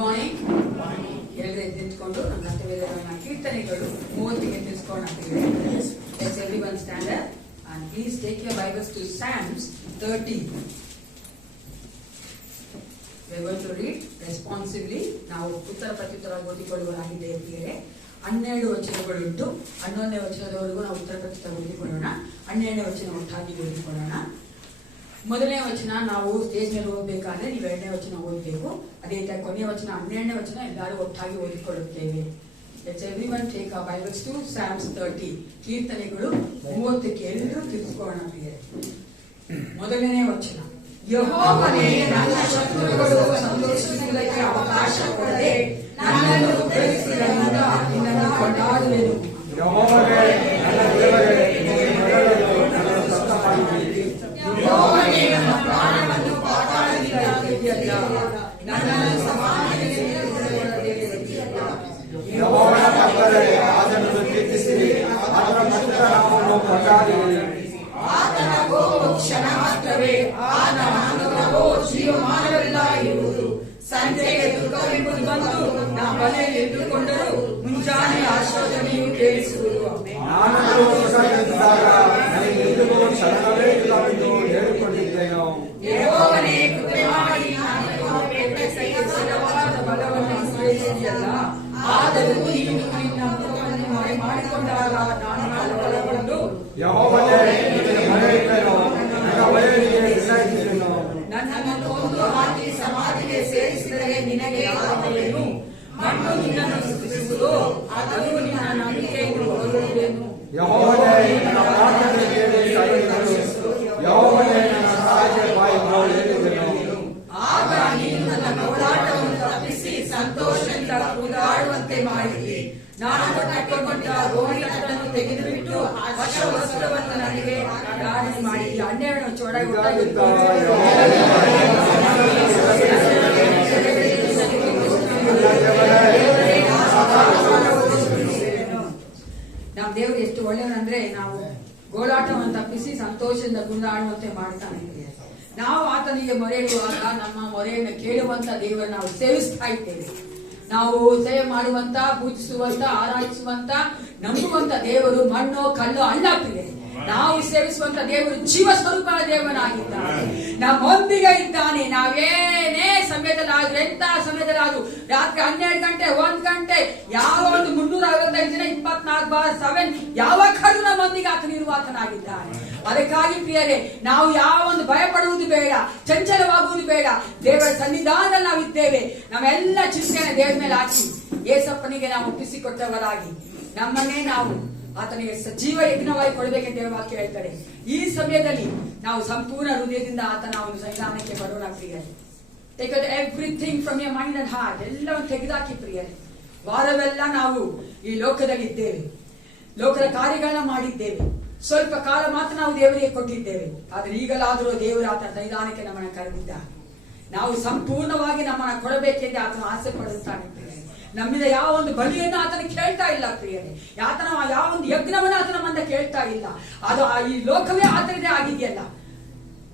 Morning. ಹೇಳಿದ್ರೆ ನಿಂತ್ಕೊಂಡು ನಮ್ಮ ಕರ್ತವ್ಯಗಳನ್ನ ಕೀರ್ತನೆಗಳು 30ಗೆ ತಿಳಿಸ್ಕೊಂಡು ಆಗ್ತಿದೆ. Let's everyone stand up and please take your Bibles to Psalms 30. We are going to read responsively. ನಾವು ಉತ್ತರ ಪ್ರತ್ಯುತ್ತರ ಓದಿಕೊಳ್ಳುವರಾಗಿದ್ದೇವೆ. 12 ವಚನಗಳುಂಟು. 11ನೇ ವಚನದವರೆಗೂ ನಾವು ಉತ್ತರ ಪ್ರತ್ಯುತ್ತರ ಓದಿಕೊಳ್ಳೋಣ. 12ನೇ ವಚನ ಒಟ್ಟಾಗಿ ಓದಿಕೊಳ್ಳೋಣ. ಮೊದಲನೇ ವಚನ ನಾವು ಸ್ಟೇಜ್ ಮೇಲೆ ಓದಬೇಕಾದ್ರೆ ನೀವು 2ನೇ ವಚನ ಓದಬೇಕು. ಅದೇ ತರ ಕೊನೆಯ ವಚನ 12ನೇ ವಚನ ಎಲ್ಲರೂ ಒಟ್ಟಾಗಿ ಓದಿಕೊಳ್ಳುತ್ತೇವೆ. Let's everyone take our Bibles to Psalms 30. ಕೀರ್ತನೆಗಳು 30ಕ್ಕೆ ಎಲ್ಲರೂ ತಿಳಿಸ್ಕೊಳ್ಳೋಣ ಪ್ರಿಯರೇ. ಮೊದಲನೇ ವಚನ. ಯೆಹೋವನೇ, ನನ್ನ ಶತ್ರುಗಳು ಸಂತೋಷಿಸುವುದಕ್ಕೆ ಅವಕಾಶ ಕೊಡದೆ ನನ್ನನ್ನು ಪ್ರೀತಿಸಿದ್ದರಿಂದ ನಿನ್ನನ್ನು ಕೊಂಡಾಡುವೆನು. ಯೆಹೋವನೇ, ನನ್ನ ದೇವರೇ, ಯೆಹೋವನೇ, ನನ್ನ ಪ್ರಾಣವನ್ನು ಪಾತಾಳದಿಂದ ತೆಗೆಯಲ್ಲ, ನನ್ನನ್ನು ಸಮಾಧಿಗೆ ಬಿಡುಗಡೆಗೊಳಿಸಿದೆಯಲ್ಲ. ಯೆಹೋವನ ಭಕ್ತರೇ, ಆತನನ್ನು ಕೀರ್ತಿಸಿರಿ, ಆತನ ಪರಿಶುದ್ಧ ನಾಮವನ್ನು ಕೊಂಡಾಡಿರಿ. ಆತನ ಗೋವು ಕ್ಷಣ ಮಾತ್ರವೇ, ಆತನ ಅನುಗ್ರಹವು ಜೀವಮಾನವೆಲ್ಲ ಇರುವುದು. ಸಂಜೆಗೆ ದುಃಖವೆಂಬುದು ಬಂದು ನಾ ಮನೆಯಲ್ಲಿ ಎದ್ದುಕೊಂಡರೂ ಮುಂಜಾನೆ ಆಶೋಧನೆಯು ಕೇಳಿಸುವುದು. ಯೆಹೋವನೇ, ಕೃಪೆ ಮಾಡಿ ಬಲವನ್ನು ಅನುಗ್ರಹಿಸಿದೆಯಲ್ಲ. ಆದರೂ ನೀನು ನಿನ್ನ ಮುಖವನ್ನು ಮರೆ ಮಾಡಿಕೊಂಡಾಗ ನಾನು ಬಲಗೊಂಡು ನನ್ನನ್ನು ಕೊಂದು ಹಾಕಿ ಸಮಾಧಿಗೆ ಸೇರಿಸಿದರೆ ನಿನಗೆ ಆಗುವೆನು. ಮಣ್ಣು ನಿನ್ನನ್ನು ಸ್ತುತಿಸುವುದು, ಅದು ನಿನ್ನ ನಂಬಿಕೆಯನ್ನು ಹೊರಡುವೆನು. ಆಗ ನೀನು ನನ್ನ ಗೋಳಾಟವನ್ನು ತಪ್ಪಿಸಿ ಸಂತೋಷದಿಂದ ಕೂಗಾಡುವಂತೆ ಮಾಡಿದಿ. ನಾನು ಕಟ್ಟಿಕೊಂಡ ಗೋಣಿಯನ್ನು ತೆಗೆದುಬಿಟ್ಟು ಹೊಸ ವಸ್ತ್ರವನ್ನು ನನಗೆ ಧಾರಣೆ ಮಾಡಿ 12 ಚೋಡಾಗಿ ನಮ್ಮ ದೇವರು ಎಷ್ಟು ಒಳ್ಳೆಯವರಂದ್ರೆ ನಾವು ಗೋಳಾಟವನ್ನು ತಪ್ಪಿಸಿ ಸಂತೋಷದಿಂದ ಕುಣಿದಾಡುವಂತೆ ಮಾಡ್ತಾನೆ. ನಾವು ಆತನಿಗೆ ಮೊರೆ ಇಡುವಾಗ ನಮ್ಮ ಮೊರೆಯನ್ನು ಕೇಳುವಂತ ದೇವರನ್ನು ನಾವು ಸೇವಿಸ್ತಾ ಇದ್ದೇವೆ. ನಾವು ಸೇವೆ ಮಾಡುವಂತ, ಪೂಜಿಸುವಂತ, ಆರಾಧಿಸುವಂತ, ನಂಬುವಂತ ದೇವರು ಮಣ್ಣು ಕಲ್ಲು ಅಲ್ಲ ಪ್ರಿಯೆ. ನಾವು ಸೇವಿಸುವಂತ ದೇವರು ಜೀವ ಸ್ವರೂಪ ದೇವನಾಗಿದ್ದಾನೆ, ನಮ್ಮೊಂದಿಗೆ ಇದ್ದಾನೆ. ನಾವೇನೇ ಸಮಯದಲ್ಲಾದ್ರೂ, ಎಂತ ಸಮಯದಲ್ಲಾದ್ರೂ, ರಾತ್ರಿ 12 ಗಂಟೆ 1 ಗಂಟೆ, ಯಾವ ಒಂದು 365 ದಿನ 24/7 ಯಾವ ಕಡು ನಮ್ಮೊಂದಿಗೆ ಆತನಿರುವ ಆತನಾಗಿದ್ದಾನೆ. ಅದಕ್ಕಾಗಿ ಪ್ರಿಯರೇ, ನಾವು ಯಾವ ಒಂದು ಭಯ ಪಡುವುದು ಬೇಡ, ಚಂಚಲವಾಗುವುದು ಬೇಡ. ದೇವರ ಸನ್ನಿಧಾನದಲ್ಲಿ ನಾವು ಇದ್ದೇವೆ. ನಾವೆಲ್ಲ ಚಿಂತನೆ ದೇವರ ಮೇಲೆ ಹಾಕಿ ಯೇಸಪ್ಪನಿಗೆ ನಾವು ಒಪ್ಪಿಸಿಕೊಟ್ಟವರಾಗಿ ನಮ್ಮನ್ನೇ ನಾವು ಆತನಿಗೆ ಸಜೀವ ಯಜ್ಞವಾಗಿ ಕೊಡಬೇಕೆಂದು ದೇವರ ವಾಕ್ಯ ಹೇಳ್ತಾರೆ. ಈ ಸಮಯದಲ್ಲಿ ನಾವು ಸಂಪೂರ್ಣ ಹೃದಯದಿಂದ ಆತನ ಒಂದು ಸನ್ನಿಧಾನಕ್ಕೆ ಬರೋಣ ಪ್ರಿಯರೇ. Take everything from your mind and heart. ಎಲ್ಲವನ್ನು ತೆಗೆದಾಕಿ ಪ್ರಿಯರೇ. ವಾರವೆಲ್ಲ ನಾವು ಈ ಲೋಕದಲ್ಲಿ ಇದ್ದೇವೆ, ಲೋಕದ ಕಾರ್ಯಗಳನ್ನ ಮಾಡಿದ್ದೇವೆ. ಸ್ವಲ್ಪ ಕಾಲ ಮಾತ್ರ ನಾವು ದೇವರಿಗೆ ಕೊಟ್ಟಿದ್ದೇವೆ. ಆದ್ರೆ ಈಗಲಾದರೂ ದೇವರು ಆತನ ಸನ್ನಿಧಾನಕ್ಕೆ ನಮ್ಮನ್ನು ಕರೆದಿದ್ದಾನೆ. ನಾವು ಸಂಪೂರ್ಣವಾಗಿ ನಮ್ಮನ್ನು ಕೊಡಬೇಕೆಂದು ಆತನ ಆಸೆ ಪಡುತ್ತಾನೆ ಪ್ರಿಯರೇ. ನಮ್ಮಿಂದ ಯಾವ ಒಂದು ಬಲಿಯನ್ನು ಆತನ ಕೇಳ್ತಾ ಇಲ್ಲ ಪ್ರಿಯರೇ. ಯಾವ ಒಂದು ಯಜ್ಞವನ್ನು ಆತನ ನಮ್ಮಿಂದ ಕೇಳ್ತಾ ಇಲ್ಲ. ಅದು ಈ ಲೋಕವೇ ಆತನದೇ ಆಗಿದೆಯಲ್ಲ.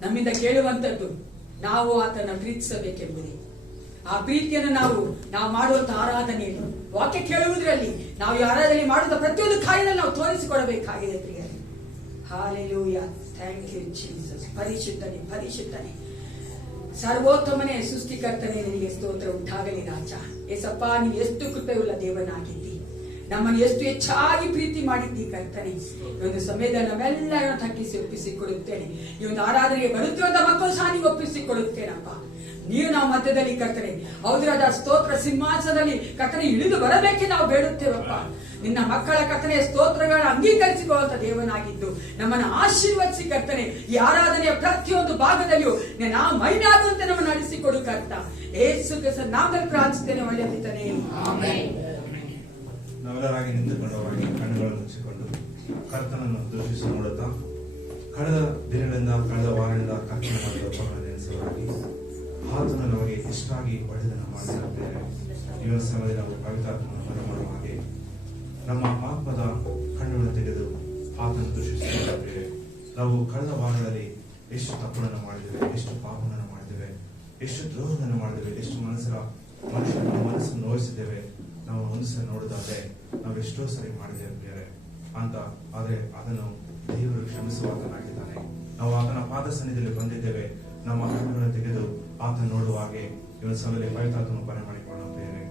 ನಮ್ಮಿಂದ ಕೇಳುವಂತದ್ದು ನಾವು ಆತನ ಪ್ರೀತಿಸಬೇಕೆಂಬುದೇ. ಆ ಪ್ರೀತಿಯನ್ನು ನಾವು ಮಾಡುವಂತ ಆರಾಧನೆಯನ್ನು, ವಾಕ್ಯ ಕೇಳುವುದರಲ್ಲಿ, ನಾವು ಈ ಆರಾಧನೆ ಮಾಡುವಂತ ಪ್ರತಿಯೊಂದು ಕಾರ್ಯದಲ್ಲಿ ನಾವು ತೋರಿಸಿಕೊಡಬೇಕಾಗಿದೆ ಪ್ರಿಯರೇ. Hallelujah, thank you Jesus. ಪರಿಶುದ್ಧನೇ, ಪರಿಶುದ್ಧನೇ, ಸರ್ವೋತ್ತಮನೇ, ಸೃಷ್ಟಿಕರ್ತನೇ, ನಿನಗೆ ಸ್ತೋತ್ರ ಉಂಟಾಗಲಿ ರಾಜ. ಏಸಪ್ಪ, ನೀವು ಎಷ್ಟು ಕೃಪೆಯುಳ್ಳ ದೇವನಾಗಿದ್ದಿ, ನಮ್ಮನ್ನು ಎಷ್ಟು ಹೆಚ್ಚಾಗಿ ಪ್ರೀತಿ ಮಾಡಿದ್ದಿ ಕರ್ತನೆ. ಈ ಒಂದು ಸಮಯದಲ್ಲಿ ನಾವೆಲ್ಲರನ್ನು ತಗ್ಗಿಸಿ ಒಪ್ಪಿಸಿಕೊಡುತ್ತೇನೆ. ಈ ಒಂದು ಆರಾಧನೆಗೆ ಬರುತ್ತಿರುವಂತ ಮಕ್ಕಳು ಸಹ ನೀವು ಒಪ್ಪಿಸಿಕೊಡುತ್ತೇನಪ್ಪ. ನೀವು ನಾವು ಮಧ್ಯದಲ್ಲಿ ಕರ್ತನೆ, ಹೌದ್ರಾದ ಸ್ತೋತ್ರ ಸಿಂಹಾಸನದಲ್ಲಿ ಕರ್ತನೆ ಇಳಿದು ಬರಬೇಕೆ ನಾವು ಬೇಡುತ್ತೇವಪ್ಪ. ನಿನ್ನ ಮಕ್ಕಳ ಕರ್ತನೆ ಸ್ತೋತ್ರಗಳನ್ನು ಅಂಗೀಕರಿಸಿಕೊಳ್ಳುವಂತ ದೇವನಾಗಿದ್ದು ನಮ್ಮನ್ನು ಆಶೀರ್ವದಿಸಿ ಕರ್ತನೆ. ಈ ಆರಾಧನೆಯ ಪ್ರತಿಯೊಂದು ಭಾಗದಲ್ಲಿಯೂ ನಾವು ಮೈನಾಗುವಂತೆ ನಮ್ಮನ್ನು ನಡೆಸಿಕೊಡು ಕರ್ತ. ಯೇಸು ಕ್ರಿಸ್ತನ ನಾಮದಲ್ಲಿ ಪ್ರಾರ್ಥಿಸುತ್ತೇನೆ, ಒಳ್ಳೆಯ ಪಿತನೇ, ಆಮೆನ್. ನಾವೆಲ್ಲರಾಗಿ ನಿಂತುಕೊಂಡವರಾಗಿ ಕಣ್ಣುಗಳನ್ನು ಮುಚ್ಚಿಕೊಂಡು ಕರ್ತನನ್ನು ದೂಷಿಸಿ ನೋಡುತ್ತಾ ಕಳೆದ ದಿನಗಳಿಂದ, ಕಳೆದ ವಾರದಿಂದ ಕರ್ತನ ಮಾಡಿದ ನೆನೆಸುವರಾಗಿ ಆತನು ನಮಗೆ ಎಷ್ಟಾಗಿ ಒಳ್ಳೆಯದನ್ನು ಮಾಡಿರುತ್ತೇವೆ. ಈ ಸಮಯದಲ್ಲಿ ನಾವು ಪವಿತ್ರಾತ್ಮನ ಮನ ಮಾಡುವ ಹಾಗೆ ನಮ್ಮ ಆತ್ಮದ ಕಣ್ಣುಗಳನ್ನು ತೆಗೆದು ಆತನ ದೂಷಿಸುತ್ತೇವೆ. ನಾವು ಕಳೆದ ವಾರಗಳಲ್ಲಿ ಎಷ್ಟು ತಪ್ಪುಗಳನ್ನು ಮಾಡಿದ್ದೇವೆ, ಎಷ್ಟು ಪಾಪಗಳನ್ನು ಮಾಡಿದ್ದೇವೆ, ಎಷ್ಟು ದ್ರೋಹವನ್ನು ಮಾಡಿದ್ದೇವೆ, ಎಷ್ಟು ಮನುಷ್ಯರನ್ನು ಭಾವಿಸಿದ್ದೇವೆ. ನಾವು ಒಂದು ಸರಿ ನೋಡಿದಾದ್ರೆ ನಾವು ಎಷ್ಟೋ ಸರಿ ಮಾಡಿದ್ದೇವೆ ಬೇರೆ ಅಂತ, ಆದ್ರೆ ಅದನ್ನು ದೇವರು ಕ್ಷಮಿಸುವಾತನಾಗಿದ್ದಾನೆ. ನಾವು ಆತನ ಪಾದ ಸನ್ನಿಧಿಯಲ್ಲಿ ಬಂದಿದ್ದೇವೆ. ನಮ್ಮ ಕಣ್ಣುಗಳನ್ನು ತೆಗೆದು ಆತ ನೋಡುವ ಹಾಗೆ ಇವತ್ತು ಸಮಯದಲ್ಲಿ ಪವಿತ್ರಾತ್ಮನ ಬರೆ ಮಾಡಿಕೊಳ್ಳೋಣ ಬೇರೆ.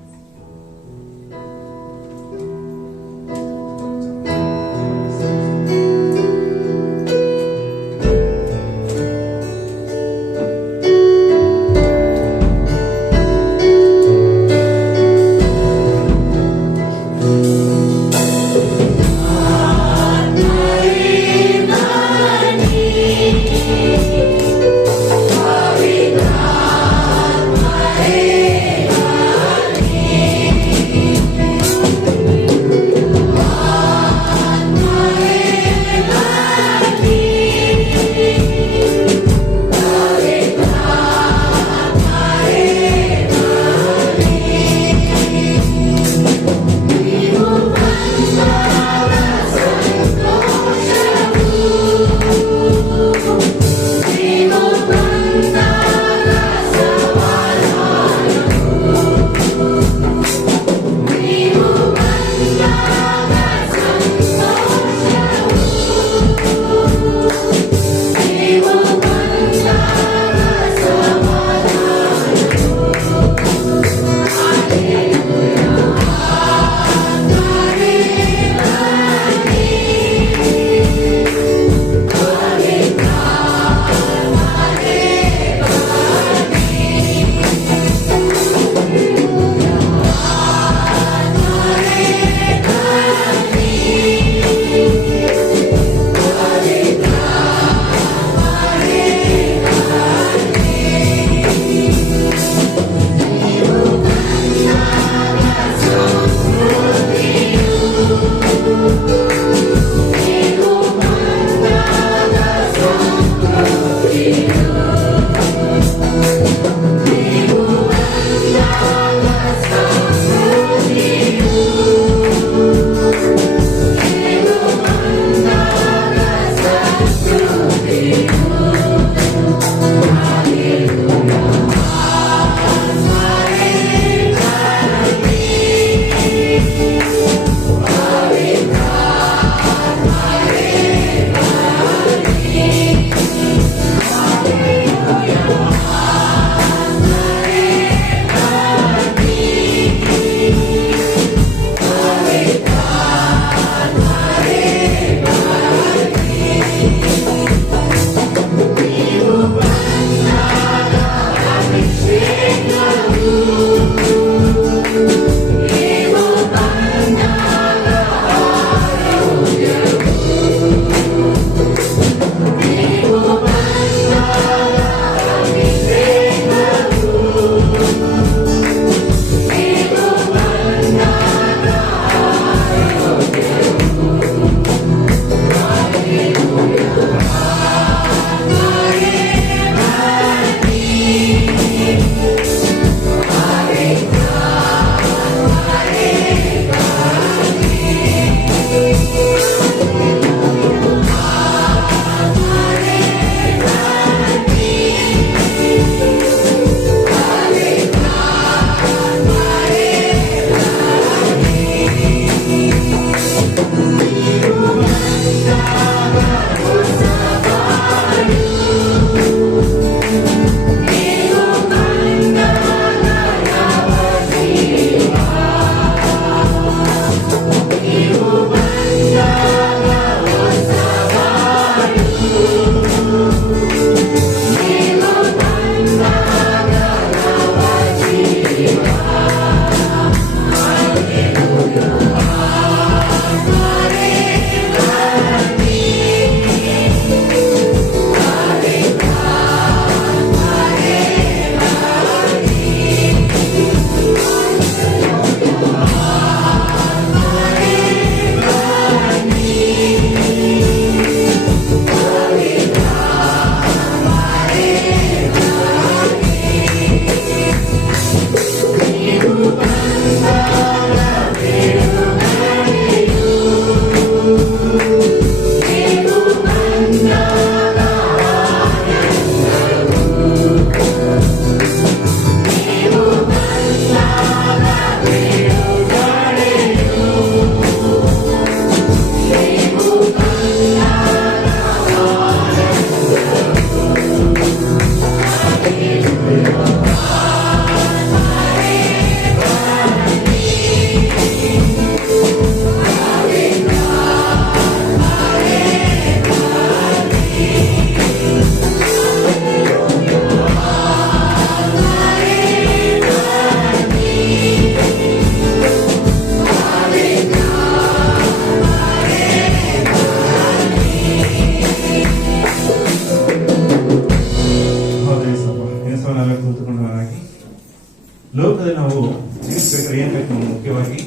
ಜೀವಿಸ್ಬೇಕಾದ್ರೆ ಏನ್ ಬೇಕು? ಮುಖ್ಯವಾಗಿ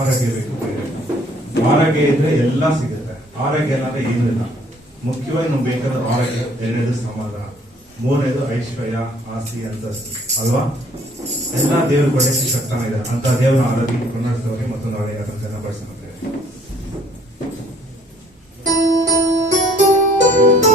ಆರೋಗ್ಯ ಬೇಕು. ಆರೋಗ್ಯ ಇದ್ರೆ ಎಲ್ಲ ಸಿಗುತ್ತೆ. ಆರೋಗ್ಯ ಇಲ್ಲಾಂದ್ರೆ ಏನೂ ಇಲ್ಲ. ಮುಖ್ಯವಾಗಿ ನಮ್ಗೆ ಬೇಕಾದ್ರೆ ಆರೋಗ್ಯ. ಎರಡನೇದು ಸಮಾಧಾನ, ಮೂರನೇದು ಐಶ್ವರ್ಯ, ಆಸ್ತಿ, ಅಂತಸ್ತು ಅಲ್ವಾ? ಎಲ್ಲ ದೇವರು ಕೊಡಕ್ಕೆ ಶಕ್ತನ ಇದೆ. ಅಂತ ದೇವರ ಆರೋಗ್ಯ ಕರ್ನಾಟಕದವರಿಗೆ ಮತ್ತೊಂದು ಆರೋಗ್ಯ ಚನ್ನಪಡಿಸುತ್ತೇವೆ. Thank you.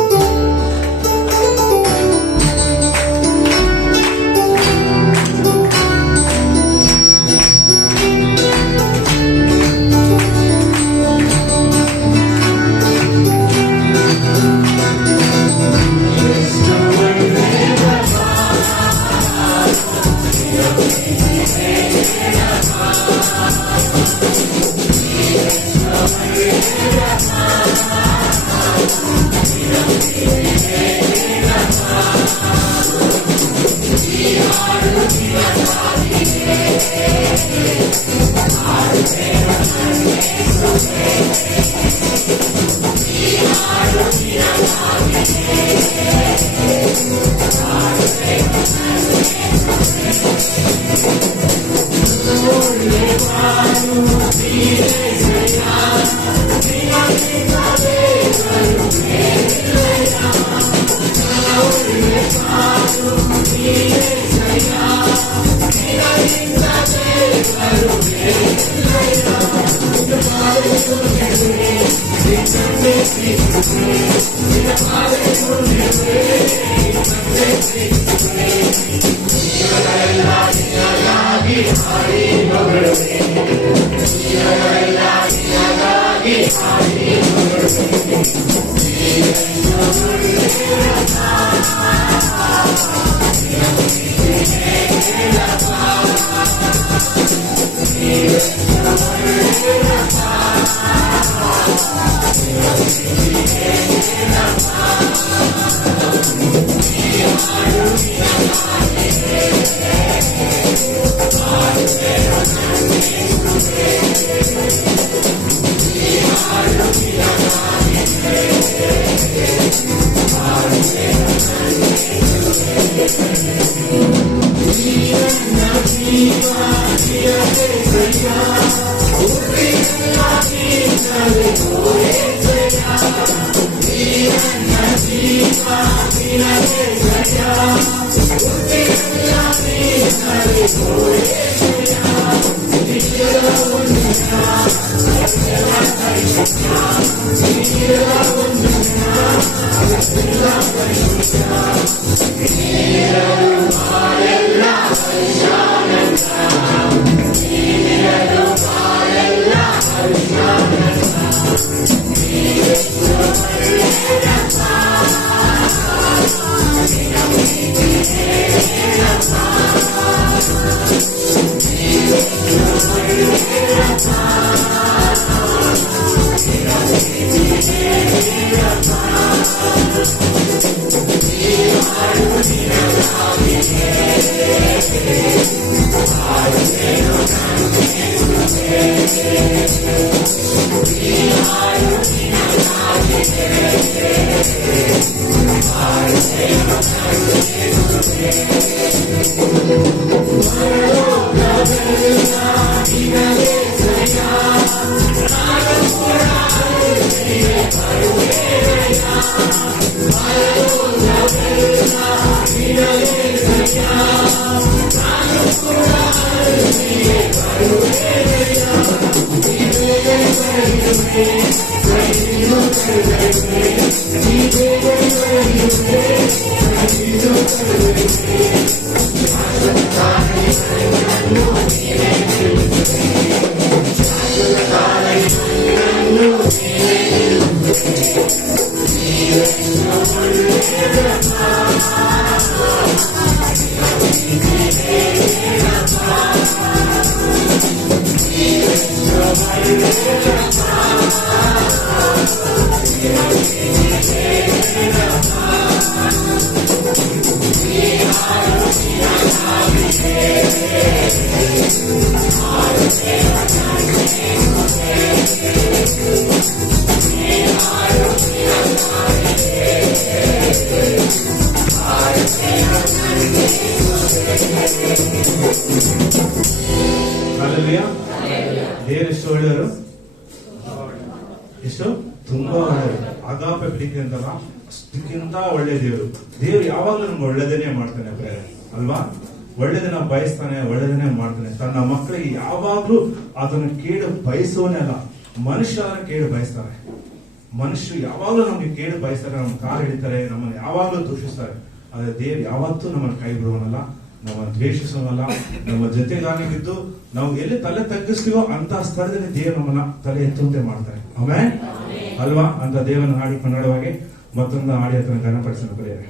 ಹಾಲೆಲೂಯಾ. ದೇವರು ಎಷ್ಟು ಒಳ್ಳೆಯವರು, ಎಷ್ಟು ತುಂಬಾ ಒಳ್ಳೆಯವರು. ಅಗಾಪೆ ಪ್ರೀತಿ ಅಂತಲ್ಲ, ಅಷ್ಟಕ್ಕಿಂತ ಒಳ್ಳೆ ದೇವರು. ದೇವರು ಯಾವಾಗ್ಲೂ ನಮ್ಗೆ ಒಳ್ಳೇದನ್ನೇ ಮಾಡ್ತಾನೆ ಪ್ರೇರೆ ಅಲ್ವಾ. ಒಳ್ಳೇದನ್ನ ಬಯಸ್ತಾನೆ, ಒಳ್ಳೇದನ್ನೇ ಮಾಡ್ತಾನೆ. ತನ್ನ ಮಕ್ಕಳಿಗೆ ಯಾವಾಗ್ಲೂ ಅದನ್ನ ಕೇಳು ಬಯಸೋನೇ ಅಲ್ಲ, ಮನುಷ್ಯರ ಕೇಳು ಬಯಸ್ತಾರೆ. ಮನುಷ್ಯರು ಯಾವಾಗ್ಲೂ ನಮ್ಗೆ ಕೇಳು ಬಯಸ್ತಾರೆ, ನಮ್ಮ ಕಾಲು ಹಿಡಿತಾರೆ, ನಮ್ಮನ್ನು ಯಾವಾಗ್ಲೂ ದೂಷಿಸ್ತಾರೆ. ಆದ್ರೆ ದೇವ್ರು ಯಾವತ್ತೂ ನಮ್ಮನ್ನು ಕೈ ಬಿಡುವನಲ್ಲ, ನಮ್ಮನ್ನು ದ್ವೇಷಿಸೋನಲ್ಲ. ನಮ್ಮ ಜೊತೆಗಾಗಿದ್ದು ನಾವು ಎಲ್ಲಿ ತಲೆ ತಗ್ಗಿಸ್ತೀವೋ ಅಂತ ಸ್ಥಳದಲ್ಲಿ ದೇವರು ನಮ್ಮನ್ನ ತಲೆ ಎತ್ತುವಂತೆ ಮಾಡ್ತಾರೆ. ಆಮೇಲೆ ಅಲ್ವಾ. ಅಂತ ದೇವನ ಹಾಡಿ ಕನ್ನಡವಾಗಿ ಮತ್ತೊಂದು ಹಾಡಿ ಅದನ್ನು ಘನಪಡಿಸಲು ಬರೆಯರೆ.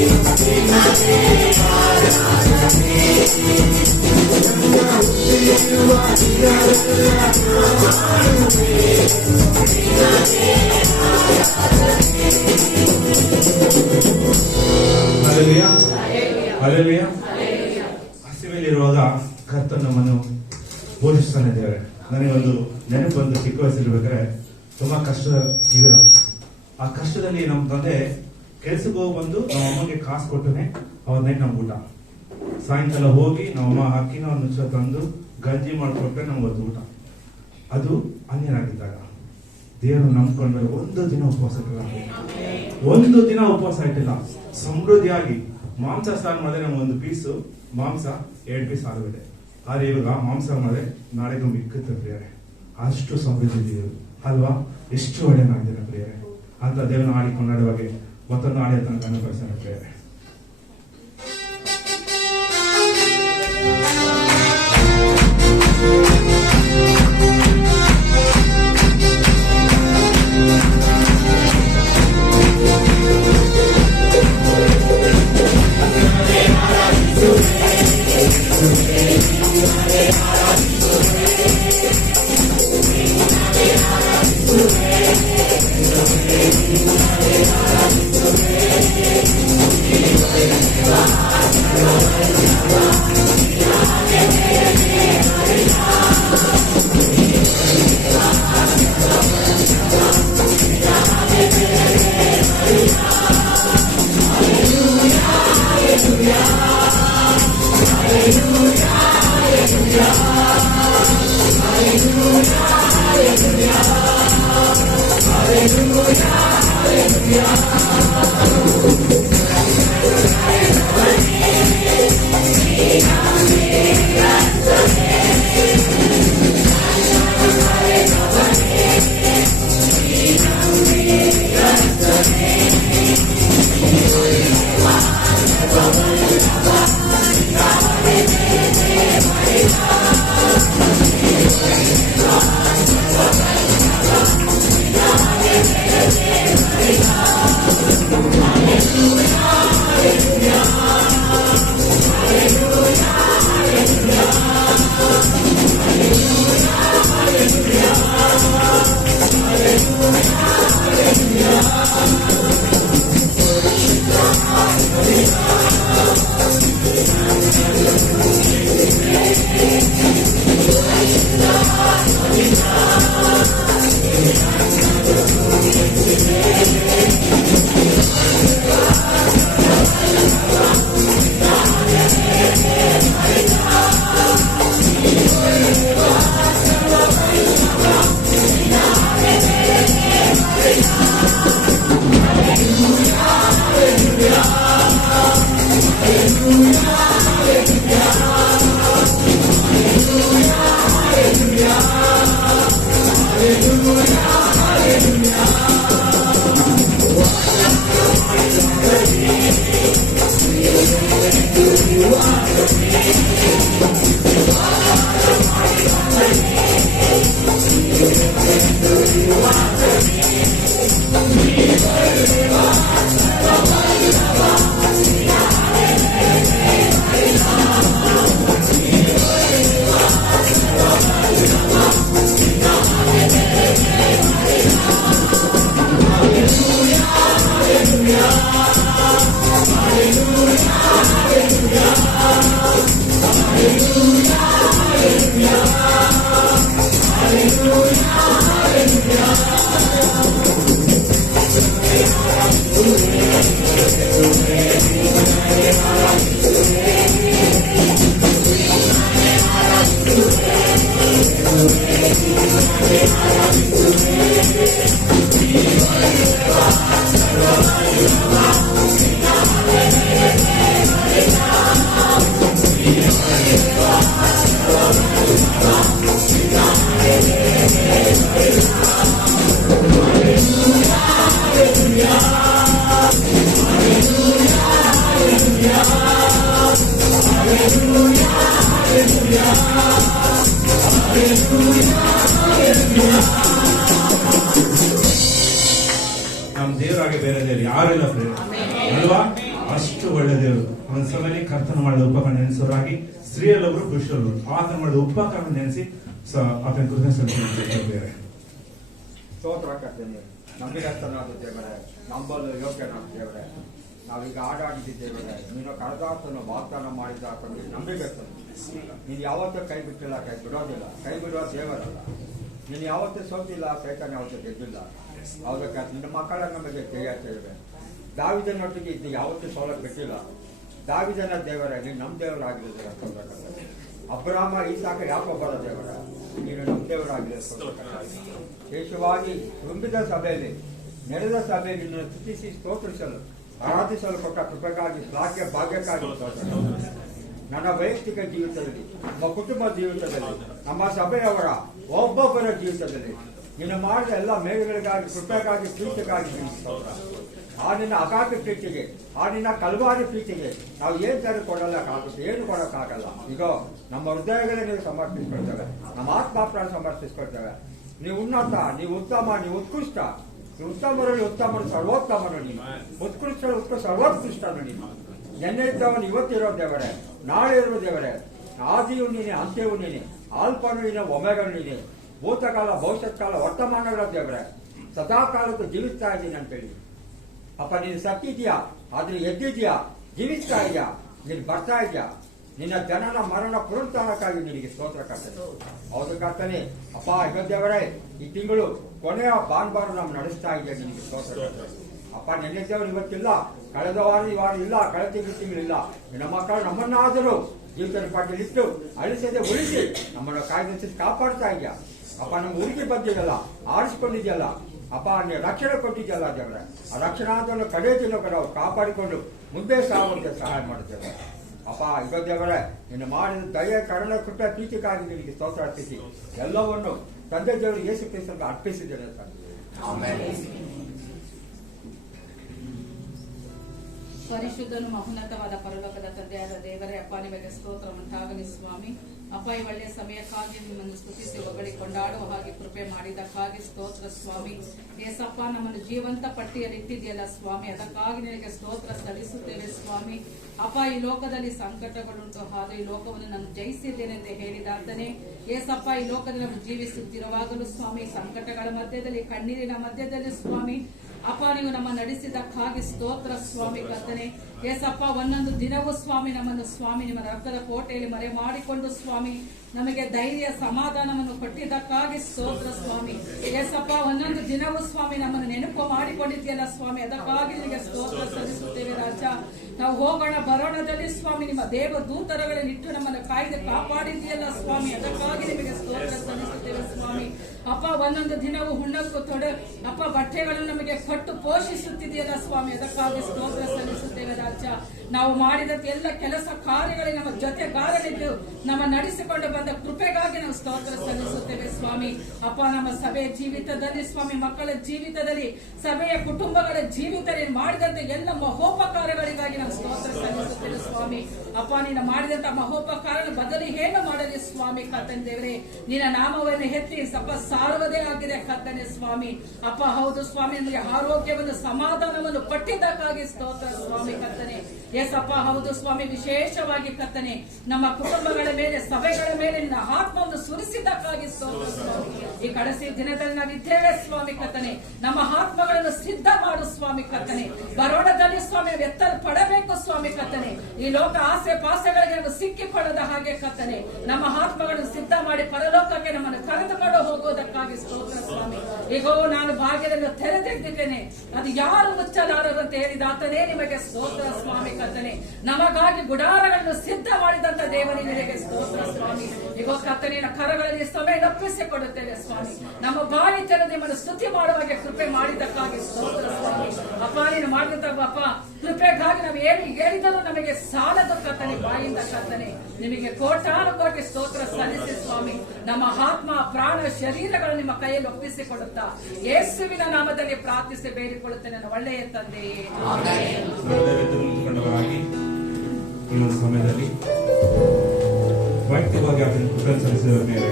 Hallelujah. Hallelujah, hallelujah. ಹಸಿವೆಯಲ್ಲಿರುವಾಗ ಕರ್ತನು ನಮ್ಮನ್ನು ಪೋಷಿಸ್ತಾನೆ ದೇವರೇ. ನನಗೊಂದು ನೆನಪು ಬಂದು ಚಿಕ್ಕ ವಯಸ್ಸಿರ್ಬೇಕಾದ್ರೆ ತುಂಬಾ ಕಷ್ಟದ ಜೀವನ. ಆ ಕಷ್ಟದಲ್ಲಿ ನಮ್ಮ ತಂದೆ ಕೆಲ್ಸಕ್ಕೆ ಹೋಗಿ ಬಂದು ನಮ್ಮ ಅಮ್ಮಗೆ ಕಾಸು ಕೊಟ್ಟನೆ ಅವನ್ನೇ ನಮ್ಗೆ ಊಟ. ಸಾಯಂಕಾಲ ಹೋಗಿ ನಮ್ಮಮ್ಮ ಅಕ್ಕಿನ ಒಂದು ನಿಮಿಷ ತಂದು ಗಂಜಿ ಮಾಡಿಕೊಟ್ರೆ ನಮ್ಗೊಂದು ಊಟ. ಅದು ಅನ್ಯರಾಗಿದ್ದಾಗ ದೇವರು ನಂಬ್ಕೊಂಡ್ರೆ ಒಂದು ದಿನ ಉಪವಾಸ ಇಟ್ಟಿಲ್ಲ, ಒಂದು ದಿನ ಉಪವಾಸ ಇಟ್ಟಿಲ್ಲ. ಸಮೃದ್ಧಿಯಾಗಿ ಮಾಂಸ ಸಾರು ಮಾಡಿದ್ರೆ ನಮ್ಗೆ ಒಂದು ಪೀಸು ಮಾಂಸ 2 ಪೀಸ್ ಆಗಿದೆ. ಆದ್ರೆ ಇವಾಗ ಮಾಂಸ ಮಾಡಿದ್ರೆ ನಾಳೆಗೂ ಮಿಕ್ಕುತ್ತೆ ಪ್ರಿಯರೇ. ಅಷ್ಟು ಸಮೃದ್ಧಿ ದೇವರು ಅಲ್ವಾ? ಎಷ್ಟು ಒಳ್ಳೆಯದಾಗಿದ್ದಾರೆ ಪ್ರಿಯರೇ. ಅಂತ ದೇವನ ಆಡಿ ಕೊಂಡಾಡುವಾಗೆ ಮತ್ತೊಂದು ಆಡಿ ತನಕ ಅನುಭವಿಸೋಣ ಪ್ರಿಯರೇ. ನಮ್ಮ ದೇವರಾಗೆ ಬೇರೆ ದೇವರು ಯಾರು ಇಲ್ಲ ಅಲ್ವಾ? ಅಷ್ಟು ಒಳ್ಳೆ ದೇವರು. ಒಂದ್ಸಲನೇ ಕರ್ತನ ಮಾಡಿದ ಉಪಕರಣ ನೆನೆಸೋರಾಗಿ ಸ್ತ್ರೀಯಲ್ಲೊಬ್ರು ಪುರುಷರೊಬ್ರು ಆತನ ಮಾಡಿದ ಉಪಕರಣ ನೆನೆಸಿ ಆತನ ಕೃತಜ್ಞತೆ ಸಲ್ಲಿಸುತ್ತಾರೆ. ಸ್ತೋತ್ರ ಕರ್ತನೆ, ನಂಬಿಗಸ್ತನಾದ ದೇವರೇ, ನಂಬಲು ಯೋಗ್ಯನಾದ ದೇವರೇ, ನಾವೀಗ ಆಡಿದ್ದೇವೆ. ನೀನು ಕಳೆದಾತನು ವಾಗ್ದಾನ ಮಾಡಿದ ನಂಬಿಗಸ್ತನು. ನೀನು ಯಾವತ್ತೂ ಕೈ ಬಿಟ್ಟಿಲ್ಲ, ಕೈ ಬಿಡೋದಿಲ್ಲ. ಕೈ ಬಿಡುವ ದೇವರಲ್ಲ. ನೀನು ಯಾವತ್ತೂ ಸೋತಿಲ್ಲ, ಸೈತಾನ ಯಾವತ್ತೂ ಗೆದ್ದಿಲ್ಲ. ಹೌದಕ್ಕ ನಿನ್ನ ಮಕ್ಕಳ ನಮಗೆ ಜಯಿದ್ದೇವೆ. ದಾವಿದನೊಟ್ಟಿಗೆ ಇದ್ದು ಯಾವತ್ತೂ ಸೋಲಕ್ಕೆ ಬಿಟ್ಟಿಲ್ಲ. ದಾವಿದನ ದೇವರಾಗಿ ನಮ್ಮ ದೇವರಾಗಿರೋದರ ಅಬ್ರಾಮ ಈಸಾಕ ಯಾಕೊಬ್ಬರ ದೇವರ, ನೀನು ನಮ್ಮ ದೇವರಾಗಿರೋ ವಿಶೇಷವಾಗಿ ತುಂಬಿದ ಸಭೆಯಲ್ಲಿ ನಡೆದ ಸಭೆಯಲ್ಲಿ ನಿನ್ನನ್ನು ಸ್ತುತಿಸಿ ಸ್ತೋತ್ರಿಸಲು ಆರಾಧಿಸಲು ಕೊಟ್ಟ ಕೃಪೆಗಾಗಿ ಭಾಗ್ಯಕ್ಕಾಗಿ ನನ್ನ ವೈಯಕ್ತಿಕ ಜೀವಿತದಲ್ಲಿ, ನಮ್ಮ ಕುಟುಂಬ ಜೀವಿತದಲ್ಲಿ, ನಮ್ಮ ಸಭೆಯವರ ಒಬ್ಬೊಬ್ಬರ ಜೀವಿತದಲ್ಲಿ ನೀನು ಮಾಡಿದ ಎಲ್ಲ ಮೇಲುಗಳಿಗಾಗಿ, ಕೃಪೆಗಾಗಿ, ಪ್ರೀತಿಗಾಗಿ ಆ ನಿನ್ನ ಅಗಾಧ ಪ್ರೀತಿಗೆ, ಆ ನಿನ್ನ ಕಲ್ವಾರಿ ಪ್ರೀತಿಗೆ ನಾವು ಏನ್ ತರ ಕೊಡೋಕ್ಕಾಗುತ್ತೆ, ಏನು ಕೊಡೋಕ್ಕಾಗಲ್ಲ. ಈಗ ನಮ್ಮ ಹೃದಯಗಳೇ ನೀವು ಸಮರ್ಪಿಸ್ಕೊಳ್ತೇವೆ, ನಮ್ಮ ಆತ್ಮಾಪ್ರಾಣ ಸಮರ್ಪಿಸ್ಕೊಳ್ತೇವೆ. ನೀವು ಉನ್ನತ, ನೀವು ಉತ್ತಮ, ನೀವು ಉತ್ಕೃಷ್ಟ, ನೀವು ಉತ್ತಮರಲ್ಲಿ ಉತ್ತಮರು, ಸರ್ವೋತ್ತಮನು ನೀನು, ಉತ್ಕೃಷ್ಟ ಸರ್ವೋತ್ಕೃಷ್ಟನು ನೀನು. ನೆನ್ನೆ ಇದ್ದವನು ಇವತ್ತಿರೋ ದೇವರೇ, ನಾಳೆ ಇರುವ ದೇವರೇ, ಆದಿಯು ನೀನೆ, ಅಂತ್ಯವೂ ನೀನೆ, ಆಲ್ಪನು ನೀನೆ, ಒಮೆಗನು ನೀನೆ, ಭೂತಕಾಲ, ಭವಿಷ್ಯತ್ ಕಾಲ, ವರ್ತಮಾನಗಳ ದೇವರೇ, ಸದಾ ಕಾಲಕ್ಕೂ ಜೀವಿಸ್ತಾ ಇದ್ದೀನಿ ಅಂತೇಳಿ. ಅಪ್ಪ ನೀನು ಸತ್ತಿದ್ಯಾ, ಆದ್ರೆ ಎದ್ದಿದ್ಯಾ, ಜೀವಿಸ್ತಾ ಇದೆಯಾ, ನೀನು ಬರ್ತಾ ಇದೆಯಾ. ನಿನ್ನ ಜನನ ಮರಣ ಪುನರುತ್ಥಾನಕ್ಕಾಗಿ ನಿನಗೆ ಸ್ತೋತ್ರ ಕರ್ತನೆ. ಹೌದು ಕರ್ತನೆ. ಅಪ್ಪ ಈಗ ದೇವರೇ, ಈ ತಿಂಗಳು ಕೊನೆಯ ಭಾನುವಾರ ನಾವು ನಡೆಸ್ತಾ ಇದೆಯಾ, ನಿನಗೆ ಸ್ತೋತ್ರ ಕರ್ತನೆ. ಅಪ್ಪ ನೆನ್ನೆ ದೇವರು ಇವತ್ತಿಲ್ಲ, ಕಳೆದ ವಾರ ಈ ವಾರ ಇಲ್ಲ, ಕಳೆದ ತಿಂಗಳಿಲ್ಲ. ನಿನ್ನ ಮಕ್ಕಳು ನಮ್ಮನ್ನಾದರೂ ಜೀವಿತದ ಪಾಠದಲ್ಲಿ ಇಟ್ಟು ಅಳಿಸದೆ ಉಳಿಸಿ ನಮ್ಮನ್ನು ಕಾಯ್ದೆ ಕಾಪಾಡ್ತಾ ಇದೆಯಾ. ಅಪ್ಪ ನಮ್ಮ ಊರಿಗೆ ಬಂದಿದೆಯಲ್ಲ, ಆರಿಸಿಕೊಂಡಿದೆಯಲ್ಲ ಅಪ್ಪ, ನೀವು ರಕ್ಷಣೆ ಕೊಟ್ಟಿದ್ಯಲ್ಲ ದೇವರೇ, ಆ ರಕ್ಷಣಾಂತವನ್ನು ಕಡೆ ದಿನ ನಾವು ಕಾಪಾಡಿಕೊಂಡು ಮುಂದೆ ಸಾಗುವಂತೆ ಸಹಾಯ ಮಾಡುತ್ತೇವೆ. ಅಪ್ಪ ಈಗ ದೇವರೇ, ನಿನ್ನ ಮಾಡಿದ ದಯೆ, ಕರುಣ, ಕೃಪೆ, ಪ್ರೀತಿಗಾಗಿ ನಿನಗೆ ಸ್ತೋತ್ರ ಅರ್ಪಿಸಿ ಎಲ್ಲವನ್ನು ತಂದೆ ದೇವರು ಯೇಸು ಕ್ರಿಸ್ತನಿಗೆ ಅರ್ಪಿಸಿದ್ದೇನೆ ಸರ್. ಪರಿಶುದ್ಧನು ಮಹೋನ್ನತವಾದ ಪರಲೋಕದ ತಂದೆಯಾದ ದೇವರೇ, ಅಪ್ಪ ನಿಮಗೆ ಸ್ತೋತ್ರ ಉಂಟಾಗಲಿ ಸ್ವಾಮಿ. ಅಪ್ಪ ಈ ಒಳ್ಳೆಯ ಸಮಯಕ್ಕಾಗಿ ನಿಮ್ಮನ್ನು ಸ್ತುತಿಸಿ ಹೊಗಳಿ ಕೊಂಡಾಡುವ ಹಾಗೆ ಕೃಪೆ ಮಾಡಿದಕ್ಕಾಗಿ ಸ್ತೋತ್ರ ಸ್ವಾಮಿ. ಏಸಪ್ಪ ನಮ್ಮನ್ನು ಜೀವಂತ ಪಟ್ಟಿಯಲ್ಲಿ ಇಟ್ಟಿದೆಯಲ್ಲ ಸ್ವಾಮಿ, ಅದಕ್ಕಾಗಿ ನಿನಗೆ ಸ್ತೋತ್ರ ಸಲ್ಲಿಸುತ್ತೇವೆ ಸ್ವಾಮಿ. ಅಪ್ಪ ಈ ಲೋಕದಲ್ಲಿ ಸಂಕಟಗಳುಂಟು, ಆದ್ರೆ ಈ ಲೋಕವನ್ನು ನಾನು ಜಯಿಸಿದ್ದೇನೆಂದು ಹೇಳಿದಾತನೇ ಏಸಪ್ಪ ಈ ಲೋಕದಲ್ಲಿ ನಾವು ಜೀವಿಸುತ್ತಿರುವಾಗಲೂ ಸ್ವಾಮಿ, ಸಂಕಟಗಳ ಮಧ್ಯದಲ್ಲಿ, ಕಣ್ಣೀರಿನ ಮಧ್ಯದಲ್ಲಿ ಸ್ವಾಮಿ ಅಪ್ಪ ನೀವು ನಮ್ಮ ನಡೆಸಿದಕ್ಕಾಗಿ ಸ್ತೋತ್ರ ಸ್ವಾಮಿ ಕರ್ತನೆ. ಏಸಪ್ಪ ಒಂದೊಂದು ದಿನವೂ ಸ್ವಾಮಿ ನಮ್ಮನ್ನು ಸ್ವಾಮಿ ನಿಮ್ಮ ರಕ್ತದ ಕೋಟೆಯಲ್ಲಿ ಮರೆ ಮಾಡಿಕೊಂಡು ಸ್ವಾಮಿ ನಮಗೆ ಧೈರ್ಯ ಸಮಾಧಾನವನ್ನು ಕೊಟ್ಟಿದ್ದಕ್ಕಾಗಿ ಸ್ತೋತ್ರ ಸ್ವಾಮಿ. ಏಸಪ್ಪ ಒಂದೊಂದು ದಿನವೂ ಸ್ವಾಮಿ ನಮ್ಮನ್ನು ನೆನಪು ಮಾಡಿಕೊಂಡಿದ್ಯಲ್ಲ ಸ್ವಾಮಿ, ಅದಕ್ಕಾಗಿ ನಿಮಗೆ ಸ್ತೋತ್ರ ಸಲ್ಲಿಸುತ್ತೇವೆ ರಾಜ. ನಾವು ಹೋಗೋಣ ಬರೋಣದಲ್ಲಿ ಸ್ವಾಮಿ ನಿಮ್ಮ ದೇವ ದೂತರಗಳಲ್ಲಿ ಇಟ್ಟು ನಮ್ಮನ್ನು ಕಾಯ್ದು ಕಾಪಾಡಿದ್ಯಲ್ಲ ಸ್ವಾಮಿ, ಅದಕ್ಕಾಗಿ ನಿಮಗೆ ಸ್ತೋತ್ರ ಸಲ್ಲಿಸುತ್ತೇವೆ ಸ್ವಾಮಿ. ಅಪ್ಪ ಒಂದೊಂದು ದಿನವೂ ಹುಣ್ಣಕ್ಕೂ ಅಪ್ಪ ಬಟ್ಟೆಗಳನ್ನು ನಮಗೆ ಕೊಟ್ಟು ಪೋಷಿಸುತ್ತಿದೆಯಲ್ಲ ಸ್ವಾಮಿ, ಅದಕ್ಕಾಗಿ ಸ್ತೋತ್ರ ಸಲ್ಲಿಸುತ್ತೇವೆ ರಾಜ. ನಾವು ಮಾಡಿದ ಎಲ್ಲ ಕೆಲಸ ಕಾರ್ಯಗಳಿಗೆ ನಮ್ಮ ಜೊತೆಗಾರನಿದ್ದು ನಮ್ಮ ನಡೆಸಿಕೊಂಡು ಬಂದ ಕೃಪೆಗಾಗಿ ನಾವು ಸ್ತೋತ್ರ ಸಲ್ಲಿಸುತ್ತೇವೆ ಸ್ವಾಮಿ. ಅಪ್ಪ ನಮ್ಮ ಸಭೆಯ ಜೀವಿತದಲ್ಲಿ ಸ್ವಾಮಿ, ಮಕ್ಕಳ ಜೀವಿತದಲ್ಲಿ, ಸಭೆಯ ಕುಟುಂಬಗಳ ಜೀವಿತದಲ್ಲಿ ಮಾಡಿದಂತೆ ಎಲ್ಲ ಮಹೋಪಕಾರಗಳಿಗಾಗಿ ನಾವು ಸ್ತೋತ್ರ ಸಲ್ಲಿಸುತ್ತೇವೆ ಸ್ವಾಮಿ. ಅಪ್ಪ ನೀನು ಮಾಡಿದಂತ ಮಹೋಪಕಾರ ಬದಲಿ ಏನು ಮಾಡಲಿ ಸ್ವಾಮಿ ಕರ್ತನೆ ದೇವರೇ, ನಿನ್ನ ನಾಮವನ್ನು ಎತ್ತಿ ಸಪ ಸಾರುವುದೇ ಆಗಿದೆ ಕರ್ತನೆ ಸ್ವಾಮಿ. ಅಪ್ಪ ಹೌದು ಸ್ವಾಮಿ, ನಮಗೆ ಆರೋಗ್ಯವನ್ನು ಸಮಾಧಾನವನ್ನು ಕೊಟ್ಟಿದ್ದಕ್ಕಾಗಿ ಸ್ತೋತ್ರ ಸ್ವಾಮಿ ಕರ್ತನೆ. ಏಸಪ್ಪ ಹೌದು ಸ್ವಾಮಿ, ವಿಶೇಷವಾಗಿ ಕರ್ತನೆ ನಮ್ಮ ಕುಟುಂಬಗಳ ಮೇಲೆ, ಸಭೆಗಳ ಮೇಲೆ ನಿನ್ನ ಆತ್ಮವನ್ನು ಸುರಿಸಿದ್ದಕ್ಕಾಗಿ ಸ್ತೋತ್ರ ಸ್ವಾಮಿ. ಈ ಕಡೆಸಿ ದಿನದಲ್ಲಿ ನಾವಿದ್ದೇವೆ ಸ್ವಾಮಿ ಕರ್ತನೆ, ನಮ್ಮ ಆತ್ಮಗಳನ್ನು ಸಿದ್ಧ ಮಾಡು ಸ್ವಾಮಿ ಕರ್ತನೆ. ಬರೋಣದಲ್ಲಿ ಸ್ವಾಮಿ ಎತ್ತರ ಪಡಬೇಕು ಸ್ವಾಮಿ ಕರ್ತನೆ. ಈ ಲೋಕ ಆಸೆ ಪಾಸೆಗಳಿಗೆ ನಾವು ಸಿಕ್ಕಿ ಪಡದ ಹಾಗೆ ಕರ್ತನೆ ನಮ್ಮ ಆತ್ಮಗಳನ್ನು ಸಿದ್ಧ ಮಾಡಿ ಪರಲೋಕಕ್ಕೆ ನಮ್ಮನ್ನು ಕರೆದುಕೊಂಡು ಹೋಗುವುದಕ್ಕಾಗಿ ಸ್ತೋತ್ರ ಸ್ವಾಮಿ. ಈಗೋ ನಾನು ಭಾಗ್ಯವನ್ನು ತೆರೆದಿದ್ದೇನೆ, ಅದು ಯಾರು ಮುಚ್ಚಲಾರರು ಅಂತ ಹೇಳಿದಾತನೇ ನಿಮಗೆ ಸ್ತೋತ್ರ ಸ್ವಾಮಿ ಕರ್ತನೆ. ನಮಗಾಗಿ ಗುಡಾರಗಳನ್ನು ಸಿದ್ಧ ಮಾಡಿದಂತ ದೇವರಿಗೆ ಸ್ತೋತ್ರ ಸ್ವಾಮಿ. ಈಗ ಕರ್ತನಿನ ಕರಗಳಲ್ಲಿ ಸಮಯ ಒಪ್ಪಿಸಿಕೊಡುತ್ತೇವೆ ಸ್ವಾಮಿ. ನಮ್ಮ ಬಾಯಿ ತೆರೆದು ನಿಮ್ಮನ್ನು ಸ್ತುತಿ ಮಾಡುವಾಗ ಕೃಪೆ ಮಾಡಿದ್ದಕ್ಕಾಗಿ ಸ್ತೋತ್ರ ಸ್ವಾಮಿ. ಅಪ್ಪ ನೀನು ಮಾಡಿದಂತ ಅಪ್ಪ ಕೃಪೆಗಾಗಿ ನಾವು ಏನು ಹೇಳಿದರೂ ನಮಗೆ ಸಾಲದ ಕರ್ತನೆ, ಬಾಯಿಂದ ಕರ್ತನೆ ನಿಮಗೆ ಕೋಟಾನು ಕೋಟಿ ಸ್ತೋತ್ರ ಸಲ್ಲಿಸಿ ಸ್ವಾಮಿ. ನಮ್ಮ ಆತ್ಮ, ಪ್ರಾಣ, ಶರೀರಗಳು ನಿಮ್ಮ ಕೈಯಲ್ಲಿ ಒಪ್ಪಿಸಿಕೊಡುತ್ತಾ ಯೇಸುವಿನ ನಾಮದಲ್ಲಿ ಪ್ರಾರ್ಥಿಸಿ ಬೇಡಿಕೊಳ್ಳುತ್ತೇನೆ ನನ್ನ ಒಳ್ಳೆಯ ತಂದೆಯೇ. ಈ ಒಂದು ಸಮಯದಲ್ಲಿ ವೈಯಕ್ತಿಕವಾಗಿ ಅದನ್ನು ಕೃಪೆ ಸಲ್ಲಿಸಿದ ಮೇಲೆ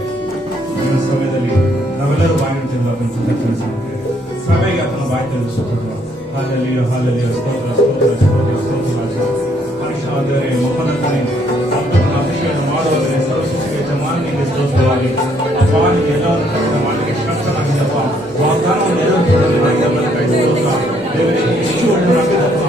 ಈ ಒಂದು ಸಮಯದಲ್ಲಿ ನಾವೆಲ್ಲರೂ ಬಾಯಿ ತಿಳಿದು ಅದನ್ನು ಕೃಪೆ ಸಲ್ಲಿಸುತ್ತೇವೆ. ಸಭೆಗೆ ಅದನ್ನು ಬಾಯಿ ತಿಳಿಸುತ್ತೇವೆ. ಹಾಲೆಲೂಯಾ, ಹಾಲೆಲೂಯಾ, ಸ್ತೋತ್ರ, ಸ್ತೋತ್ರ, ಸ್ತೋತ್ರ, ಸ್ತೋತ್ರ. ಮನುಷ್ಯನಾದರೆ ಮಹೋನ್ನತನೇ, ಆತನನ್ನು ಅಭಿಷೇಕ ಮಾಡುವುದರಲ್ಲಿ ಸರ್ವಸೃಷ್ಟಿಗೆ ಯಜಮಾನನಿಗೆ ಸ್ತೋತ್ರವಾಗಿ. ಅಪ್ಪ ನೀನು ಎಲ್ಲವನ್ನು ಕರ್ತನ ಮಾಡಲಿಕ್ಕೆ ಶಕ್ತನಾಗಿದ್ದಪ್ಪ, ವಾಗ್ದಾನವನ್ನು ನೆರವೇರಿಸುವುದರಲ್ಲಿ ದೇವರಿಗೆ ಎಷ್ಟು ಒಳ್ಳೆಯದಾಗಿದ್ದಪ್ಪ.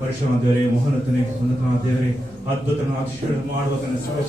ಪರಿಶುದ್ಧ ದೇವರೇ, ಮಹೋನ್ನತನೇ, ಉನ್ನತನಾದ ದೇವರೇ, ಅದ್ಭುತ ಅತಿಶಯ ಮಾಡುವ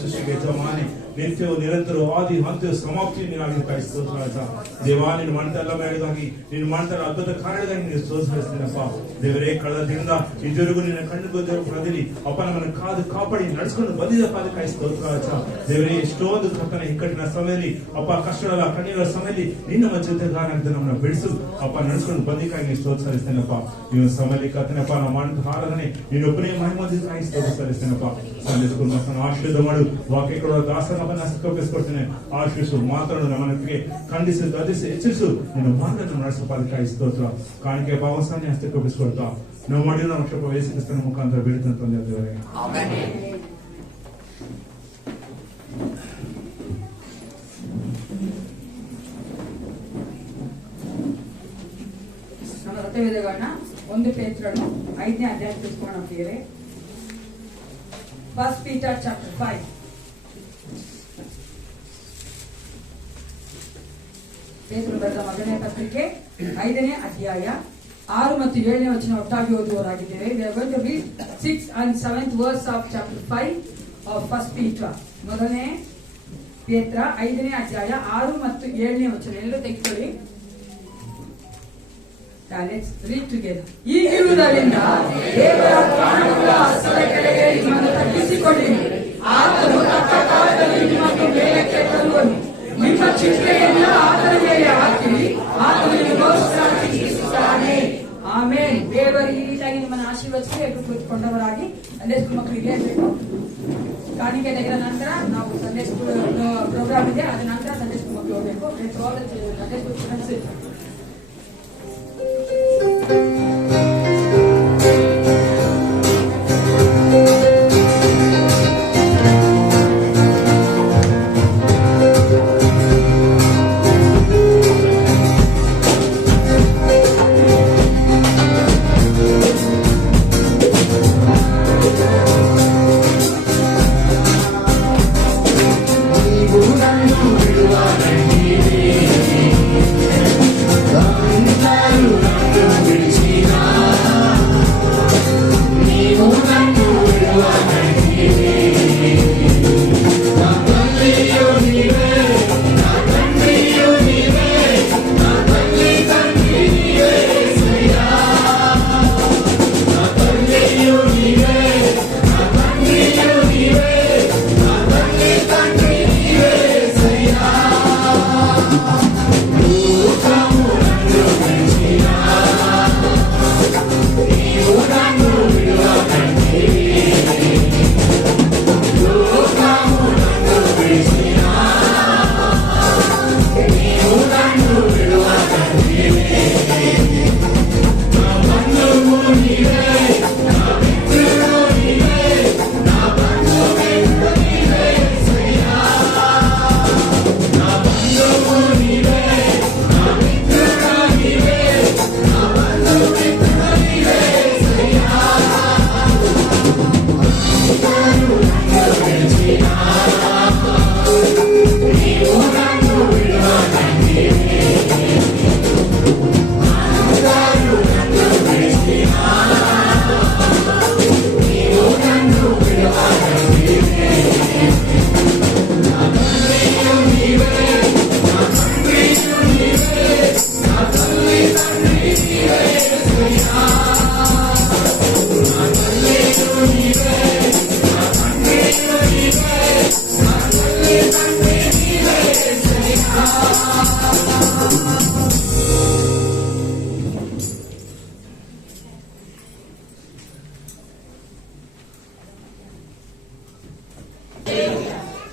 ಸೃಷ್ಟಿಗೆ ಯಜಮಾನೆ ನಿತ್ಯವೂ ನಿರಂತರ ಆದಿ ಅಂತ್ಯ ಸಮಾಪ್ತಿ ನೀನಾಗಿ ಸ್ತೋತ್ರ ರಾಜ. ದೇವಾ ನೀನು ಮಾಡ್ತಾ ಎಲ್ಲ ಮಾಡಿದಾಗಿ ನೀನು ಮಾಡ್ತಾ ಅದ್ಭುತ ಕಾರ್ಯದಾಗಿ ನೀನು ಸ್ತೋತ್ರಿಸ್ತೀನಪ್ಪ ದೇವರೇ. ಕಳೆದ ದಿನದ ಇದುವರೆಗೂ ನಿನ್ನ ಕಣ್ಣು ಪ್ರತಿಲಿ ಅಪ್ಪ ನಮ್ಮನ್ನು ಕಾದು ಕಾಪಾಡಿ ನಡೆಸ್ಕೊಂಡು ಬಂದಿದ್ದಪ್ಪ ಅದಕ್ಕಾಗಿ ಸ್ತೋತ್ರ ರಾಜ. ದೇವರೇ ಎಷ್ಟೊಂದು ಕರ್ತನ ಇಕ್ಕಟ್ಟಿನ ಸಮಯದಲ್ಲಿ ಅಪ್ಪ ಕಷ್ಟಗಳ ಕಣ್ಣೀರ ಸಮಯದಲ್ಲಿ ನಿನ್ನ ನಮ್ಮ ಜೊತೆಗಾರಾಗಿ ನಮ್ಮನ್ನು ಬಿಡಿಸು ಅಪ್ಪ ನಡೆಸ್ಕೊಂಡು ಬಂದಿಕ್ಕಾಗಿ ನೀನು ಸ್ತೋತ್ರಿಸ್ತೇನಪ್ಪ. ನೀನು ಸಮಯದಲ್ಲಿ ಕರ್ತನಪ್ಪ ನಾವು ಮಾಡಿದ ಆರಾಧನೆ ನೀನೊಬ್ಬನೇ ಮಹಿಮಂದಿಗಾಗಿ ಸ್ತೋತ್ರಿಸ್ತೇನಪ್ಪ. ಸಂಡೆ ಸ್ಕೂಲ್ ಮಕ್ಕಳನ್ನು ಆಶೀರ್ವಾದ ಮಾಡು. ವಾಕ್ಯ ಕೊಡುವ ದಾಸನವನ್ನ ಕಲ್ಪಿಸ್ಕೊಡ್ತೇನೆ. ಆಶೀರ್ವಿಸು, ಮಾತಾಡು, ನಮ್ಮನಿಗೆ ಖಂಡಿಸಿ ಗದಿಸಿ ಎಚ್ಚರಿಸು. ನಿನ್ನ ಮಾರ್ಗವನ್ನು ನಡೆಸಪ್ಪ ಅದಕ್ಕಾಗಿ ಸ್ತೋತ್ರ. ಕಾಣಿಕೆ ಭಾವಸಾನ್ಯ ಹಸ್ತ ಕಲ್ಪಿಸ್ಕೊಡ್ತಾ ನಾವು ಮಾಡಿರೋ ನಮ್ಮ ಕ್ಷಪ ವಯಸ್ಸಿನ ಮುಖಾಂತರ ಬೀಳ್ತಂತ ದೇವರೇ. ನಮ್ಮ ಸತ್ಯವೇದಗಳನ್ನ 1 ಪೇತ್ರನು 5ನೇ ಅಧ್ಯಾಯ ತಿಳ್ಕೊಂಡೋಗ್ತೀವಿ. 1 Peter chapter 5. ಪೇತ್ರನು ಬರೆದ ಮೊದಲನೇ ಪತ್ರಿಕೆ 5ನೇ ಅಧ್ಯಾಯ 6 ಮತ್ತು 7ನೇ ವಚನ ಒಟ್ಟಾಗಿ ಓದುವವರಾಗಿದ್ದೇವೆ. We are going to read 6th and 7th verse of chapter 5 of 1 Peter. ಮೊದಲನೇ ಪೇತ್ರ 5ನೇ ಅಧ್ಯಾಯ 6 ಮತ್ತು 7ನೇ ವಚನ ಎಲ್ಲರೂ ತೆಗೆದುಕೊಳ್ಳಿ. Let's read together. ಹೀಗಿರುವುದರಿಂದ ದೇವರ ಪ್ರಾಣಗಳ ಹಸ್ತದ ಕೆಳಗೆ ನಿಮ್ಮನ್ನು ತಗ್ಗಿಸಿಕೊಳ್ಳಿರಿ. ಆತನು ತಕ್ಕ ಕಾಲದಲ್ಲಿ ನಿಮ್ಮನ್ನು ಮೇಲಕ್ಕೆ ತರುವನು. ನಿಮ್ಮ ಚಿಂತೆಯನ್ನು ಆತನ ಮೇಲೆ ಹಾಕಿರಿ, ಆತನು ನಿಮಗೋಸ್ಕರ ಚಿಂತಿಸುತ್ತಾನೆ. ಆಮೇಲೆ ದೇವರು ಈ ರೀತಿಯಾಗಿ ನಿಮ್ಮನ್ನು ಆಶೀರ್ವದಿಸಿ ಎದ್ದು ಕೂತ್ಕೊಂಡವರಾಗಿ ಸಂಡೇ ಸ್ಕೂಲ್ ಮಕ್ಕಳು ಇಲ್ಲೇ ಇರಬೇಕು. ಕಾಣಿಕೆ ತೆಗೆದ ನಂತರ ನಾವು ಸಂಡೇ ಸ್ಕೂಲ್ ಪ್ರೋಗ್ರಾಮ್ ಇದೆ, ಅದ ನಂತರ ಸಂಡೇ ಸ್ಕೂಲ್ ಮಕ್ಕಳು ಹೋಗಬೇಕು. ಸಂಡೇ ಸ್ಕೂಲ್ ಸ್ಟೂಡೆಂಟ್ಸ್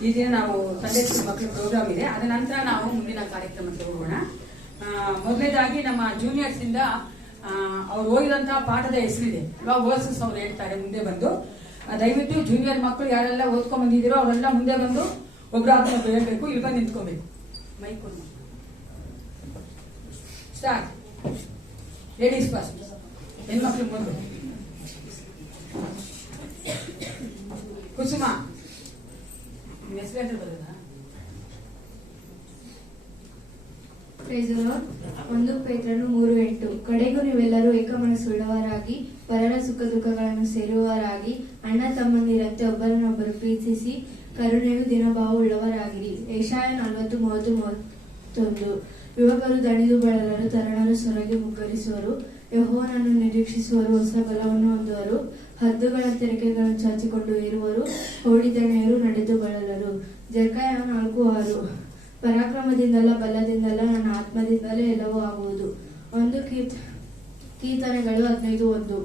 ಈ ದಿನ ನಾವು ಸಂಡೇ ಸ್ಕೂಲ್ ಮಕ್ಕಳ ಪ್ರೋಗ್ರಾಮ್ ಇದೆ. ಅದ ನಂತರ ನಾವು ಮುಂದಿನ ಕಾರ್ಯಕ್ರಮಕ್ಕೆ ಹೋಗೋಣ. ಮೊದಲನೇದಾಗಿ ನಮ್ಮ ಜೂನಿಯರ್ಸ್ ಇಂದ ಅವ್ರು ಓದಿದಂತಹ ಪಾಠದ ಹೆಸರಿದೆ, ವರ್ಸಸ್ ಅವ್ರು ಹೇಳ್ತಾರೆ. ಮುಂದೆ ಬಂದು ದಯವಿಟ್ಟು ಜೂನಿಯರ್ ಮಕ್ಕಳು ಯಾರೆಲ್ಲ ಓದ್ಕೊಂಡ್ ಬಂದಿದ್ದೀರೋ ಅವರೆಲ್ಲ ಮುಂದೆ ಬಂದು ಒಬ್ಬರಾದ್ರೂ ಹೇಳ್ಬೇಕು. ಇಲ್ಲಿ ಬಂದು ನಿಂತ್ಕೋಬೇಕು. Mike start. ಲೇಡೀಸ್ ಫಸ್ಟ್, ಹೆಣ್ಮಕ್ಳು ಮುಂದೆ. ಕುಸುಮ ಹೆಸರು ಬರೋದಾ? 1 ಪೇತ್ರನು 3:8. ಕಡೆಗೂ ನೀವೆಲ್ಲರೂ ಏಕಮನಸ್ಸುಳ್ಳವರಾಗಿ ಪರರ ಸುಖ ದುಃಖಗಳನ್ನು ಸೇರುವವರಾಗಿ ಅಣ್ಣ ತಮ್ಮಂದಿರಂತೆ ಒಬ್ಬರನ್ನೊಬ್ಬರು ಪ್ರೀತಿಸಿ ಕರುಣೆಯು ದಿನಭಾವ ಉಳ್ಳವರಾಗಿರಿ. ಯೆಶಾಯ 40:30-31. ಯುವಕರು ದಣಿದು ಬಳಲರು, ತರುಣರು ಸೊರಗಿ ಮುಗ್ಗರಿಸುವರು. ಯೆಹೋವನನ್ನು ನಿರೀಕ್ಷಿಸುವರು, ಹೊಸ ಬಲವನ್ನು ಹೊಂದುವರು. ಹದ್ದುಗಳಂತೆ ರೆಕ್ಕೆಗಳನ್ನು ಚಾಚಿಕೊಂಡು ಏರುವರು, ಓಡಿದೆಣೆಯರು ನಡೆದು ಬಳಲರು. ಜೆಕರ್ಯ 4:6. ಪರಾಕ್ರಮದಿಂದಲ್ಲ, ಬಲದಿಂದಲ್ಲ, ನನ್ನ ಆತ್ಮದಿಂದಲೇ ಎಲ್ಲವೂ ಆಗುವುದು. 1 ಕೀರ್ತನೆಗಳು 15:1.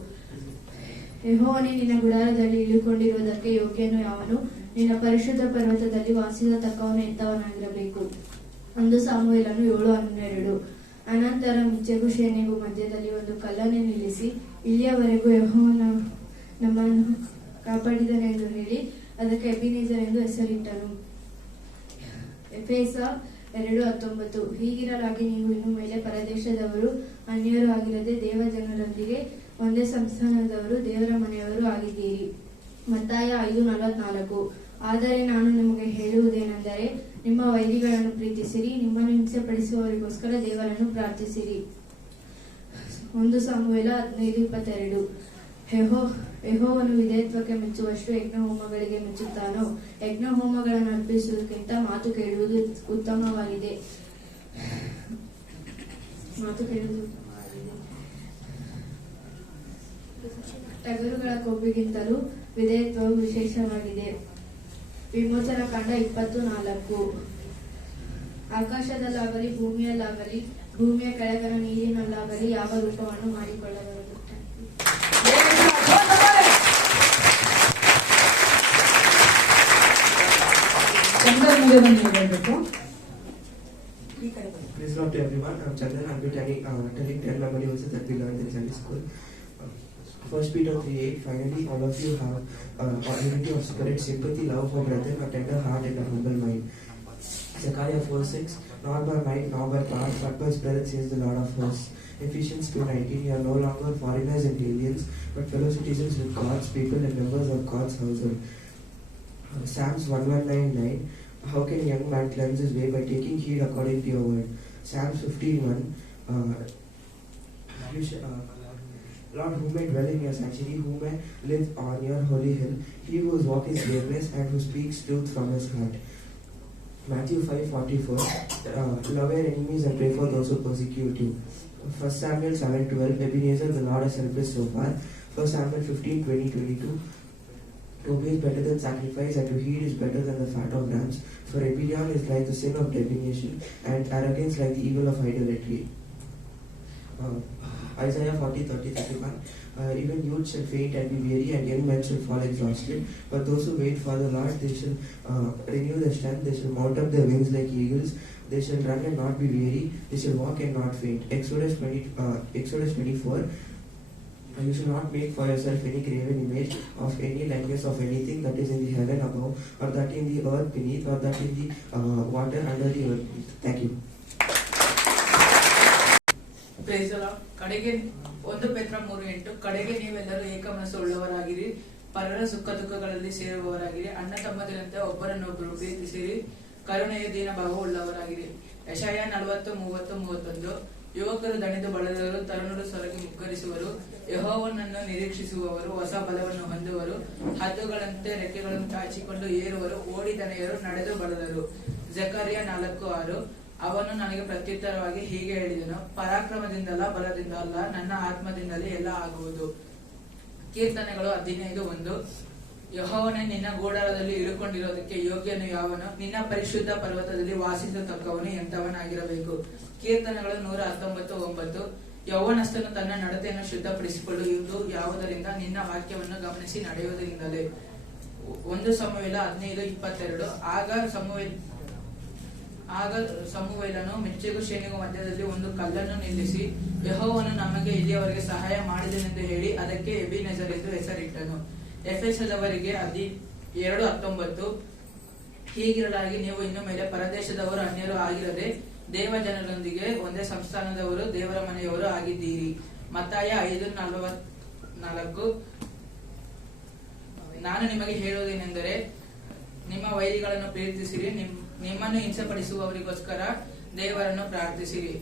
ಯೆಹೋವನೇ, ನಿನ್ನ ಗುಡಾರದಲ್ಲಿ ಇಳಿದುಕೊಂಡಿರುವುದಕ್ಕೆ ಯೋಗ್ಯನು ಯಾವನು? ನಿನ್ನ ಪರಿಶುದ್ಧ ಪರ್ವತದಲ್ಲಿ ವಾಸಿಸತಕ್ಕವನು ಎಂತವನಾಗಿರಬೇಕು? 1 ಸಾಮುವೇಲನು 7:12. ಅನಂತರ ಮಿಚ್ಚೆಗೂ ಶೇನೆಗೂ ಮಧ್ಯದಲ್ಲಿ ಒಂದು ಕಲ್ಲನ್ನೇ ನಿಲ್ಲಿಸಿ, ಇಲ್ಲಿಯವರೆಗೂ ಯೆಹೋವನು ನಮ್ಮನ್ನು ಕಾಪಾಡಿದನೆಂದು ಹೇಳಿ ಅದಕ್ಕೆ ಎಬೆನೆಜರ್ ಎಂದು ಹೆಸರಿಟ್ಟನು. ಎಫೆಸ 2:19. ಹೀಗಿರಲಾಗಿ ನೀವು ಇನ್ನು ಮೇಲೆ ಪರದೇಶದವರು, ಅನ್ಯರು ಆಗಿರದೆ ದೇವ ಜನರೊಂದಿಗೆ ಒಂದೇ ಸಂಸ್ಥಾನದವರು, ದೇವರ ಮನೆಯವರು ಆಗಿದ್ದೀರಿ. ಮತ್ತಾಯ 5:44. ಆದರೆ ನಾನು ನಿಮಗೆ ಹೇಳುವುದೇನೆಂದರೆ, ನಿಮ್ಮ ವೈರಿಗಳನ್ನು ಪ್ರೀತಿಸಿರಿ, ನಿಮ್ಮನ್ನು ಹಿಂಸೆಪಡಿಸುವವರಿಗೋಸ್ಕರ ದೇವರನ್ನು ಪ್ರಾರ್ಥಿಸಿರಿ. 1 ಸಾಮುವೇಲ 15:22. ಯೆಹೋವನು ವಿಧೇಯತ್ವಕ್ಕೆ ಮೆಚ್ಚುವಷ್ಟು ಯಜ್ಞ ಹೋಮಗಳಿಗೆ ಮೆಚ್ಚುತ್ತಾನೋ? ಯಜ್ಞ ಹೋಮಗಳನ್ನು ಅರ್ಪಿಸುವುದಕ್ಕಿಂತ ಮಾತು ಕೇಳುವುದು ಉತ್ತಮವಾಗಿದೆ. ಟಗರುಗಳ ಕೊಬ್ಬಿಗಿಂತಲೂ ವಿಧೇಯತ್ವವು ವಿಶೇಷವಾಗಿದೆ. ವಿಮೋಚನ ಕಾಂಡ 20:4. ಆಕಾಶದಲ್ಲಾಗಲಿ ಭೂಮಿಯಲ್ಲಾಗಲಿ ಭೂಮಿಯ ಕೆಳಗನ ನೀರಿನಲ್ಲಾಗಲಿ ಯಾವ ರೂಪವನ್ನು ಮಾಡಿಕೊಳ್ಳಬಾರದು. Praise Lord to everyone. I'm Chandran. I'll be telling 10 memory verses that we learned in Sunday school. 1 Peter 3:8. Finally, all of you have unity of spirit, sympathy, love for brethren, a tender heart and a humble mind. Zechariah 4:6. Not by might, nor by power, but by Spirit, says the Lord of hosts. Ephesians 2:19. You are no longer foreigners and aliens, but fellow citizens with God's people and members of God's household. Psalms 119:9. How can a young man cleanse his way? By taking heed according to your word. Psalms 15:1. Lord, who may dwell in your sanctuary, who may live on your holy hill, he whose walk is blameless and who speaks truth from his heart. Matthew 5:44. Love your enemies and pray for those who persecute you. 1 Samuel 7:12. Ebenezer, the Lord has helped us so far. 1 Samuel 15:20-22. To obey is better than sacrifice, and to heed is better than the fat of rams. For rebellion is like the sin of divination, and arrogance like the evil of idolatry. Isaiah 40:30-31. Even youth shall faint and be weary, and young men shall fall exhausted. But those who wait for the Lord, they shall renew their strength. They shall mount up their wings like eagles. They shall run and not be weary. They shall walk and not faint. Exodus 24. You shall not make for yourself any graven image of any likeness of anything that is in the heaven above, or that in the earth beneath, or that in the water under the earth beneath. Thank you. Praise the Lord. ಕಡೆಗೆ 1 ಪೇತ್ರ 3:8. ಕಡೆಗೆ ನೀವೆಲ್ಲರೂ ಏಕಮನಸ್ಸು ಉಳ್ಳವರಾಗಿರಿ, ಪರರ ಸುಖ ದುಃಖಗಳಲ್ಲಿ ಸೇರುವವರಾಗಿರಿ, ಅಣ್ಣ ತಮ್ಮದಿರಂತೆ ಒಬ್ಬರನ್ನೊಬ್ಬರು ಪ್ರೀತಿಸಿರಿ, ಕರುಣೆಯ ದೀನಭಾವ ಉಳ್ಳವರಾಗಿರಿ. ಯೆಶಾಯ 40:30-31. ಯುವಕರು ದಣಿದು ಬಳಲರು, ತರುಣರು ಸೊರಗಿ ಮುಗ್ಗರಿಸುವರು. ಯೆಹೋವನನ್ನು ನಿರೀಕ್ಷಿಸುವವರು ಹೊಸ ಬಲವನ್ನು ಹೊಂದುವರು. ಹದ್ದುಗಳಂತೆ ರೆಕ್ಕೆಗಳನ್ನು ಚಾಚಿಕೊಂಡು ಏರುವರು, ಓಡಿದನೆಯರು ನಡೆದು ಬಳಲರು. ಜೆಕರ್ಯ 4:6. ಅವನು ನನಗೆ ಪ್ರತ್ಯುತ್ತರವಾಗಿ ಹೀಗೆ ಹೇಳಿದನು, ಪರಾಕ್ರಮದಿಂದಲ್ಲ, ಬಲದಿಂದಲ್ಲ, ನನ್ನ ಆತ್ಮದಿಂದಲೇ ಎಲ್ಲ ಆಗುವುದು. ಕೀರ್ತನೆಗಳು 15:1. ಯೆಹೋವನೇ, ನಿನ್ನ ಗೂಡಾರದಲ್ಲಿ ಇಳುಕೊಂಡಿರೋದಕ್ಕೆ ಯೋಗ್ಯನು ಯಾವನು? ನಿನ್ನ ಪರಿಶುದ್ಧ ಪರ್ವತದಲ್ಲಿ ವಾಸಿಸತಕ್ಕವನು ಎಂತವನಾಗಿರಬೇಕು? ಕೀರ್ತನೆಗಳು 119:9. ಯೌವನಸ್ಥನು ತನ್ನ ನಡತೆಯನ್ನು ಶುದ್ಧಪಡಿಸಿಕೊಳ್ಳುವುದು ಯಾವುದರಿಂದ? ನಿನ್ನ ವಾಕ್ಯವನ್ನು ಗಮನಿಸಿ ನಡೆಯುವುದರಿಂದಲೇ. 1 ಸಮುವೇಲ 15:22. ಆಗ ಸಮುವೇಲನು ಮೆಚ್ಚೆಗೂ ಶೇನಿಗೂ ಮಧ್ಯದಲ್ಲಿ ಒಂದು ಕಲ್ಲನ್ನು ನಿಲ್ಲಿಸಿ, ಯೆಹೋವನು ನಮಗೆ ಇಲ್ಲಿಯವರೆಗೆ ಸಹಾಯ ಮಾಡಿದನೆಂದು ಹೇಳಿ ಅದಕ್ಕೆ ಎಬೆನೆಜರ್ ಎಂದು ಹೆಸರಿಟ್ಟನು. ಎಫೆಸದವರಿಗೆ 2:19. ಹೀಗಿರಲಾಗಿ ನೀವು ಇನ್ನು ಮೇಲೆ ಪರದೇಶದವರು, ಅನ್ಯರು ಆಗಿರದೆ ದೇವ ಜನರೊಂದಿಗೆ ಒಂದೇ ಸಂಸ್ಥಾನದವರು, ದೇವರ ಮನೆಯವರು ಆಗಿದ್ದೀರಿ. ಮತ್ತಾಯ 5:44. ನಾನು ನಿಮಗೆ ಹೇಳುವುದೇನೆಂದರೆ, ನಿಮ್ಮ ವೈರಿಗಳನ್ನು ಪ್ರೀತಿಸಿರಿ, ನಿಮ್ಮನ್ನು ಹಿಂಸೆಪಡಿಸುವವರಿಗೋಸ್ಕರ ದೇವರನ್ನು ಪ್ರಾರ್ಥಿಸಿರಿ.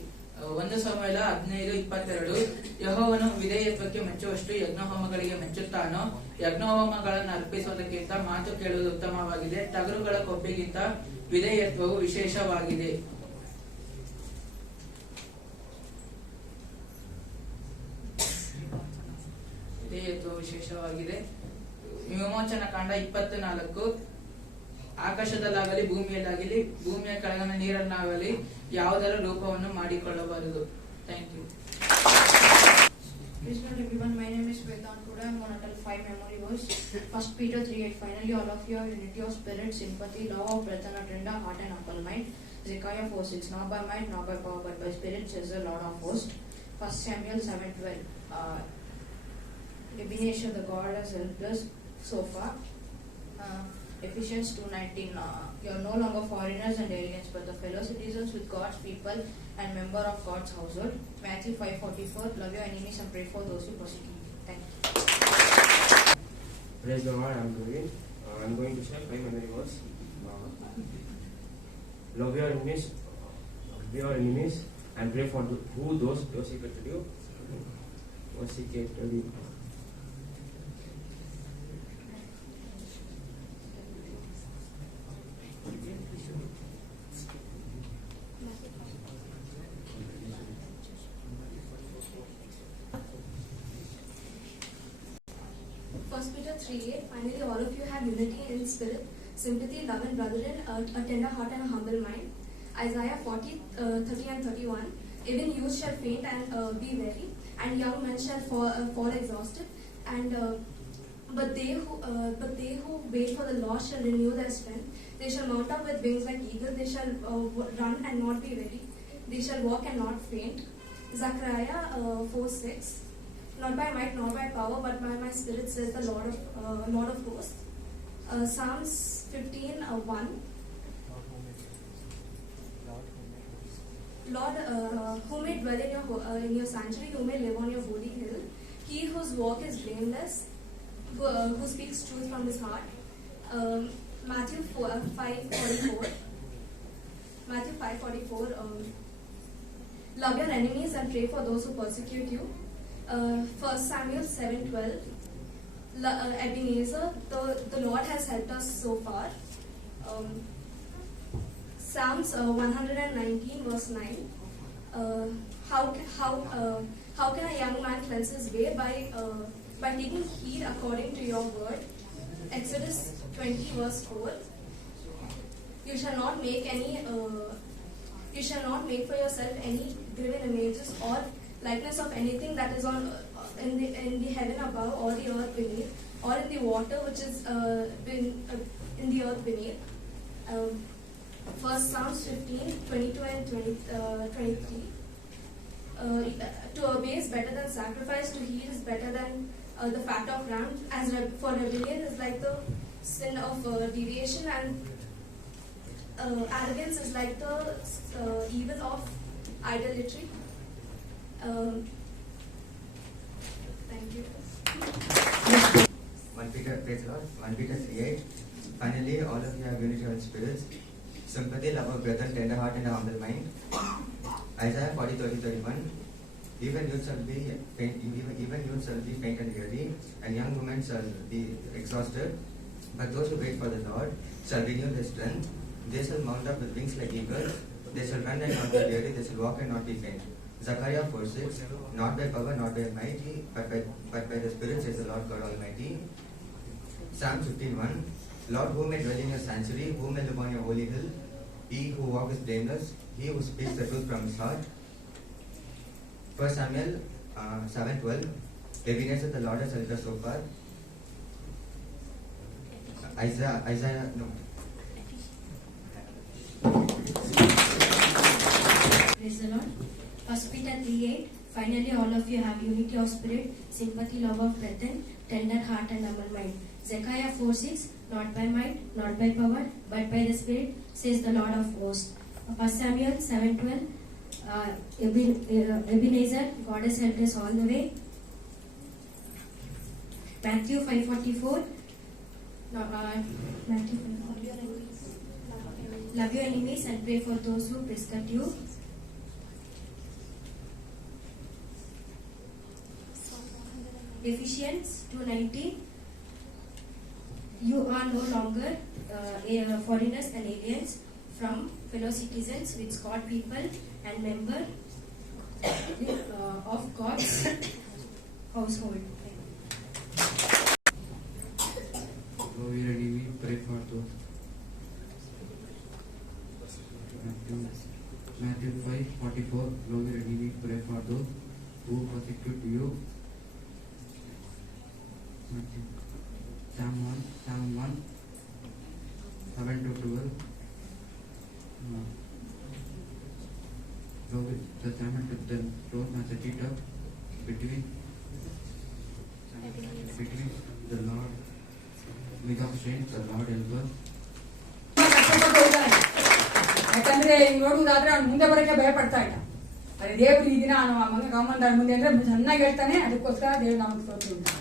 1 ಸಮುವೇಲ 15:22 ಯೆಹೋವನು ವಿಧೇಯತ್ವಕ್ಕೆ ಮೆಚ್ಚುವಷ್ಟು ಯಜ್ಞಹೋಮಗಳಿಗೆ ಮೆಚ್ಚುತ್ತಾನೋ, ಯಜ್ಞಹೋಮಗಳನ್ನು ಅರ್ಪಿಸುವುದಕ್ಕಿಂತ ಮಾತು ಕೇಳುವುದು ಉತ್ತಮವಾಗಿದೆ, ಟಗರುಗಳ ಕೊಬ್ಬಿಗಿಂತ ವಿಧೇಯತ್ವವು ವಿಶೇಷವಾಗಿದೆ. ವಿಧೇಯತ್ವವು ವಿಶೇಷವಾಗಿದೆ. ವಿಮೋಚನ ಕಾಂಡ 24 ಆಕಾಶದಲ್ಲಾಗಲಿ ಭೂಮಿಯಲ್ಲಾಗಲಿ ಭೂಮಿಯ ಕೆಳಗಿನ ನೀರನ್ನಾಗಲಿ ಯಾವುದರ ರೂಪವನ್ನು ಮಾಡಿಕೊಳ್ಳಬಾರದು. Thank you. Praise God everyone, my name is Vedant. Today I am going to tell 5 memory verse. 1 Peter 3:8. Finally, all of you have unity of spirit, sympathy, love of brethren, a tender heart and humble mind. Zechariah 4:6. Not by might, not by power, but by spirit, says the Lord of hosts. 1 Samuel 7:12. Ebenezer, the God has helped us so far. Ephesians 2:19. You are no longer foreigners and aliens, but the fellow citizens with God's people and member of God's household. Matthew 5:44. Love your enemies and pray for those who persecute you. Thank you. Praise the Lord, I'm going to share 5 memory verse. Love your enemies and pray for who those persecute you. First Peter 3:8. Finally, all of you have unity in spirit, sympathy, love, and brotherhood, a tender heart and a humble mind. Isaiah 40:30 and 31. Even youth shall faint and be weary, and young men shall fall exhausted. And but they who wait for the Lord shall renew their strength. They shall mount up with wings like eagles. They shall run and not be weary. They shall walk and not faint. Zechariah 4:6. Not by might, nor by power, but by my spirit, says the Lord of hosts. Psalms 15:1. Lord, who may dwell in your sanctuary, who may live on your holy hill, he whose walk is blameless, who speaks truth from his heart. Matthew 5:44. Matthew 5:44. Love your enemies and pray for those who persecute you. 1 Samuel 7:12. Ebenezer, the Lord has helped us so far. Psalms 119 verse 9. How can a young man cleanse his way? By taking heed according to your word. Exodus 20 verse 4. You shall not make for yourself any graven images or likeness of anything that is in the heaven above, or the earth beneath, or in the water which is in the earth beneath. First Psalms 15:22 and 23. To obey is better than sacrifice. To heed is better than the fat of ram. For rebellion is like the sin of deviation, and arrogance is like the evil of idolatry. Thank you. 1 Peter, praise the Lord. 1 Peter 3:8. Finally, all of you have unity of spirits, sympathy, love of brethren, tender heart, and a humble mind. Isaiah 40:30-31. Even youth shall be faint and weary, and young women shall be exhausted. But those who wait for the Lord shall renew their strength. They shall mount up with wings like eagles. They shall run and not be weary. They shall walk and not be faint. Zechariah 4:6. Not by power, not by mighty, but by the Spirit, says the Lord God Almighty. Psalm 15:1. Lord, who may dwell in your sanctuary, who may live on your holy hill? He who walks blameless, he who speaks the truth from his heart. 1 Samuel 7:12. Ebenezer, the Lord has helped us so far. Isaiah, no. Praise the Lord. 1 Peter 3:8. Finally, all of you have unity of spirit, sympathy, love of brethren, tender heart, and humble mind. Zechariah 4:6. Not by might, not by power, but by the Spirit, says the Lord of hosts. 1 Samuel 7:12. Ebenezer, God has helped us all the way. Matthew 5:44. Matthew 5:44. Love your enemies and pray for those who persecute you. Ephesians 2:19. You are no longer foreigners and aliens from fellow citizens with God's people and member of God's household. Lord, we ready, we pray for those. Matthew 5:44. Lord, we ready, we pray for those who persecute you. Psalm 1, 7-12. Lord, the Samuel took the stone as a cheetah between the Lord, without strength, the Lord help us. ಕಷ್ಟಪಟ್ಟು ಹೋಗ್ತಾನೆ. ಯಾಕಂದ್ರೆ ಈಗ ನೋಡುವುದಾದ್ರೆ ಅವ್ನು ಮುಂದೆ ಬರೋಕೆ ಭಯ ಪಡ್ತಾ ಇಲ್ಲ. ಅದೇ ದೇವ್ರು ಈ ದಿನ ಅವನ ಮಗ ಗಮನದ ಮುಂದೆ ಅಂದ್ರೆ ಚೆನ್ನಾಗಿ ಹೇಳ್ತಾನೆ. ಅದಕ್ಕೋಸ್ಕರ ದೇವ್ರು ನಮಗೆ ಸ್ತೋತ್ರ ಉಂಟು.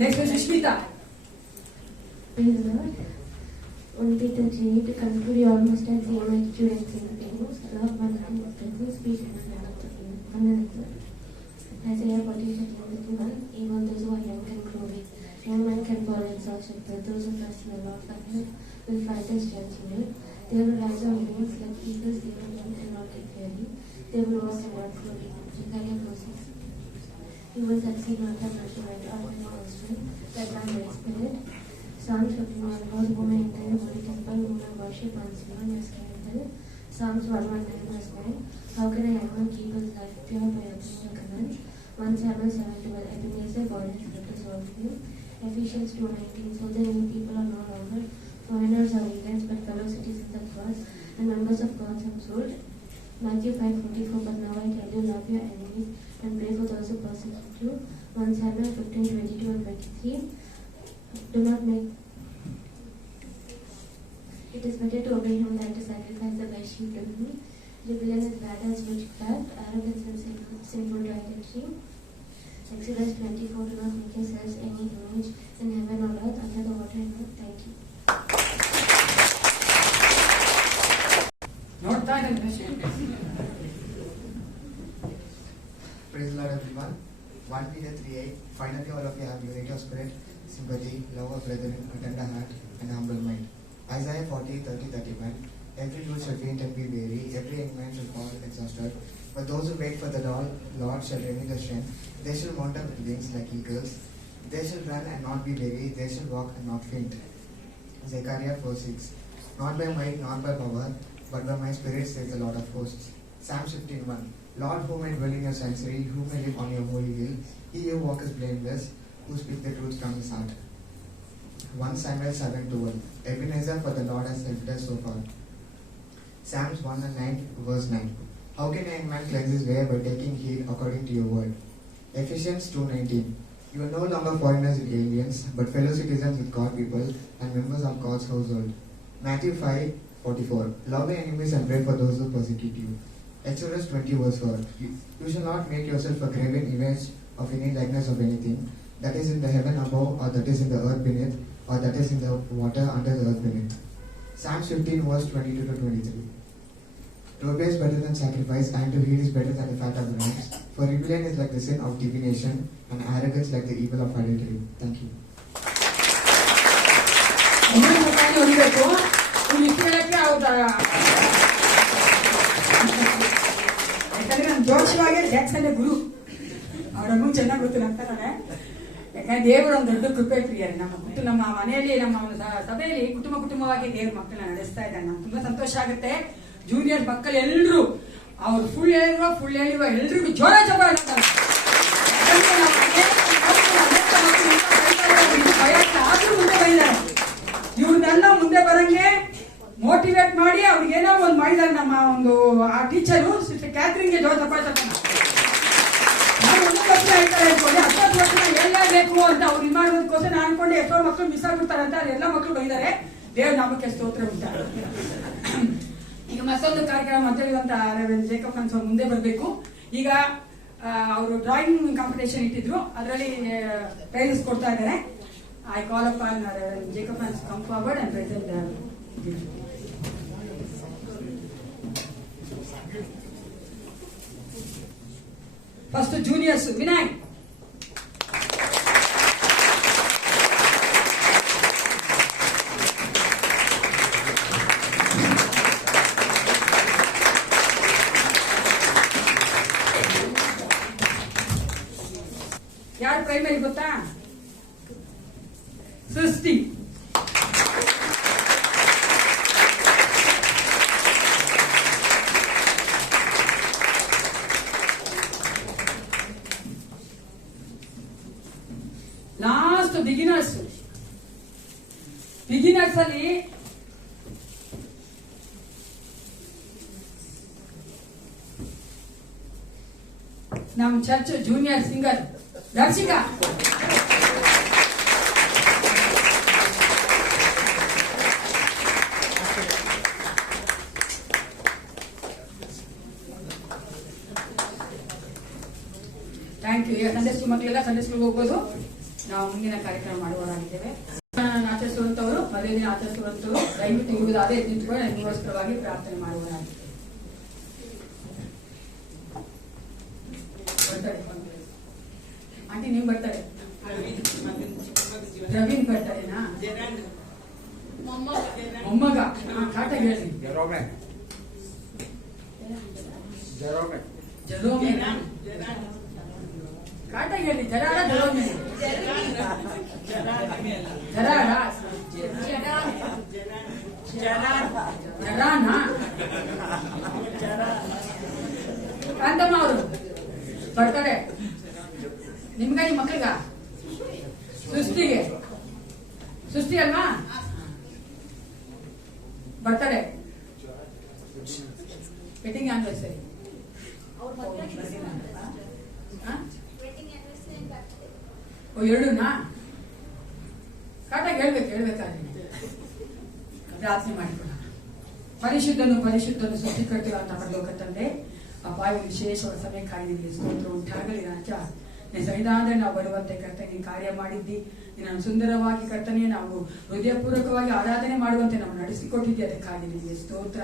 Next Sushmita. On Peter 3, to conclude, you all must have seen my students in the things, love one another, speak one another. Isaiah 40:31, even those who are young can grow weak. Young men can fall exhausted, but those who trust in the Lord will find their strength renewed. They will rise on wings like eagles, they will run and not get weary. They will walk and not grow weary. Zechariah 4:6. You will succeed not by rushing right or by your strength, but by my spirit. Psalms 51, Lord, whom I enter your holy temple, whom I worship once more, your scared. Psalms 119:9. How can a young man keep his life pure by obeying your commands? 1 Samuel 7:12. Ebenezer, God has helped us all of you. Ephesians 2:19. So then you people are no longer foreigners or aliens, but fellow citizens of God and members of God's household. Matthew 5:44. But now I tell you, love your enemies and pray for those who persecute you. 1 Samuel 15:22 and 23. Do not make. It is better to obey him than to sacrifice the best sheep to him. Rebellion is bad as witchcraft, arrogance and sinful idolatry. Exodus 24. Do not make yourselves any image in heaven or earth, under the water and earth. Thank you. ನೋಡ್ತಾ ಇದ್ದಾನೆ. Praise the Lord, everyone. 1 Peter 3:8. Finally, all of you have unity of spirit, sympathy, love of brethren, a tender heart, and a humble mind. Isaiah 40:30-31. Every youth shall faint and be weary, every young man shall fall exhausted. But those who wait for the Lord shall renew their strength. They shall mount up with wings like eagles. They shall run and not be weary. They shall walk and not faint. Zechariah 4:6. Not by might, not by power, but by my spirit, says the Lord of hosts. Psalm 15:1. Lord, who may dwell in your sanctuary, who may live on your holy hill, he who walketh blameless, who speak the truth from his heart. 1 Samuel 7:12. Ebenezer, for the Lord has helped us so far. Psalms 1:9. How can a young man cleanse his way? By taking heed according to your word. Ephesians 2:19. You are no longer foreigners and aliens, but fellow citizens with God's people and members of God's household. Matthew 5:44. Love your enemies and pray for those who persecute you. Exodus 20:4. You shall not make yourself a graven image of any likeness of anything that is in the heaven above, or that is in the earth beneath, or that is in the water under the earth beneath. Psalms 15:22-23. To obey is better than sacrifice, and to heed is better than the fat of rams. For rebellion is like the sin of divination, and arrogance like the evil of adultery. Thank you. ಹೊಡಿಬೇಕು ಇಷ್ಟು ಹೇಳಕ್ಕೆ ಅವ್ರ ಯಾಕಂದ್ರೆ ನಾನು ಜೋಶವಾಗಿ Jackson ಗುರು ಅವರನ್ನು ಚೆನ್ನಾಗಿ ಗೊತ್ತು ನಂತರ. ಯಾಕಂದ್ರೆ ದೇವರು ಒಂದು ದೊಡ್ಡ ಕೃಪೆ ಪ್ರಿಯರೇ. ನಮ್ಮ ಮನೆಯಲ್ಲಿ ನಮ್ಮ ಸಭೆಯಲ್ಲಿ ಕುಟುಂಬವಾಗಿ ದೇವ್ರ ಮಕ್ಕಳನ್ನ ನಡೆಸ್ತಾ ಇದ್ದಾನೆ. ನಮ್ಗೆ ತುಂಬಾ ಸಂತೋಷ ಆಗುತ್ತೆ. ಜೂನಿಯರ್ ಮಕ್ಕಳು ಎಲ್ಲರೂ ಅವ್ರು ಫುಲ್ ಹೇಳಿರುವ ಎಲ್ರಿಗೂ ಜೋರ ಜೋರ ಹೇಳ್ತಾರೆ. ಆದ್ರೂ ಮುಂದೆ ಬಂದಿದ್ದಾರೆ. ಇವ್ರನ್ನೆಲ್ಲ ಮುಂದೆ ಬರಂಗೆ ಮೋಟಿವೇಟ್ ಮಾಡಿ ಅವ್ರಿಗೇನೋ ಒಂದು ಮಾಡಿದ್ದಾರೆ. ನಮ್ಮ ಒಂದು ಆ ಟೀಚರು ಸಿಸ್ಟರ್ ಕ್ಯಾಥರಿನ್ಗೆ ಜೋರ ತಗೊಳ್ತಾರೆ. ನಾನು 1 ವರ್ಷ ಹೇಳ್ತಾರೆ ಅನ್ಕೊಂಡೆ, 10 ವರ್ಷ ಎಲ್ಲಬೇಕು ಅಂತ ಅವ್ರು ಇದು ಮಾಡೋದಕ್ಕೋಸ್ಕರ ನಾನು ಅನ್ಕೊಂಡೆ ಎಷ್ಟೋ ಮಕ್ಕಳು ಮಿಸ್ ಆಗ್ಬಿಡ್ತಾರೆ ಅಂತ. ಎಲ್ಲ ಮಕ್ಕಳು ಬಂದಿದ್ದಾರೆ. ದೇವ್ರ ನಾಮಕ್ಕೆ ಸ್ತೋತ್ರ ಉಂಟ. ಈಗ ಮತ್ತೊಂದು ಕಾರ್ಯಕ್ರಮ ಮಾತಾಡುವಂತ ಜೇಕಬ್ ಫ್ರಾನ್ಸ್ ಮುಂದೆ ಬರಬೇಕು. ಈಗ ಅವರು ಡ್ರಾಯಿಂಗ್ ಕಾಂಪಿಟೇಷನ್ ಇಟ್ಟಿದ್ರು, ಅದರಲ್ಲಿ ಪ್ರೈಸಸ್ ಕೊಡ್ತಾ ಇದ್ದಾರೆ. I call up on Jacob Frans come forward and present. First juniors Vinay. ಯಾರು ಪ್ರೈಮರಿ ಗೊತ್ತಾ? ಸೃಷ್ಟಿ. ಲಾಸ್ಟ್ ಬಿಗಿನರ್ಸ್ ಅಲ್ಲಿ ನಮ್ಮ church junior singer Darshika. Thank you. Sunday school ಮಕ್ಕಳೆಲ್ಲ ಸಂಡೇ ಸ್ಕೂಲ್ ಹೋಗ್ಬೋದು. ನಾವು ಮುಂದಿನ ಕಾರ್ಯಕ್ರಮ ಮಾಡುವವರಾಗಿದ್ದೇವೆ. ಆಚರಿಸುವಂತವರು, ಮದುವೆ ದಿನ ಆಚರಿಸುವಂತವರು ದಯವಿಟ್ಟು ಇರುವುದಾದರೆ ನಿಂತುಕೊಂಡು ನಿಗೋಸ್ಕರವಾಗಿ ಪ್ರಾರ್ಥನೆ ಮಾಡುವವರಾಗಿದ್ದೇವೆ. ಆಂಟಿ ನೀವು ಬರ್ತಾರೆ? ಪ್ರವೀಣ್ ಬರ್ತಾರೇನಾ? ಮೊಮ್ಮಗ ಕಾಟ ಹೇಳಿ. ಜರೋಮೆ ಕಾಟ ಹೇಳಿ. ಜರಾರ ಜರೋಮೆ ಜರಾನಾ ಕಾಂತಮ್ಮ ಅವರು ಬರ್ತಾರೆ. ನಿಮ್ಗ ನಿಮ್ಮ ಮಕ್ಕಳಿಗ ಸೃಷ್ಟಿ ಅಲ್ವಾ? ಬರ್ತಾರೆ. ವೆಡ್ಡಿಂಗ್ ಆನಿವರ್ಸರಿ ಎರಡೂನಾ? ಕರೆಕ್ಟಾಗಿ ಹೇಳ್ಬೇಕಾದ್ರೆ ಪ್ರಾರ್ಥನೆ ಮಾಡಿಕೊಳ್ಳೋಣ. ಪರಿಶುದ್ಧನು ಸೃಷ್ಟಿಕರ್ತಿವ ಅಂತ ಪರಲೋಕ ತಂದೆ, ಅಪ್ಪ ವಿಶೇಷವಾದ ಸಮಯಕ್ಕಾಗಿ ನಿಮಗೆ ಸ್ತೋತ್ರ ಉಂಟಾಗಲಿ. ರಾಜ ನಿನ್ನ ಸನ್ನಿಧಾನದಲ್ಲಿ ನಾವು ಬರುವಂತೆ ಕರ್ತನೆ ನೀನು ಕಾರ್ಯ ಮಾಡಿದ್ದಿ. ನಿನ್ನ ಸುಂದರವಾಗಿ ಕರ್ತನೆ ನಾವು ಹೃದಯಪೂರ್ವಕವಾಗಿ ಆರಾಧನೆ ಮಾಡುವಂತೆ ನಾವು ನಡೆಸಿಕೊಟ್ಟಿದ್ದೆ. ಅದಕ್ಕಾಗಿ ನಿಮಗೆ ಸ್ತೋತ್ರ.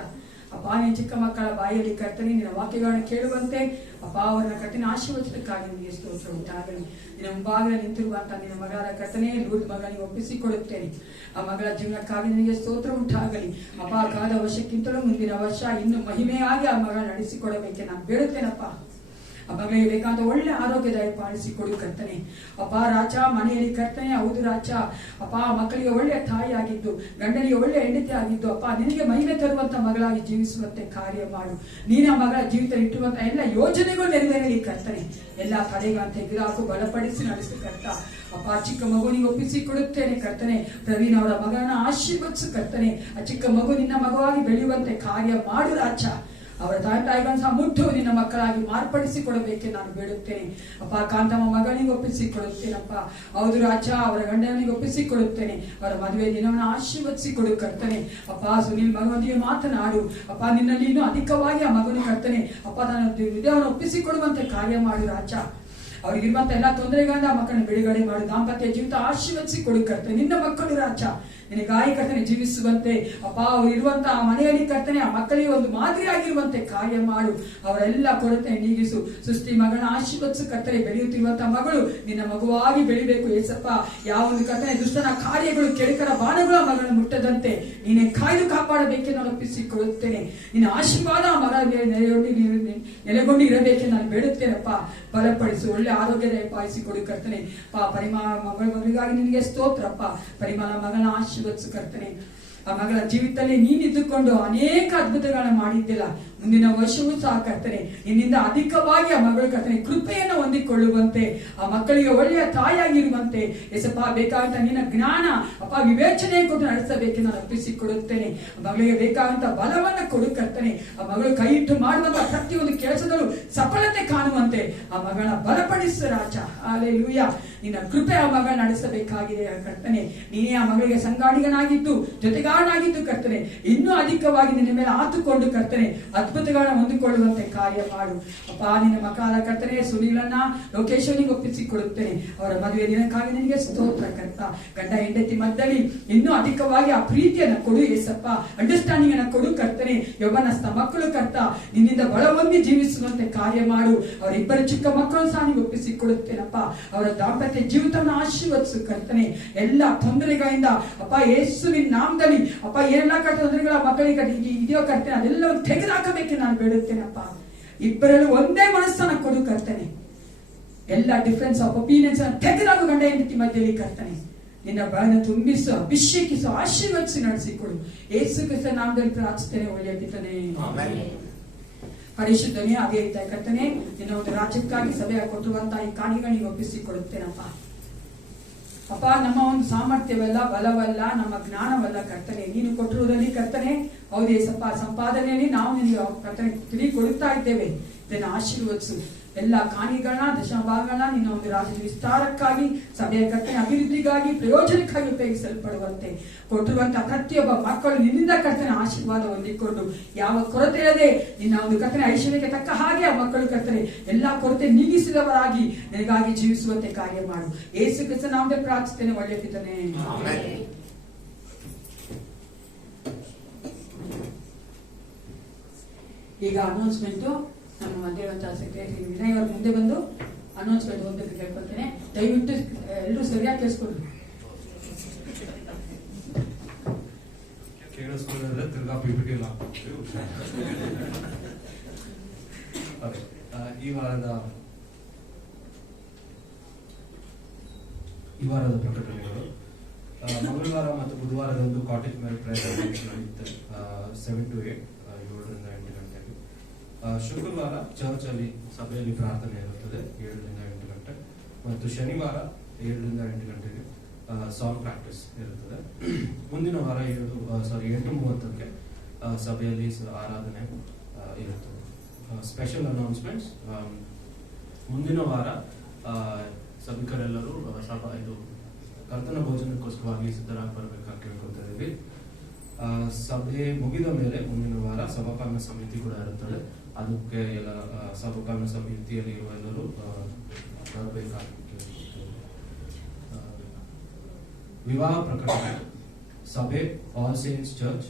ಅಪ್ಪ ನಿನ್ನ ಚಿಕ್ಕ ಮಕ್ಕಳ ಬಾಯಲ್ಲಿ ಕರ್ತನೆ ನಿನ್ನ ವಾಕ್ಯಗಳನ್ನು ಕೇಳುವಂತೆ ಅಪ್ಪ ಅವರನ್ನ ಕರ್ತನೆ ಆಶೀರ್ವದಿಸಕ್ಕಾಗಿ ನಿಮಗೆ ಸ್ತೋತ್ರ ಉಂಟಾಗಲಿ. ನಿನ್ನ ಮುಂಭಾಗ ನಿಂತಿರುವಂತಹ ನಿನ್ನ ಮಗಳ ಕರ್ತನೆ ಲೂರ್ದ್ ಮಗನಿಗೆ ಒಪ್ಪಿಸಿಕೊಡುತ್ತೇನೆ. ಆ ಮಗಳ ಜೀವನಕ್ಕಾಗಿ ನಿನಗೆ ಸ್ತೋತ್ರ ಉಂಟಾಗಲಿ. ಅಪ್ಪ ಕಾದ ವರ್ಷಕ್ಕಿಂತಲೂ ಮುಂದಿನ ವರ್ಷ ಇನ್ನು ಮಹಿಮೆಯಾಗಿ ಆ ಮಗಳ ನಡೆಸಿಕೊಡಬೇಕೆ ನಾನು ಬೇಡುತ್ತೇನಪ್ಪ. ಆ ಮಗಳಿಗೆ ಬೇಕಾದ ಒಳ್ಳೆ ಆರೋಗ್ಯದಾಯ ಪಾಲಿಸಿಕೊಡು ಕರ್ತನೆ. ಅಪ್ಪ ರಾಜ ಮನೆಯಲ್ಲಿ ಕರ್ತನೆ ಹೌದು ರಾಜ. ಅಪ್ಪ ಮಕ್ಕಳಿಗೆ ಒಳ್ಳೆ ತಾಯಿ ಆಗಿದ್ದು, ಗಂಡನಿಗೆ ಒಳ್ಳೆ ಹೆಂಡತಿ ಆಗಿದ್ದು ಅಪ್ಪ ನಿನಗೆ ಮಹಿಮೆ ತರುವಂತ ಮಗಳಾಗಿ ಜೀವಿಸುವಂತೆ ಕಾರ್ಯ ಮಾಡು. ನೀನ ಮಗಳ ಜೀವಿತ ಇಟ್ಟುವಂತ ಎಲ್ಲ ಯೋಜನೆಗಳು ನೆರವೇರಲಿ ಕರ್ತನೆ. ಎಲ್ಲ ಕಡೆಗಳಂತ ಎದುರಾಕು ಬಲಪಡಿಸಿ ನಡೆಸು ಕರ್ತ. ಅಪ್ಪ ಚಿಕ್ಕ ಮಗುವಿಗೆ ಒಪ್ಪಿಸಿಕೊಡುತ್ತೇನೆ ಕರ್ತನೆ. ಪ್ರವೀಣ್ ಅವರ ಮಗನ ಆಶೀರ್ವದಿಸು ಕರ್ತನೆ. ಆ ಚಿಕ್ಕ ಮಗು ನಿನ್ನ ಮಗುವಾಗಿ ಬೆಳೆಯುವಂತೆ ಕಾರ್ಯ ಮಾಡು ರಾಜ. ಅವರ ತಾಯಿಗಳನ್ನು ಸಹ ಮುಟ್ಟು ನಿನ್ನ ಮಕ್ಕಳಾಗಿ ಮಾರ್ಪಡಿಸಿ ಕೊಡಬೇಕೆ ನಾನು ಬೇಡುತ್ತೇನೆ. ಅಪ್ಪ ಕಾಂತಮ್ಮ ಮಗನಿಗೆ ಒಪ್ಪಿಸಿಕೊಡುತ್ತೇನಪ್ಪ. ಹೌದು ರಾಜ ಅವರ ಗಂಡನಿಗೆ ಒಪ್ಪಿಸಿಕೊಡುತ್ತೇನೆ. ಅವರ ಮದುವೆ ದಿನವನ್ನು ಆಶೀರ್ವದಿಸಿ ಕೊಡು ಕರ್ತನೆ. ಅಪ್ಪ ಸುನಿಲ್ ಮಗನೊಂದಿಗೆ ಮಾತನಾಡು ಅಪ್ಪ. ನಿನ್ನಲ್ಲಿ ಇನ್ನೂ ಅಧಿಕವಾಗಿ ಆ ಮಗನ ಕರ್ತನೆ ಅಪ್ಪ ನನ್ನ ಹೃದಯವನ್ನು ಒಪ್ಪಿಸಿಕೊಡುವಂತೆ ಕಾರ್ಯ ಮಾಡು ರಾಜ. ಅವ್ರಿಗಿರುವಂತ ಎಲ್ಲಾ ತೊಂದರೆಗಳಿಂದ ಮಕ್ಕಳನ್ನ ಬಿಡುಗಡೆ ಮಾಡು. ದಾಂಪತ್ಯ ಜೀವಿತ ಆಶೀರ್ವದಿಸಿ ಕೊಡು ಕರ್ತನೆ. ನಿನ್ನ ಮಕ್ಕಳು ರಾಜ ನಿನಗಾಗಿ ಕರ್ತನೆ ಜೀವಿಸುವಂತೆ ಅಪ್ಪ ಅವರು ಇರುವಂತಹ ಮನೆಯಲ್ಲಿ ಕರ್ತನೆ ಆ ಮಕ್ಕಳಿಗೆ ಒಂದು ಮಾದರಿಯಾಗಿರುವಂತೆ ಕಾರ್ಯ ಮಾಡು. ಅವರೆಲ್ಲ ಕೊರತೆ ನೀಗಿಸು. ಸೃಷ್ಟಿ ಮಗನ ಆಶೀರ್ವದಿಸು ಕರ್ತನೆ. ಬೆಳೆಯುತ್ತಿರುವಂತಹ ಮಗಳು ನಿನ್ನ ಮಗುವಾಗಿ ಬೆಳಿಬೇಕು ಏಸಪ್ಪ. ಯಾವ ಒಂದು ಕರ್ತನೆ ದುಷ್ಟನ ಕಾರ್ಯಗಳು ಕೆಡುಕರ ಬಾಣಗಳು ಮಗಳನ್ನು ಮುಟ್ಟದಂತೆ ನೀನೆ ಕಾಯ್ದು ಕಾಪಾಡಬೇಕೆ ನಾನು ಒಪ್ಪಿಸಿಕೊಳ್ಳುತ್ತೇನೆ. ನಿನ್ನ ಆಶೀರ್ವಾದ ಆ ಮಗಳ ನೆಲೆಗೊಂಡು ಇರಬೇಕೆ ನಾನು ಬೇಡುತ್ತೇನಪ್ಪ. ಬಲಪಡಿಸು. ಒಳ್ಳೆ ಆರೋಗ್ಯದ ಪಾಲಿಸಿಕೊಡು ಕರ್ತನೆ. ಪರಿಮಳ ಮಗಳಿಗಾಗಿ ನಿನಗೆ ಸ್ತೋತ್ರಪ್ಪ. ಪರಿಮಳ ಮಗನ ಆಶೀರ್ವದಿಸು ಕರ್ತನೆ. ಆ ಮಗಳ ಜೀವಿತದಲ್ಲಿ ನೀನಿದ್ದುಕೊಂಡು ಅನೇಕ ಅದ್ಭುತಗಳನ್ನ ಮಾಡಿದ್ದಿಲ್ಲ. ಮುಂದಿನ ವರ್ಷವೂ ಸಹ ಕರ್ತನೆ ನಿನ್ನಿಂದ ಅಧಿಕವಾಗಿ ಆ ಮಗಳು ಕರ್ತನೆ ಕೃಪೆಯನ್ನು ಹೊಂದಿಕೊಳ್ಳುವಂತೆ ಆ ಮಕ್ಕಳಿಗೆ ಒಳ್ಳೆಯ ತಾಯಿಯಾಗಿರುವಂತೆ ಎಸಪ್ಪ ಬೇಕಾದಂತ ನಿನ್ನ ಜ್ಞಾನ ಅಪ್ಪ ವಿವೇಚನೆ ಕೊಟ್ಟು ನಡೆಸಬೇಕೆ ನಾನು ಒಪ್ಪಿಸಿಕೊಡುತ್ತೇನೆ. ಆ ಮಗಳಿಗೆ ಬೇಕಾದಂತ ಬಲವನ್ನ ಕೊಡು ಕರ್ತನೆ. ಆ ಮಗಳು ಕೈ ಇಟ್ಟು ಮಾಡುವಂತ ಪ್ರತಿಯೊಂದು ಕೆಲಸದಲ್ಲೂ ಸಫಲತೆ ಕಾಣುವಂತೆ ಆ ಮಗಳನ್ನ ಬಲಪಡಿಸು ರಾಜ. ಹಲ್ಲೆಲೂಯಾ. ನಿನ್ನ ಕೃಪೆ ಆ ಮಗಳ ನಡೆಸಬೇಕಾಗಿದೆ ಕರ್ತನೆ. ನೀನೇ ಆ ಮಗಳಿಗೆ ಸಂಗಾಡಿಗನಾಗಿದ್ದು ಜೊತೆಗಾರನಾಗಿದ್ದು ಕರ್ತನೆ ಇನ್ನೂ ಅಧಿಕವಾಗಿ ನಿನ್ನ ಮೇಲೆ ಆತುಕೊಂಡು ಕರ್ತನೆ ಅದ್ಭುತಗಳನ್ನ ಹೊಂದಿಕೊಳ್ಳುವಂತೆ ಕಾರ್ಯ ಮಾಡು ಅಪ್ಪ. ನಿನ್ನ ಮಕ್ಕಳ ಕರ್ತನೆ ಸುನಿಲನ್ನ ಲೋಕೇಶ್ವರಿಗೆ ಒಪ್ಪಿಸಿಕೊಡುತ್ತೇನೆ. ಅವರ ಮದುವೆ ದಿನಕ್ಕಾಗಿ ನಿನಗೆ ಸ್ತೋತ್ರ ಕರ್ತ. ಗಂಡ ಹೆಂಡತಿ ಮಧ್ಯದಲ್ಲಿ ಇನ್ನೂ ಅಧಿಕವಾಗಿ ಆ ಪ್ರೀತಿಯನ್ನ ಕೊಡು ಏಸಪ್ಪ. ಅಂಡರ್ಸ್ಟ್ಯಾಂಡಿಂಗ್ ಅನ್ನ ಕೊಡು ಕರ್ತನೆ. ಯೌವನಸ್ಥ ಮಕ್ಕಳು ಕರ್ತ ನಿನ್ನಿಂದ ಬಲ ಹೊಂದಿ ಜೀವಿಸುವಂತೆ ಕಾರ್ಯ ಮಾಡು. ಅವರ ಇಬ್ಬರು ಚಿಕ್ಕ ಮಕ್ಕಳು ಸಹ ನೀವು ಒಪ್ಪಿಸಿಕೊಡುತ್ತೇನಪ್ಪ. ಅವರ ದಾಂಪತ್ಯ ಜೀವಿತವನ್ನು ಆಶೀರ್ವದಿಸು ಕರ್ತನೆ. ಎಲ್ಲ ತೊಂದರೆಗಳಿಂದ ಅಪ್ಪ ಯೇಸುವಿನ ನಾಮದಲ್ಲಿ ಅಪ್ಪ ಏನೆಲ್ಲ ತೊಂದರೆಗಳ ಮಕ್ಕಳಿಗೆ ಇದೆಯೋ ಕರ್ತನೆ ಅದೆಲ್ಲವನ್ನು ತೆಗೆದುಹಾಕಬೇಕು ನಾನು ಬೇಡುತ್ತೇನಪ್ಪ. ಇಬ್ಬರಲ್ಲೂ ಒಂದೇ ಮನಸ್ಸನ್ನ ಕೊಡು ಕರ್ತನೆ. ಎಲ್ಲ ಡಿಫರೆನ್ಸ್ ಆಫ್ ಒಪಿನಿಯನ್ಸ್ ತೆಗೆದಾಗು ಗಂಡ ಹೆಂಡತಿ ಮಧ್ಯದಲ್ಲಿ ಕರ್ತನೆ. ನಿನ್ನ ಬಲನ ತುಂಬಿಸು, ಅಭಿಷೇಕಿಸು, ಆಶೀರ್ವದಿಸಿ ನಡೆಸಿಕೊಡು. ಯೇಸು ಕ್ರಿಸ್ತ ನಾಮದಲ್ಲಿ ಪ್ರಾರ್ಥಿಸ್ತೇನೆ ಒಳ್ಳೆಯ ಪಿತನೇ. ಪರಿಶುದ್ಧನೇ ಅದೇ ರೀತಿ ಕರ್ತನೆ ನಿನ್ನ ಒಂದು ರಾಜ್ಯಕ್ಕಾಗಿ ಸಭೆಯ ಕೊಟ್ಟಿರುವಂತಹ ಈ ಕಾಣಿಗಳಿಗೆ ಒಪ್ಪಿಸಿಕೊಡುತ್ತೇನಪ್ಪ. ಅಪ್ಪ ನಮ್ಮ ಒಂದು ಸಾಮರ್ಥ್ಯವಲ್ಲ, ಬಲವಲ್ಲ, ನಮ್ಮ ಜ್ಞಾನವಲ್ಲ ಕರ್ತನೆ. ನೀನು ಕೊಟ್ಟಿರುವುದರಲ್ಲಿ ಕರ್ತನೆ ಹೌದೇ ಸಪ್ಪ ಸಂಪಾದನೆಯಲ್ಲಿ ನಾವು ನಿನಗೆ ಕರ್ತನೆ ತಿಳಿ ಕೊಡುತ್ತಾ ಇದ್ದೇವೆ. ಇದನ್ನು ಆಶೀರ್ವದಿಸು. ಎಲ್ಲ ಕಾಣಿಗಳನ್ನ ದಶಭಾಗಗಳನ್ನ ನಿನ್ನ ಒಂದು ರಾಜ್ಯದ ವಿಸ್ತಾರಕ್ಕಾಗಿ ಸಭೆಯ ಕರ್ತನೆ ಅಭಿವೃದ್ಧಿಗಾಗಿ ಪ್ರಯೋಜನಕ್ಕಾಗಿ ಉಪಯೋಗಿಸಲ್ಪಡುವಂತೆ ಕೊಟ್ಟಿರುವಂತಹ ಪ್ರತಿಯೊಬ್ಬ ಮಕ್ಕಳು ನಿನ್ನಿಂದ ಕರ್ತನೆ ಆಶೀರ್ವಾದ ಹೊಂದಿಕೊಂಡು ಯಾವ ಕೊರತೆ ಇರದೆ ನಿನ್ನ ಒಂದು ಕರ್ತನೆ ಐಶ್ವರ್ಯಕ್ಕೆ ತಕ್ಕ ಹಾಗೆ ಆ ಮಕ್ಕಳು ಕರ್ತನೆ ಎಲ್ಲಾ ಕೊರತೆ ನೀಗಿಸಿದವರಾಗಿ ನಿನಗಾಗಿ ಜೀವಿಸುವಂತೆ ಕಾರ್ಯ ಮಾಡು. ಯೇಸು ಕ್ರಿಸ್ತ ನಾಮದಲ್ಲಿ ಪ್ರಾರ್ಥಿಸ್ತೇನೆ ಒಳ್ಳೆಯ ಪಿತನೇ. ಈಗ ಅನೌನ್ಸ್ಮೆಂಟ್ ನಮ್ಮ ಮಧ್ಯವಂತಹ ಸೆಕ್ರೆಟರಿ ವಿನಯ್ ಅವರು ಮುಂದೆ ಬಂದು ಅನೌನ್ಸ್ಮೆಂಟ್ ಹೋಗ್ಬೇಕು ಕೇಳ್ಕೊಳ್ತೇನೆ. ದಯವಿಟ್ಟು ಎಲ್ಲರೂ ಸರಿಯಾಗಿ ಕೇಳಿಸ್ಕೊಡ್ರಿ. ಕೇಳಿಸ್ಕೊಂಡ್ರೆ ತಿರ್ಗಾ ಪಿಪಿಟಿ ಈ ವಾರದ ಪ್ರಕಟಣೆಗಳು. ಮಂಗಳವಾರ ಮತ್ತು ಬುಧವಾರದಂದು ಕಾಟೇಜ್ ಮೇಲೆ ಪ್ರೇಯರ್ ನಡೆಯುತ್ತೆ 7 to 8, 7ರಿಂದ 8 ಗಂಟೆಗೆ. ಶುಕ್ರವಾರ ಚರ್ಚ್ ಅಲ್ಲಿ ಸಭೆಯಲ್ಲಿ ಪ್ರಾರ್ಥನೆ ಇರುತ್ತದೆ 7ರಿಂದ 8 ಗಂಟೆ. ಮತ್ತು ಶನಿವಾರ 7ರಿಂದ 8 ಗಂಟೆಗೆ ಸಾಂಗ್ ಪ್ರಾಕ್ಟೀಸ್ ಇರುತ್ತದೆ. ಮುಂದಿನ ವಾರ 8:30ಕ್ಕೆ ಸಭೆಯಲ್ಲಿ ಆರಾಧನೆ ಇರುತ್ತದೆ. Special announcements. ಮುಂದಿನ ವಾರ ಸಭಿಕರೆಲ್ಲರೂ ಇದು ಕರ್ತನ ಭೋಜನಕ್ಕೋಸ್ಕರವಾಗಿ ಸಿದ್ಧರಾಗಿ ಬರಬೇಕಾಗಿ ಕೇಳ್ಕೊತಾ ಇದ್ದೀವಿ. ಸಭೆ ಮುಗಿದ ಮೇಲೆ ಮುಂದಿನ ವಾರ ಸಭಾಪಾಲನ ಸಮಿತಿ ಕೂಡ ಇರುತ್ತದೆ. ಅದಕ್ಕೆ ಎಲ್ಲ ಸಭಾಪಾಲನ ಸಮಿತಿಯಲ್ಲಿ ಇರುವ ಎಲ್ಲರೂ ಬರಬೇಕಾಗಿ ಕೇಳ್ಕೊಳ್ತೇವೆ. ವಿವಾಹ ಪ್ರಕಟಣೆ. ಸಭೆ ಆಲ್ ಸೇಂಟ್ಸ್ ಚರ್ಚ್,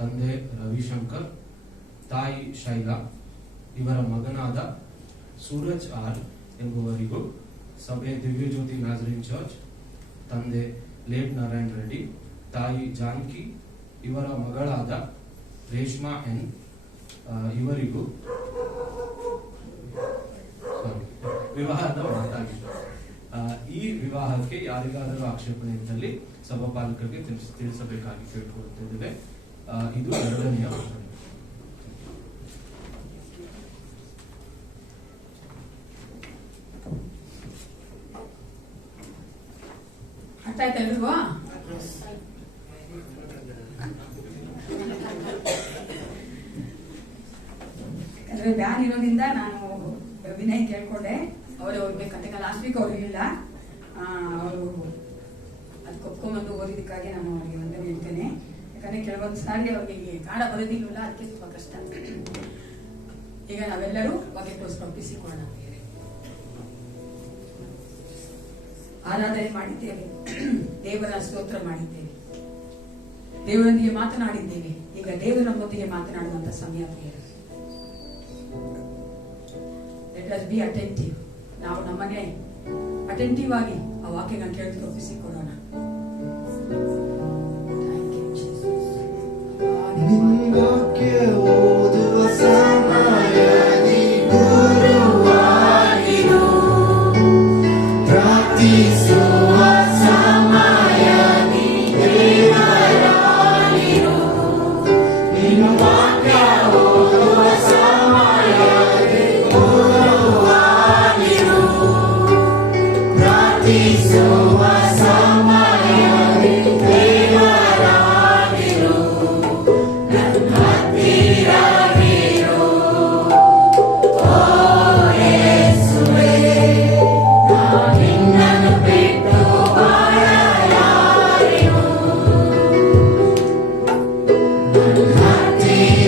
ತಂದೆ ರವಿಶಂಕರ್, ತಾಯಿ ಶೈಲಾ, ಇವರ ಮಗನಾದ ಸೂರಜ್ ಆರ್ ಎಂಬುವರಿಗೂ, ಸಭೆ ದಿವ್ಯಜ್ಯೋತಿ ನಾಜರಿನ್ ಚರ್ಚ್, ತಂದೆ ಲೇಟ್ ನಾರಾಯಣ್ ರೆಡ್ಡಿ, ತಾಯಿ ಜಾನಕಿ, ಇವರ ಮಗಳಾದ ರೇಷ್ಮಾ ಎನ್ ಇವರಿಗೂ ವಿವಾಹದ ಮಾತಾಗಿದೆ. ಈ ವಿವಾಹಕ್ಕೆ ಯಾರಿಗಾದರೂ ಆಕ್ಷೇಪಣೆ ಇದ್ದಲ್ಲಿ ಸಭಾಪಾಲಕರಿಗೆ ತಿಳಿಸಬೇಕಾಗಿ ಕೇಳಿಕೊಳ್ಳುತ್ತಿದ್ದೇವೆ. ಇದು 2ನೇ ಆಕ್ಷೇಪಣೆ. ಅರ್ಥ ಆಯ್ತಾ ಎಲ್ರಿಗೂ? ಯಾಕಂದ್ರೆ ಬ್ಯಾನ್ ಇರೋದ್ರಿಂದ ನಾನು ವಿನಯ್ ಕೇಳ್ಕೊಂಡೆ ಅವರೇ ಹೋಗ್ಬೇಕಂತ. ಲಾಸ್ಟ್ ವೀಕ್ ಅವ್ರು ಇಲ್ಲ, ಅವರು ಅದಕ್ಕೆ ಒಪ್ಕೊಂಡ್ಬಂದು ಓದಿದ್ದಕ್ಕಾಗಿ ನಾನು ಅವ್ರಿಗೆ ಒಂದೇ ಹೇಳ್ತೇನೆ. ಯಾಕಂದ್ರೆ ಕೆಲವೊಂದು ಸಾರಿ ಅವ್ರಿಗೆ ಕಾಡ ಬರೋದಿಲ್ಲ, ಅದಕ್ಕೆ ಸ್ವಲ್ಪ ಕಷ್ಟ. ಈಗ ನಾವೆಲ್ಲರೂ ವಾಕ್ಯಕ್ಕೋಸ್ಕರ ಒಪ್ಪಿಸಿಕೊಳ್ಳೋಣ. ಆರಾಧನೆ ಮಾಡಿದ್ದೇವೆ, ದೇವರ ಸ್ತೋತ್ರ ಮಾಡಿದ್ದೇವೆ, ದೇವರೊಂದಿಗೆ ಮಾತನಾಡಿದ್ದೇವೆ. ಈಗ ದೇವರು ನಮ್ಮೊಂದಿಗೆ ಮಾತನಾಡುವಂತ ಸಮಯ. Let us be attentive. ನಾವು ನಮ್ಮನೆ ಅಟೆಂಟಿವ್ ಆಗಿ ಆ ವಾಕ್ಯಗಳನ್ನು ಕೇಳಿ ಒಪ್ಪಿಸಿಕೊಳ್ಳೋಣ. Happy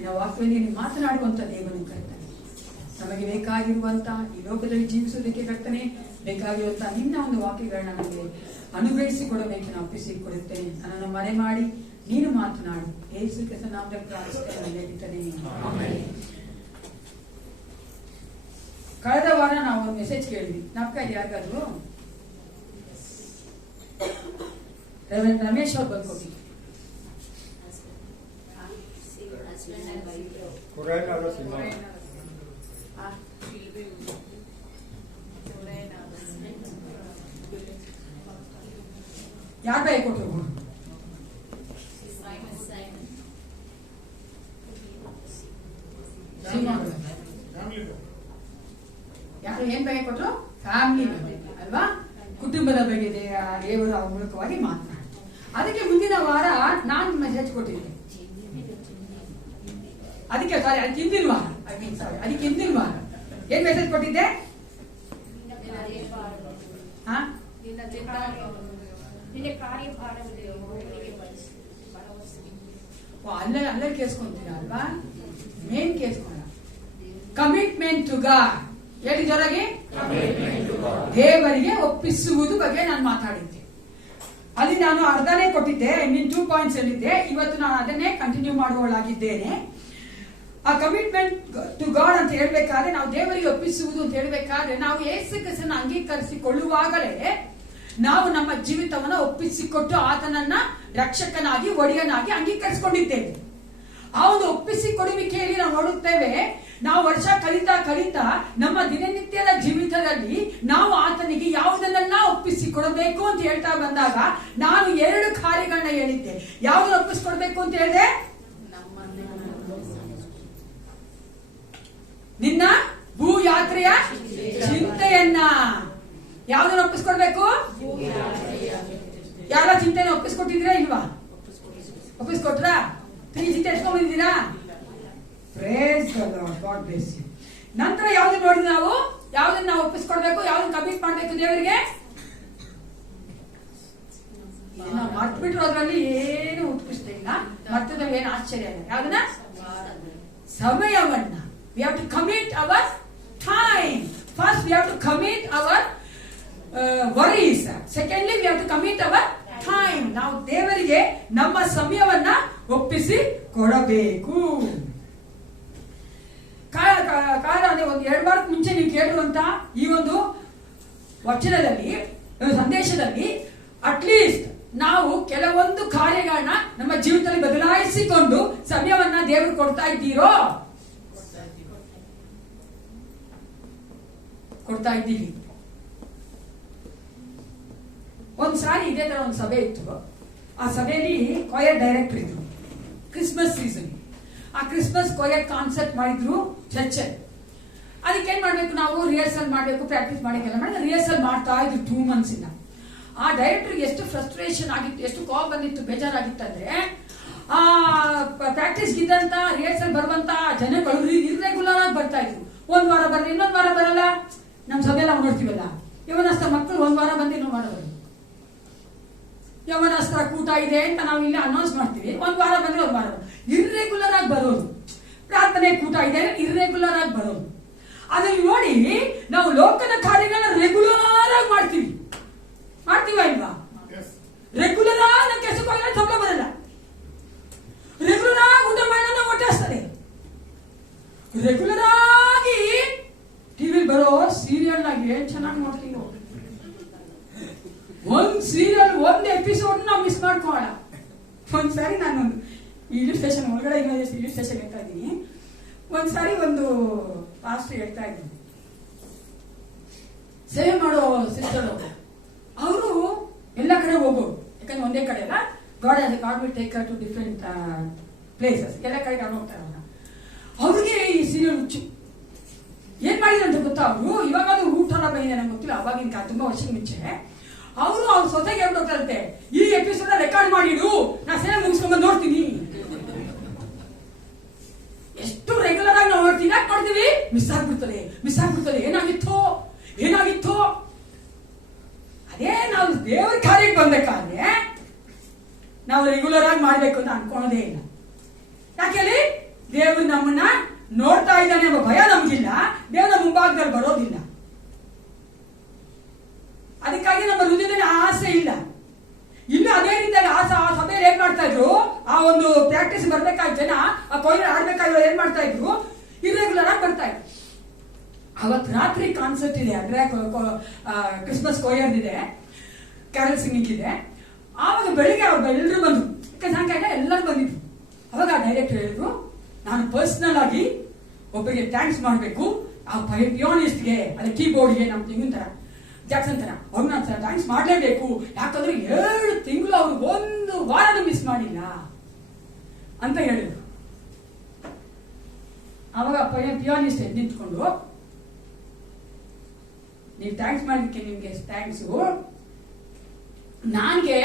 ನಿನ್ನ ವಾಕ್ಯದಲ್ಲಿ ನೀನು ಮಾತನಾಡುವಂತ ದೇವನು ಕರ್ತನೆ. ನಮಗೆ ಬೇಕಾಗಿರುವಂತ ಈ ಲೋಕದಲ್ಲಿ ಜೀವಿಸುವುದಕ್ಕೆ ಕರ್ತನೆ ಬೇಕಾಗಿರುವಂತ ನಿನ್ನ ಒಂದು ವಾಕ್ಯಗಳನ್ನ ನಮಗೆ ಅನುಗ್ರಹಿಸಿ ಕೊಡಬೇಕು. ನಾವು ಒಪ್ಪಿಸಿ ಕೊಡುತ್ತೇನೆ. ನನ್ನನ್ನು ಮರೆ ಮಾಡಿ ನೀನು ಮಾತನಾಡು. ಯೇಸು ಕ್ರಿಸ್ತನ ನಾಮದಲ್ಲಿ ಪ್ರಾರ್ಥಿಸುತ್ತೇನೆ. ಕಳೆದ ವಾರ ನಾವು ಒಂದು ಮೆಸೇಜ್ ಕೇಳಿದ್ವಿ. ನಮ್ಗೆ ಯಾರಿಗಾದ್ರು ರಮೇಶ್ ಅವ್ರು ಬರ್ಕೊಟ್ಟಿದ್ವಿ. ಯಾರು ಬಾಯಿ ಕೊಟ್ಟರು? ಯಾರು ಏನ್ ಬಗ್ಗೆ ಕೊಟ್ಟರು? ಫ್ಯಾಮಿಲಿ ಅಲ್ವಾ, ಕುಟುಂಬದ ಬಗ್ಗೆ ದೇವರ ಮೂಲಕವಾಗಿ ಮಾತನಾಡ್ತಾರೆ. ಅದಕ್ಕೆ ಮುಂದಿನ ವಾರ ನಾನು ಮೆಸೇಜ್ ಕೊಟ್ಟಿದ್ದೆ. ಅದಕ್ಕೆ ಸಾರಿ, ಅದಕ್ಕೆ ಹಿಂದಿನ ವಾರ ಅದಕ್ಕೆ ಹಿಂದಿನ ವಾರ ಏನ್ ಮೆಸೇಜ್ ಕೊಟ್ಟಿದ್ದೆ? ಅಲ್ಲೇ ಕೇಳಿಸ್ಕೊಂತೀರಾ ಅಲ್ವಾ? ಮೇನ್ ಕೇಳಿಸ್ಕೊಂಡ ಕಮಿಟ್ಮೆಂಟ್ ಟು ಗಾಡ್. ಹೇಳಿ ಜೊರಗೆ, ದೇವರಿಗೆ ಒಪ್ಪಿಸುವುದು ಬಗ್ಗೆ ನಾನು ಮಾತಾಡಿದ್ದೆ. ಅಲ್ಲಿ ನಾನು ಅರ್ಧನೇ ಕೊಟ್ಟಿದ್ದೆ, ಇನ್ನಿನ್ 2 ಪಾಯಿಂಟ್ಸ್ ಹೇಳಿದ್ದೆ. ಇವತ್ತು ನಾನು ಅದನ್ನೇ ಕಂಟಿನ್ಯೂ ಮಾಡುವವಳಾಗಿದ್ದೇನೆ. ಆ ಕಮಿಟ್ಮೆಂಟ್ ಟು ಗಾಡ್ ಅಂತ ಹೇಳ್ಬೇಕಾದ್ರೆ, ನಾವು ದೇವರಿಗೆ ಒಪ್ಪಿಸುವುದು ಅಂತ ಹೇಳ್ಬೇಕಾದ್ರೆ, ನಾವು ಯೇಸು ಕ್ರಿಸ್ತನನ್ನು ಅಂಗೀಕರಿಸಿಕೊಳ್ಳುವಾಗಲೇ ನಾವು ನಮ್ಮ ಜೀವಿತವನ್ನ ಒಪ್ಪಿಸಿಕೊಟ್ಟು ಆತನನ್ನ ರಕ್ಷಕನಾಗಿ ಒಡೆಯನಾಗಿ ಅಂಗೀಕರಿಸಿಕೊಂಡಿದ್ದೇವೆ. ಆ ಒಂದು ಒಪ್ಪಿಸಿಕೊಡುವಿಕೆಯಲ್ಲಿ ನಾವು ನೋಡುತ್ತೇವೆ, ನಾವು ವರ್ಷ ಕಲಿತಾ ನಮ್ಮ ದಿನನಿತ್ಯದ ಜೀವಿತದಲ್ಲಿ ನಾವು ಆತನಿಗೆ ಯಾವುದನ್ನೆಲ್ಲ ಒಪ್ಪಿಸಿಕೊಡಬೇಕು ಅಂತ ಹೇಳ್ತಾ ಬಂದಾಗ ನಾನು 2 ಕಾರ್ಯಗಳನ್ನ ಹೇಳಿದ್ದೆ. ಯಾವ್ದು ಒಪ್ಪಿಸಿಕೊಡ್ಬೇಕು ಅಂತ ಹೇಳಿದೆ? ನಿನ್ನ ಭೂ ಯಾತ್ರೆಯ ಚಿಂತೆಯನ್ನ. ಯಾವ್ದನ್ನ ಒಪ್ಪಿಸ್ಕೊಡ್ಬೇಕು? ಯಾರ ಚಿಂತೆನ ಒಪ್ಪಿಸ್ಕೊಟ್ಟಿದ್ದೀರಾ ಇಲ್ವಾ? ಒಪ್ಪಿಸ್ಕೊಟ್ರಾ? 3 ಚಿಂತೆ ಎತ್ಕೊಂಡಿದ್ದೀರಾ? Praise the Lord. God bless you. ನಂತರ ಯಾವ್ದನ್ನ ನೋಡಿ ನಾವು ಯಾವ್ದನ್ನ ನಾವು ಒಪ್ಪಿಸ್ಕೊಡ್ಬೇಕು, ಯಾವ್ದನ್ನ ಕಮಿಟ್ ಮಾಡ್ಬೇಕು ದೇವರಿಗೆ? ನಾವು ಮರ್ತ್ಬಿಟ್ರು, ಅದ್ರಲ್ಲಿ ಏನು ಉತ್ಕೃಷ್ಟ ಇಲ್ಲ, ಮರ್ತದಲ್ಲಿ ಏನು ಆಶ್ಚರ್ಯ ಇಲ್ಲ. ಯಾವ್ದನ್ನ? ಸಮಯವನ್ನ. We have to commit our time. First we have to commit our worries. Secondly we have to commit our time. ನಾವು ದೇವರಿಗೆ ನಮ್ಮ ಸಮಯವನ್ನ ಒಪ್ಪಿಸಿ ಕೊಡಬೇಕು. ಕಾರಣ ಒಂದು 2 ವಾರದ ಮುಂಚೆ ನೀವು ಕೇಳಿರುವಂತ ಈ ಒಂದು ವಚನದಲ್ಲಿ, ಸಂದೇಶದಲ್ಲಿ ಅಟ್ಲೀಸ್ಟ್ ನಾವು ಕೆಲವೊಂದು ಕಾರ್ಯಗಳನ್ನ ನಮ್ಮ ಜೀವಿತದಲ್ಲಿ ಬದಲಾಯಿಸಿಕೊಂಡು ಸಮಯವನ್ನ ದೇವರು ಕೊಡ್ತಾ ಇದ್ದೀರೋ? ಕೊಡ್ತಾ ಇದ್ದೀವಿ. ಒಂದ್ಸಾರಿ ಇದೇ ತರ ಒಂದು ಸಭೆ ಇತ್ತು. ಆ ಸಭೆಯಲ್ಲಿ ಕೊಯರ್ ಡೈರೆಕ್ಟರ್ ಇದ್ರು. Christmas season. ಆ ಕ್ರಿಸ್ಮಸ್ ಕೊಯರ್ ಕಾನ್ಸರ್ಟ್ ಮಾಡಿದ್ರು ಚರ್ಚಲ್ಲಿ. ಅದಕ್ಕೆ ಏನ್ ಮಾಡ್ಬೇಕು, ನಾವು ರಿಹರ್ಸಲ್ ಮಾಡ್ಬೇಕು, ಪ್ರಾಕ್ಟೀಸ್ ಮಾಡಕ್ಕೆಲ್ಲ ಮಾಡಿ ರಿಹರ್ಸಲ್ ಮಾಡ್ತಾ ಇದ್ರು 2 months ಇಂದ. ಆ ಡೈರೆಕ್ಟರ್ ಎಷ್ಟು ಫ್ರಸ್ಟ್ರೇಷನ್ ಆಗಿತ್ತು, ಎಷ್ಟು ಕೋಪ ಬಂದಿತ್ತು, ಬೇಜಾರಾಗಿತ್ತು ಅಂದ್ರೆ, ಆ ಪ್ರಾಕ್ಟೀಸ್ ಇದ್ದಂತ ರಿಹರ್ಸಲ್ ಬರುವಂತ ಜನಗಳು ಇರ್ರೆಗ್ಯುಲರ್ ಆಗಿ ಬರ್ತಾ ಇದ್ರು. 1 ವಾರ ಬರ್ರಿ, ಇನ್ನೊಂದು ವಾರ ಬರಲ್ಲ. ನಮ್ ಸಭೆ ನಾವು ನೋಡ್ತೀವಲ್ಲ, ಯವನಸ್ಥ ಮಕ್ಕಳು 1 ವಾರ ಬಂದು ಇನ್ನೊಂದು ವಾರ ಬರೋದು. ಯವನಸ್ಥ ಕೂಟ ಇದೆ ಅಂತ ನಾವು ಇಲ್ಲಿ ಅನೌನ್ಸ್ ಮಾಡ್ತೀವಿ, 1 ವಾರ ಬಂದ್ರೆ 1 ವಾರ ಇರ್ರೆಗ್ಯುಲರ್ ಆಗಿ ಬರೋದು. ಪ್ರಾರ್ಥನೆ ಕೂಟ ಇದೆ, ಇರ್ರೆಗ್ಯುಲರ್ ಆಗಿ ಬರೋದು. ಅದನ್ನು ನೋಡಿ ನಾವು ಲೋಕದ ಕಾರ್ಯಗಳನ್ನ ರೆಗ್ಯುಲರ್ ಆಗಿ ಮಾಡ್ತೀವ ಇಲ್ವಾ? ರೆಗ್ಯುಲರ್ ಆಗಿ ನಮ್ಮ ಕೆಲಸಕ್ಕೆ ಹೋಗಿದ್ರೆ ಸಂಬಳ ಬರಲ್ಲ. ರೆಗ್ಯುಲರ್ ಆಗಿ ಊಟ ಮಾಡೋಣ ಹೊಟ್ಟೆಸ್ತದೆ. ರೆಗ್ಯುಲರ್ ಆಗಿ ಟಿವಿ ಬರೋ ಸೀರಿಯಲ್ ನಾಗ ಏನ್ ಚೆನ್ನಾಗಿ ನೋಡ್ತೀವಿ. ಒಂದ್ ಸೀರಿಯಲ್ 1 ಎಪಿಸೋಡ್ ನಾವು ಮಿಸ್ ಮಾಡ್ಕೋಣ. ಒಂದ್ಸಾರಿ ನಾನು ಇಲ್ಲು ಸ್ಟೇಷನ್ ಒಳಗಡೆ ಇಲ್ಲು ಸ್ಟೇಷನ್ ಹೇಳ್ತಾ ಇದ್ದೀನಿ. ಒಂದ್ಸಾರಿ ಒಂದು ಪಾಸ್ಟರ್ ಹೇಳ್ತಾ ಇದ್ದೀನಿ, ಸೇವೆ ಮಾಡೋ ಸಿಸ್ಟರ್ ಅವರು ಎಲ್ಲ ಕಡೆ ಹೋಗೋರು. ಯಾಕಂದ್ರೆ ಒಂದೇ ಕಡೆ ಅಲ್ಲ, God will take to different places. ಎಲ್ಲ ಕಡೆ ಅವ್ರು ಹೋಗ್ತಾರಲ್ಲ. ಅವ್ರಿಗೆ ಈ ಸೀರಿಯಲ್ ಹುಚ್ಚು. ಏನ್ ಮಾಡಿದ್ರು ಅಂತ ಗೊತ್ತಾ? ಅವರು ಇವಾಗ ಅದು ಊಟ ಬಂದಿದೆ ನಂಗೆ ಗೊತ್ತಿಲ್ಲ, ಅವಾಗಿನ ತುಂಬಾ ವರ್ಷದ ಮುಂಚೆ ಅವರು ಅವ್ರ ಸೊಸೆಗೆ ಹೇಳ್ಬಿಡ್ತಾರಂತೆ, ಈ ಎಪಿಸೋಡ್ ರೆಕಾರ್ಡ್ ಮಾಡಿಡು, ನಾ ಸೇವೆ ಮುಗಿಸ್ಕೊಂಡ್ ನೋಡ್ತೀನಿ. ಎಷ್ಟು ರೆಗ್ಯುಲರ್ ಆಗಿ ನಾವು ನೋಡ್ತೀವಿ. ಯಾಕೆ ನೋಡ್ತೀವಿ? ಮಿಸ್ ಆಗ್ಬಿಡ್ತದೆ. ಏನಾಗಿತ್ತೋ ಅದೇ ನಾವು ದೇವರ ಕಾರ್ಯಕ್ಕೆ ಬಂದಕ್ಕಾದ್ರೆ ನಾವು ರೆಗ್ಯುಲರ್ ಆಗಿ ಮಾಡ್ಬೇಕು ಅಂತ ಅನ್ಕೊಳ್ಳೋದೇ ಇಲ್ಲ. ಯಾಕೆ ಹೇಳಿ? ದೇವರು ನಮ್ಮನ್ನ ನೋಡ್ತಾ ಇದ್ದಾನೆ ಎಂಬ ಭಯ ನಮಗಿಲ್ಲ. ದೇವರ ಮುಂಭಾಗದಲ್ಲಿ ಬರೋದಿಲ್ಲ. ಅದಕ್ಕಾಗಿ ನಮ್ಮ ಹೃದಯದಲ್ಲಿ ಆಸೆ ಇಲ್ಲ. ಇನ್ನು ಅದೇ ರೀತಿಯಾಗಿ ಆ ಸಭೆಯಲ್ಲಿ ಏನ್ ಮಾಡ್ತಾ ಇದ್ರು, ಆ ಒಂದು ಪ್ರಾಕ್ಟೀಸ್ ಬರ್ಬೇಕಾದ ಜನ ಆ ಕೊಯ್ಲು ಆಡ್ಬೇಕಾದ್ರೆ ಏನ್ ಮಾಡ್ತಾ ಇದ್ರು, ಇರ್ರೆಗ್ಯುಲರ್ ಆಗಿ ಬರ್ತಾ ಇದ್ರು. ಅವತ್ ರಾತ್ರಿ ಕಾನ್ಸರ್ಟ್ ಇದೆ, ಅಂದ್ರೆ ಕ್ರಿಸ್ಮಸ್ ಕೊಯ್ಯರ್ ಇದೆ, ಕ್ಯಾರಲ್ ಸಿಂಗಿಂಗ್ ಇದೆ. ಆವಾಗ ಬೆಳಿಗ್ಗೆ ಅವ್ರು ಎಲ್ಲರೂ ಬಂದ್ರು, ಸಾಯಂಕಾಲ ಎಲ್ಲರೂ ಬಂದಿದ್ರು. ಅವಾಗ ಡೈರೆಕ್ಟರ್ ಹೇಳಿದ್ರು, ನಾನು ಪರ್ಸನಲ್ ಆಗಿ ಒಬ್ಬರಿಗೆ ಥ್ಯಾಂಕ್ಸ್ ಮಾಡಬೇಕು, ಆ ಪಿಯಾನಿಸ್ಟ್ಗೆ, ಅದೇ ಕೀಬೋರ್ಡ್ಗೆ, ನಮ್ಮ ತೆಂಗಿನ ತರ ಜಾಕ್ಸನ್ ತರ ಅವ್ರನ್ನ ಥ್ಯಾಂಕ್ಸ್ ಮಾಡಲೇಬೇಕು. ಯಾಕಂದ್ರೆ 7 ತಿಂಗಳು ಅವ್ರು 1 ವಾರನೂ ಮಿಸ್ ಮಾಡಿಲ್ಲ ಅಂತ ಹೇಳಿದ್ರು. ಅವಾಗ ಪಿಯಾನಿಸ್ಟ್ ನಿಂತ್ಕೊಂಡು, ನೀವು ಥ್ಯಾಂಕ್ಸ್ ಮಾಡಿದಕ್ಕೆ ನಿಮ್ಗೆ ಥ್ಯಾಂಕ್ಸು, ನನಗೆ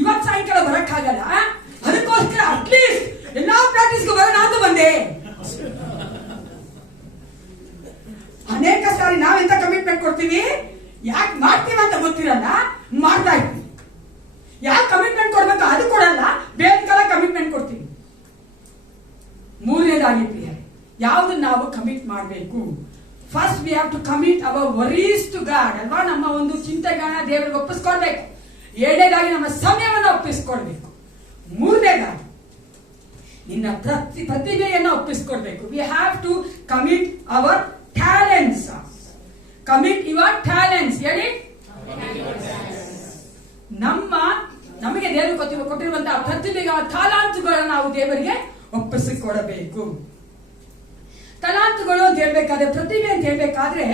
ಇವತ್ತು ಸಾಯಂಕಾಲ ಬರಕ್ಕಾಗಲ್ಲ, ಅದಕ್ಕೋಸ್ಕರ ಅಟ್ಲೀಸ್ಟ್ ಎಲ್ಲಾ ಪ್ರಾಕ್ಟೀಸ್ಗೂ ಬರೋಣ ಅಂತ ಬಂದೆ. ಅನೇಕ ಸಾರಿ ನಾವೆಂತ ಕಮಿಟ್ಮೆಂಟ್ ಕೊಡ್ತೀವಿ, ಯಾಕೆ ಮಾಡ್ತೀವಿ ಅಂತ ಗೊತ್ತಿರಲ್ಲ, ಮಾಡ್ತಾ ಇರ್ತೀವಿ. ಯಾಕೆ ಕಮಿಟ್ಮೆಂಟ್ ಕೊಡ್ಬೇಕು ಅದು ಕೊಡಲ್ಲ, ಬೇರೆ ಕಾಲ ಕಮಿಟ್ಮೆಂಟ್ ಕೊಡ್ತೀವಿ. ಮೂರನೇದಾಗಿ ಪ್ರಿಯರೇ, ಯಾವ್ದು ನಾವು ಕಮಿಟ್ ಮಾಡಬೇಕು? First we have to commit our worries to God ಅಲ್ವಾ? ನಮ್ಮ ಒಂದು ಚಿಂತೆಗಳನ್ನ ದೇವರಿಗೆ ಒಪ್ಪಿಸ್ಕೊಡ್ಬೇಕು. ಎರಡನೇದಾಗಿ ನಮ್ಮ ಸಮಯವನ್ನು ಒಪ್ಪಿಸ್ಕೊಡ್ಬೇಕು. ಮೂರನೇದಾಗಿ ನಿನ್ನ ಪ್ರತಿಭೆಯನ್ನು ಒಪ್ಪಿಸ್ಕೊಡ್ಬೇಕು. We have to commit our talents. Commit your talents. ಹೇಳಿ, ನಮಗೆ ದೇವರು ಕೊಟ್ಟಿರುವಂತಹ ಪ್ರತಿಭೆಗಳ ತಾಲಾಂತುಗಳನ್ನು ನಾವು ದೇವರಿಗೆ ಒಪ್ಪಿಸಿಕೊಡಬೇಕು. ತಲಾಂತುಗಳು ಅಂತ ಹೇಳ್ಬೇಕಾದ್ರೆ, ಪ್ರತಿಭೆ ಅಂತ ಹೇಳ್ಬೇಕಾದ್ರೆ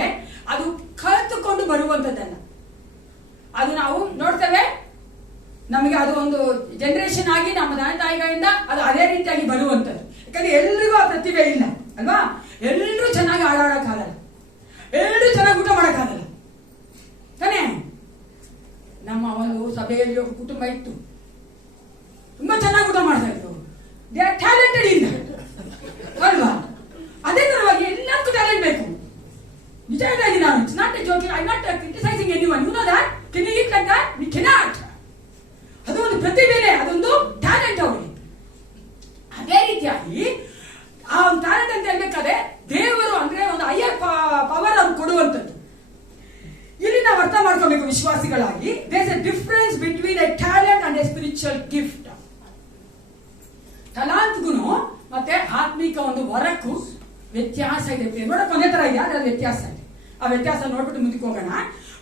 ಅದು ಕಲಿತುಕೊಂಡು ಬರುವಂತದ್ದಲ್ಲ. ಅದು ನಾವು ನೋಡ್ತೇವೆ, ನಮಗೆ ಅದು ಒಂದು ಜನರೇಷನ್ ಆಗಿ ನಮ್ಮ ತಂದೆ ತಾಯಿಗಳಿಂದ ಅದು ಅದೇ ರೀತಿಯಾಗಿ ಬರುವಂತದ್ದು. ಯಾಕಂದ್ರೆ ಎಲ್ರಿಗೂ ಆ ಪ್ರತಿಭೆ ಇಲ್ಲ ಅಲ್ವಾ? ಎಲ್ಲರೂ ಚೆನ್ನಾಗಿ ಆಡಾಡಕ್ಕಾಗಲ್ಲ, ಎಲ್ಲರೂ ಚೆನ್ನಾಗಿ ಊಟ ಮಾಡಕ್ಕಾಗಲ್ಲ ತಾನೇ? ನಮ್ಮ ಒಂದು ಸಭೆಯಲ್ಲಿ ಒಬ್ಬ ಕುಟುಂಬ ಇತ್ತು, ತುಂಬಾ ಚೆನ್ನಾಗಿ ಊಟ ಮಾಡ್ತಾ ಇತ್ತು. ದೇ ಆರ್ ಟ್ಯಾಲೆಂಟೆಡ್ ಇಲ್ಲ ಅಲ್ವಾ? ಅದೇ ತರವಾಗಿ ಎಲ್ಲದಕ್ಕೂ ಟ್ಯಾಲೆಂಟ್ ಬೇಕು. ನಿಜ ಹೇಳಿ ನಾನು, it's not a joke, I not criticising anyone. You know that? Can you eat like that? We cannot. ಅದು ಒಂದು ಪ್ರತಿಭೆನೇ, ಅದೊಂದು ಟ್ಯಾಲೆಂಟ್ ಅವರಿಗೆ. ಅದೇ ರೀತಿಯಾಗಿ ಆ ಒಂದು ಟ್ಯಾಲೆಂಟ್ ಅಂತ ಹೇಳ್ಬೇಕಾದ್ರೆ ದೇವರು ಅಂದ್ರೆ ಒಂದು ಹೈಯರ್ ಪವರ್ ಅವ್ರು ಕೊಡುವಂಥದ್ದು. ಇಲ್ಲಿ ನಾವು ಅರ್ಥ ಮಾಡ್ಕೋಬೇಕು ವಿಶ್ವಾಸಿಗಳಾಗಿ, there is a difference between a talent and a spiritual gift. ತಲಾಂತ್ಗೂ ಮತ್ತೆ ಆತ್ಮಿಕ ಒಂದು ವರಕ್ಕೂ ವ್ಯತ್ಯಾಸ ಇದೆ. ನೋಡಕ್ ಒಂದೇ ತರ ಇದೆ, ಅದ್ರಲ್ಲಿ ವ್ಯತ್ಯಾಸ ಇದೆ. ಆ ವ್ಯತ್ಯಾಸ ನೋಡ್ಬಿಟ್ಟು ಮುಂದಕ್ಕೆ ಹೋಗೋಣ.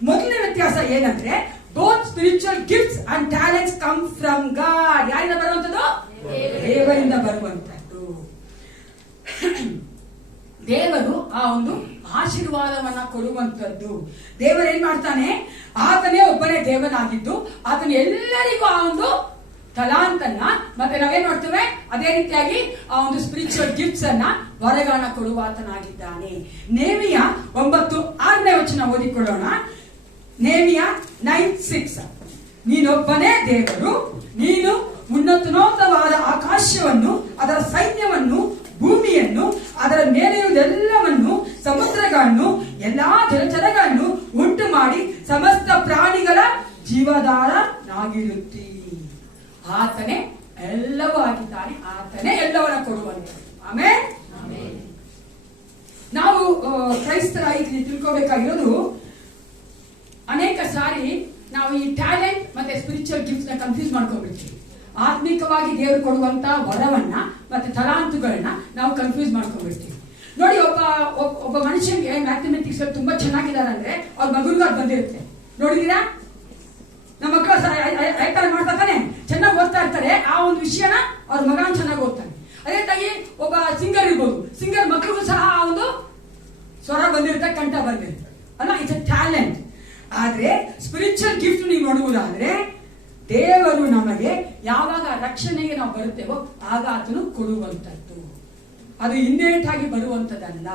ಮೊದಲನೇ ವ್ಯತ್ಯಾಸ ಏನಂದ್ರೆ, both spiritual gifts and talents come from god. ಯಾರಿಂದ ಬರುವಂತದ್ದು? ದೇವರಿಂದ ಬರುವಂತದ್ದು. ದೇವರು ಆ ಒಂದು ಆಶೀರ್ವಾದವನ್ನ ಕೊಡುವಂತದ್ದು. ದೇವರು ಏನ್ ಮಾಡ್ತಾನೆ, ಆತನೇ ಒಬ್ಬನೇ ದೇವನಾಗಿದ್ದು ಆತನ ಎಲ್ಲರಿಗೂ ಆ ಒಂದು ತಲಾಂತನ್ನ ಮತ್ತೆ ನಾವೇನ್ ಮಾಡ್ತೇವೆ, ಅದೇ ರೀತಿಯಾಗಿ ಆ ಒಂದು ಸ್ಪಿರಿಚುವಲ್ ಗಿಫ್ಟ್ಸ್ ಅನ್ನ ವರಗಳನ್ನ ಕೊಡುವ ಆತನಾಗಿದ್ದಾನೆ. ನೇಮಿಯ 9:6ನೇ ವಚನ ಓದಿಕೊಳ್ಳೋಣ. ನೇಮಿಯ 9:6. ನೀನೊಬ್ಬನೇ ದೇವರು, ನೀನು ಉನ್ನತೋನ್ನತವಾದ ಆಕಾಶವನ್ನು, ಅದರ ಸೈನ್ಯವನ್ನು, ಭೂಮಿಯನ್ನು, ಅದರ ಮೇಲೆಯುವುದೆಲ್ಲವನ್ನು, ಸಮುದ್ರಗಳನ್ನು, ಎಲ್ಲಾ ಜಲಚರಗಳನ್ನು ಉಂಟು ಮಾಡಿ ಸಮಸ್ತ ಪ್ರಾಣಿಗಳ ಜೀವಧಾರನಾಗಿರುತ್ತೀ. ಆತನೇ ಎಲ್ಲವೂ ಆಗಿದ್ದಾನೆ, ಆತನೇ ಎಲ್ಲವನ್ನ ಕೊಡುವಂಥದ್ದು. ಆಮೇಲೆ ನಾವು ಕ್ರೈಸ್ತರಾಗಿ ತಿಳ್ಕೋಬೇಕಾಗಿರೋದು, ಅನೇಕ ಸಾರಿ ನಾವು ಈ ಟ್ಯಾಲೆಂಟ್ ಮತ್ತೆ ಸ್ಪಿರಿಚುವಲ್ ಗಿಫ್ಟ್ಸ್ ನ ಕನ್ಫ್ಯೂಸ್ ಮಾಡ್ಕೊಂಡ್ಬಿಡ್ತೀವಿ. ಆತ್ಮಿಕವಾಗಿ ದೇವರು ಕೊಡುವಂತ ವರವನ್ನ ಮತ್ತೆ ತಲಾಂತುಗಳನ್ನ ನಾವು ಕನ್ಫ್ಯೂಸ್ ಮಾಡ್ಕೊಂಡ್ಬಿಡ್ತೀವಿ. ನೋಡಿ, ಒಬ್ಬ ಮನುಷ್ಯನಿಗೆ ಮ್ಯಾಥಮೆಟಿಕ್ಸ್ ತುಂಬಾ ಚೆನ್ನಾಗಿದ್ದಾರೆ ಅಂದ್ರೆ ಅವ್ರ ಮಗುನಿಗೆ ಅದು ಬಂದಿರುತ್ತೆ. ನೋಡಿದೀರಾ? ನಮ್ಮ ಮಕ್ಕಳು ಆಯ್ತಾರೆ ಮಾಡ್ತಾ ತಾನೆ, ಚೆನ್ನಾಗಿ ಓದ್ತಾ ಇರ್ತಾರೆ. ಆ ಒಂದು ವಿಷಯನ ಅವ್ರ ಮಗನ ಚೆನ್ನಾಗಿ ಓದ್ತಾನೆ. ಅದೇ ತಾಗಿ ಒಬ್ಬ ಸಿಂಗರ್ ಇರ್ಬೋದು, ಸಿಂಗರ್ ಮಕ್ಕಳಿಗೂ ಸಹ ಆ ಒಂದು ಸ್ವರ ಬಂದಿರುತ್ತೆ, ಕಂಠ ಬಂದಿರುತ್ತೆ ಅಲ್ಲ. It's A talent. ಆದ್ರೆ ಸ್ಪಿರಿಚುವಲ್ ಗಿಫ್ಟ್ ನೀವು ನೋಡುವುದಾದ್ರೆ, ದೇವರು ನಮಗೆ ಯಾವಾಗ ರಕ್ಷಣೆಗೆ ನಾವು ಬರುತ್ತೇವೋ ಆಗ ಆತನು ಕೊಡುವಂತದ್ದು. ಅದು ಇನ್ನೇಟ್ ಆಗಿ ಬರುವಂತದ್ದಲ್ಲ.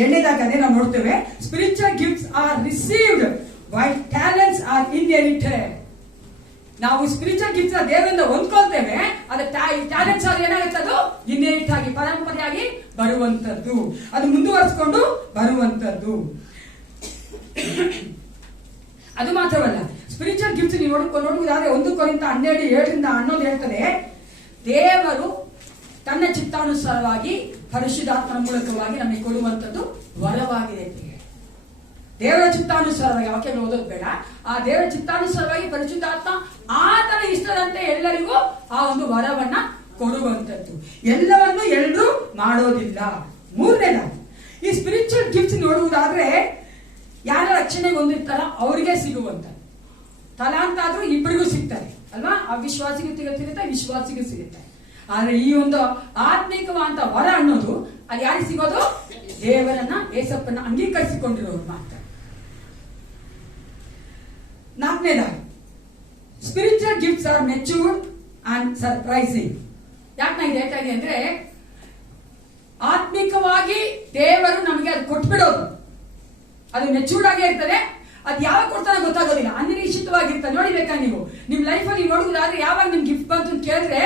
ಎರಡನೇದಾಗಿ ಅದೇ ನಾವು ನೋಡ್ತೇವೆ, spiritual gifts are received while talents are inherited. ನಾವು ಸ್ಪಿರಿಚುವಲ್ ಗಿಫ್ಟ್ಸ್ ದೇವರಿಂದ ಹೊಂದ್ಕೊಳ್ತೇವೆ, ಅದು ಟ್ಯಾಲೆಂಟ್ಸ್ ಆಗಿ ಏನಾಗುತ್ತೆ, ಅದು ಇನ್ನೇಟ್ ಆಗಿ ಪರಂಪರೆಯಾಗಿ ಬರುವಂತದ್ದು, ಅದು ಮುಂದುವರಿಸಿಕೊಂಡು ಬರುವಂತದ್ದು. ಅದು ಮಾತ್ರವಲ್ಲ, ಸ್ಪಿರಿಚುವಲ್ ಗಿಫ್ಟ್ಸ್ ನೀವು ನೋಡುವುದಾದ್ರೆ 1 ಕೊರಿಂಥ 12:7-11 ಹೇಳ್ತದೆ, ದೇವರು ತನ್ನ ಚಿತ್ತಾನುಸಾರವಾಗಿ ಪರಿಶುದ್ಧಾತ್ಮನ ಮೂಲಕವಾಗಿ ನಮಗೆ ಕೊಡುವಂಥದ್ದು ವರವಾಗಿದೆ ಅಂತ ಹೇಳಿ. ದೇವರ ಚಿತ್ತಾನುಸಾರವಾಗಿ ವಾಕ್ಯಗಳು ಓದೋದು ಬೇಡ. ಆ ದೇವರ ಚಿತ್ತಾನುಸಾರವಾಗಿ ಪರಿಶುದ್ಧಾತ್ಮ ಆತನ ಇಷ್ಟದಂತೆ ಎಲ್ಲರಿಗೂ ಆ ಒಂದು ವರವನ್ನ ಕೊಡುವಂಥದ್ದು. ಎಲ್ಲವನ್ನು ಎಲ್ಲರೂ ಮಾಡೋದಿಲ್ಲ. ಮೂರನೇದಾಗಿ ಈ ಸ್ಪಿರಿಚುವಲ್ ಗಿಫ್ಟ್ಸ್ ನೋಡುವುದಾದ್ರೆ ಯಾರ ರಕ್ಷಣೆಗೆ ಹೊಂದಿರ್ತಾರ ಅವರಿಗೆ ಸಿಗುವಂತ ತಲಾಂತಾದ್ರೂ ಇಬ್ಬರಿಗೂ ಸಿಗ್ತಾರೆ ಅಲ್ವಾ. ಅವಿಶ್ವಾಸಿಗೂ ಸಿಗುತ್ತೆ, ವಿಶ್ವಾಸಿಗೂ ಸಿಗುತ್ತೆ. ಆದ್ರೆ ಈ ಒಂದು ಆತ್ಮಿಕವಾದ ವರ ಅನ್ನೋದು ಅದು ಯಾರಿಗೆ ಸಿಗೋದು? ದೇವರನ್ನ, ಏಸಪ್ಪನ ಅಂಗೀಕರಿಸಿಕೊಂಡಿರೋರು ಮಾತ್ರ. ನಾಲ್ಕನೇದಾಗಿ spiritual gifts are matured and surprising. ಯಾಕೆ ನಾ ಇದು ಹೇಳ್ತಾ ಇದ್ದೀನಿ ಅಂದ್ರೆ, ಆತ್ಮಿಕವಾಗಿ ದೇವರು ನಮಗೆ ಅದು ಕೊಟ್ಬಿಡೋದು, ಅದು ಮೆಚೂರ್ಡ್ ಆಗೇ ಇರ್ತದೆ. ಅದು ಯಾವಾಗ ಕೊಡ್ತಾನೆ ಗೊತ್ತಾಗೋದಿಲ್ಲ, ಅನಿರೀಕ್ಷಿತವಾಗಿರ್ತಾನೆ. ನೋಡಿಬೇಕಾ ನೀವು ನಿಮ್ ಲೈಫಲ್ಲಿ ನೋಡುವುದಾದ್ರೆ ಯಾವಾಗ ನಿಮ್ ಗಿಫ್ಟ್ ಬಂತು ಅಂತ ಕೇಳಿದ್ರೆ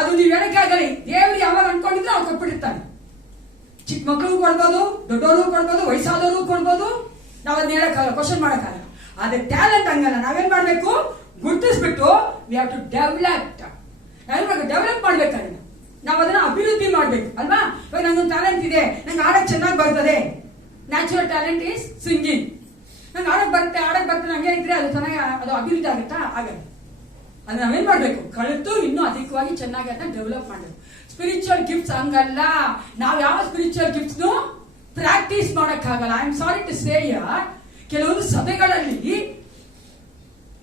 ಅದು ನೀವು ಹೇಳಕ್ಕಾಗಲಿ. ದೇವರು ಯಾವಾಗ ಅನ್ಕೊಂಡಿದ್ರೆ ಅವ್ರು ಕೊಟ್ಬಿಟ್ಟಿರ್ತಾನೆ. ಚಿಕ್ಕ ಮಕ್ಕಳಿಗೂ ಕೊಡ್ಬೋದು, ದೊಡ್ಡವ್ರಿಗೂ ಕೊಡ್ಬೋದು, ವಯಸ್ಸಾದವ್ರಿಗೂ ಕೊಡ್ಬೋದು. ನಾವ್ ಅದನ್ನ ಹೇಳಕ್ಕಾಗಲ್ಲ, ಕ್ವಶನ್ ಮಾಡಕ್ಕಾಗಲ್ಲ. ಆದ್ರೆ ಟ್ಯಾಲೆಂಟ್ ಹಂಗಲ್ಲ. ನಾವೇನ್ ಮಾಡ್ಬೇಕು? ಗುರುತಿಸ್ಬಿಟ್ಟು ವಿ ಹ್ಯಾವ್ ಟು ಡೆವಲಪ್ ಮಾಡ್ಬೇಕಾದ್ರೆ ನಾವ್ ಅದನ್ನ ಅಭಿವೃದ್ಧಿ ಮಾಡ್ಬೇಕು ಅಲ್ವಾ. ಇವಾಗ ನಂಗೊಂದು ಟ್ಯಾಲೆಂಟ್ ಇದೆ, ನಂಗೆ ಆಡಕ್ ಚೆನ್ನಾಗಿ ಬರ್ತದೆ. Natural talent is singing. ನಂಗೆ ಆಡಕ್ ಬರ್ತದೆ ಹಂಗೆ ಇದ್ರೆ ಅದು ಚೆನ್ನಾಗಿ ಅದು ಅಭಿವೃದ್ಧಿ ಆಗುತ್ತಾ? ಆಗಲ್ಲ. ಅದು ನಾವೇನ್ ಮಾಡ್ಬೇಕು? ಕಲಿತು ಇನ್ನೂ ಅಧಿಕವಾಗಿ ಚೆನ್ನಾಗಿ ಅದನ್ನ ಡೆವಲಪ್ ಮಾಡ್ಬೇಕು. ಸ್ಪಿರಿಚುವಲ್ ಗಿಫ್ಟ್ಸ್ ಹಂಗಲ್ಲ. ನಾವ್ ಯಾವ ಸ್ಪಿರಿಚುವಲ್ ಗಿಫ್ಟ್ಸ್ ಪ್ರಾಕ್ಟೀಸ್ ಮಾಡಕ್ಕಾಗಲ್ಲ. I am sorry to say, ಕೆಲವೊಂದು ಸಭೆಗಳಲ್ಲಿ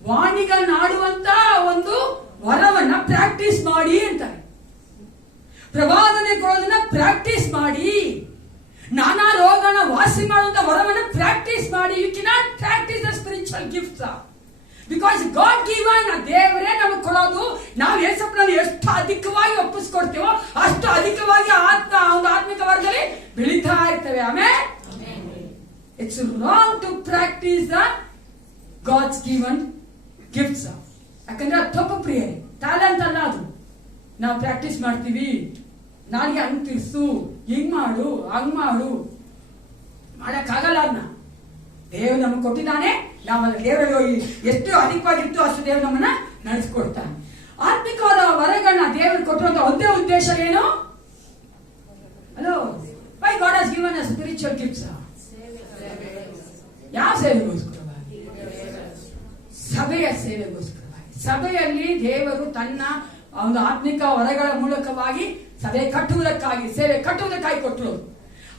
ವಾಣಿಗಳನ್ನಾಡುವಂತ ಒಂದು ವರವನ್ನ ಪ್ರಾಕ್ಟೀಸ್ ಮಾಡಿ ಅಂತಾರೆ. ಪ್ರವಾದನೆ ಕೊಡೋದನ್ನ ಪ್ರಾಕ್ಟೀಸ್ ಮಾಡಿ, ನಾನಾ ರೋಗನ ವಾಸಿ ಮಾಡುವಂತ ವರವನ್ನ ಪ್ರಾಕ್ಟೀಸ್ ಮಾಡಿ. You cannot practise the spiritual gifts because God given. ದೇವರೇ ನಮಗೆ ಕೊಡೋದು. ನಾವು ಯೇಸಪ್ಪನನ್ನು ಎಷ್ಟು ಅಧಿಕವಾಗಿ ಒಪ್ಪಿಸ್ಕೊಡ್ತೀವೋ ಅಷ್ಟು ಅಧಿಕವಾಗಿ ಒಂದು ಆತ್ಮಿಕ ವರ್ಗದಲ್ಲಿ ಬೆಳೀತಾ ಇರ್ತೇವೆ. ಆಮೇಲೆ it's wrong to practise the God's given gifts. ಯಾಕಂದ್ರೆ ಅದು ತಪ್ಪು ಪ್ರಿಯರೇ. ಟ್ಯಾಲೆಂಟ್ ಅಲ್ಲ ಅದು. ನಾವು ಪ್ರಾಕ್ಟೀಸ್ ಮಾಡ್ತೀವಿ, ನಾಲ್ಗೆ ಹಂಗ್ ತಿರ್ಸು, ಹಿಂಗ್ ಮಾಡು, ಹಂಗ್ ಮಾಡು, ಮಾಡಕ್ಕಾಗಲ್ಲ. ಅದನ್ನ ದೇವರು ನಮಗೆ ಕೊಟ್ಟಿದ್ದಾನೆ. ನಾವು ದೇವರಲ್ಲಿ ಎಷ್ಟು ಅಧಿಕವಾಗಿತ್ತು ಅಷ್ಟು ದೇವರು ನಮ್ಮನ್ನ ನಡೆಸ್ಕೊಡ್ತಾನೆ. ಆತ್ಮಿಕವಾದ ವರಗಳನ್ನ ದೇವರು ಕೊಟ್ಟಿರುವಂತ ಒಂದೇ ಉದ್ದೇಶ ಏನು? ಹಲೋ, ವೈ ಗಾಡ್ ಹಸ್ ಗಿವನ್ ಅಸ್ ಸ್ಪಿರಿಚುವಲ್ ಗಿಫ್ಟ್ಸ್? ಯಾವ ಸೇವೆಗೋಸ್ಕರವಾಗಿ? ಸಭೆಯ ಸೇವೆಗೋಸ್ಕರವಾಗಿ. ಸಭೆಯಲ್ಲಿ ದೇವರು ತನ್ನ ಒಂದು ಆತ್ಮಿಕ ವರಗಳ ಮೂಲಕವಾಗಿ ಸಭೆ ಕಟ್ಟುವುದಕ್ಕಾಗಿ, ಸೇವೆ ಕಟ್ಟುವುದಕ್ಕಾಗಿ ಕೊಟ್ಟರು.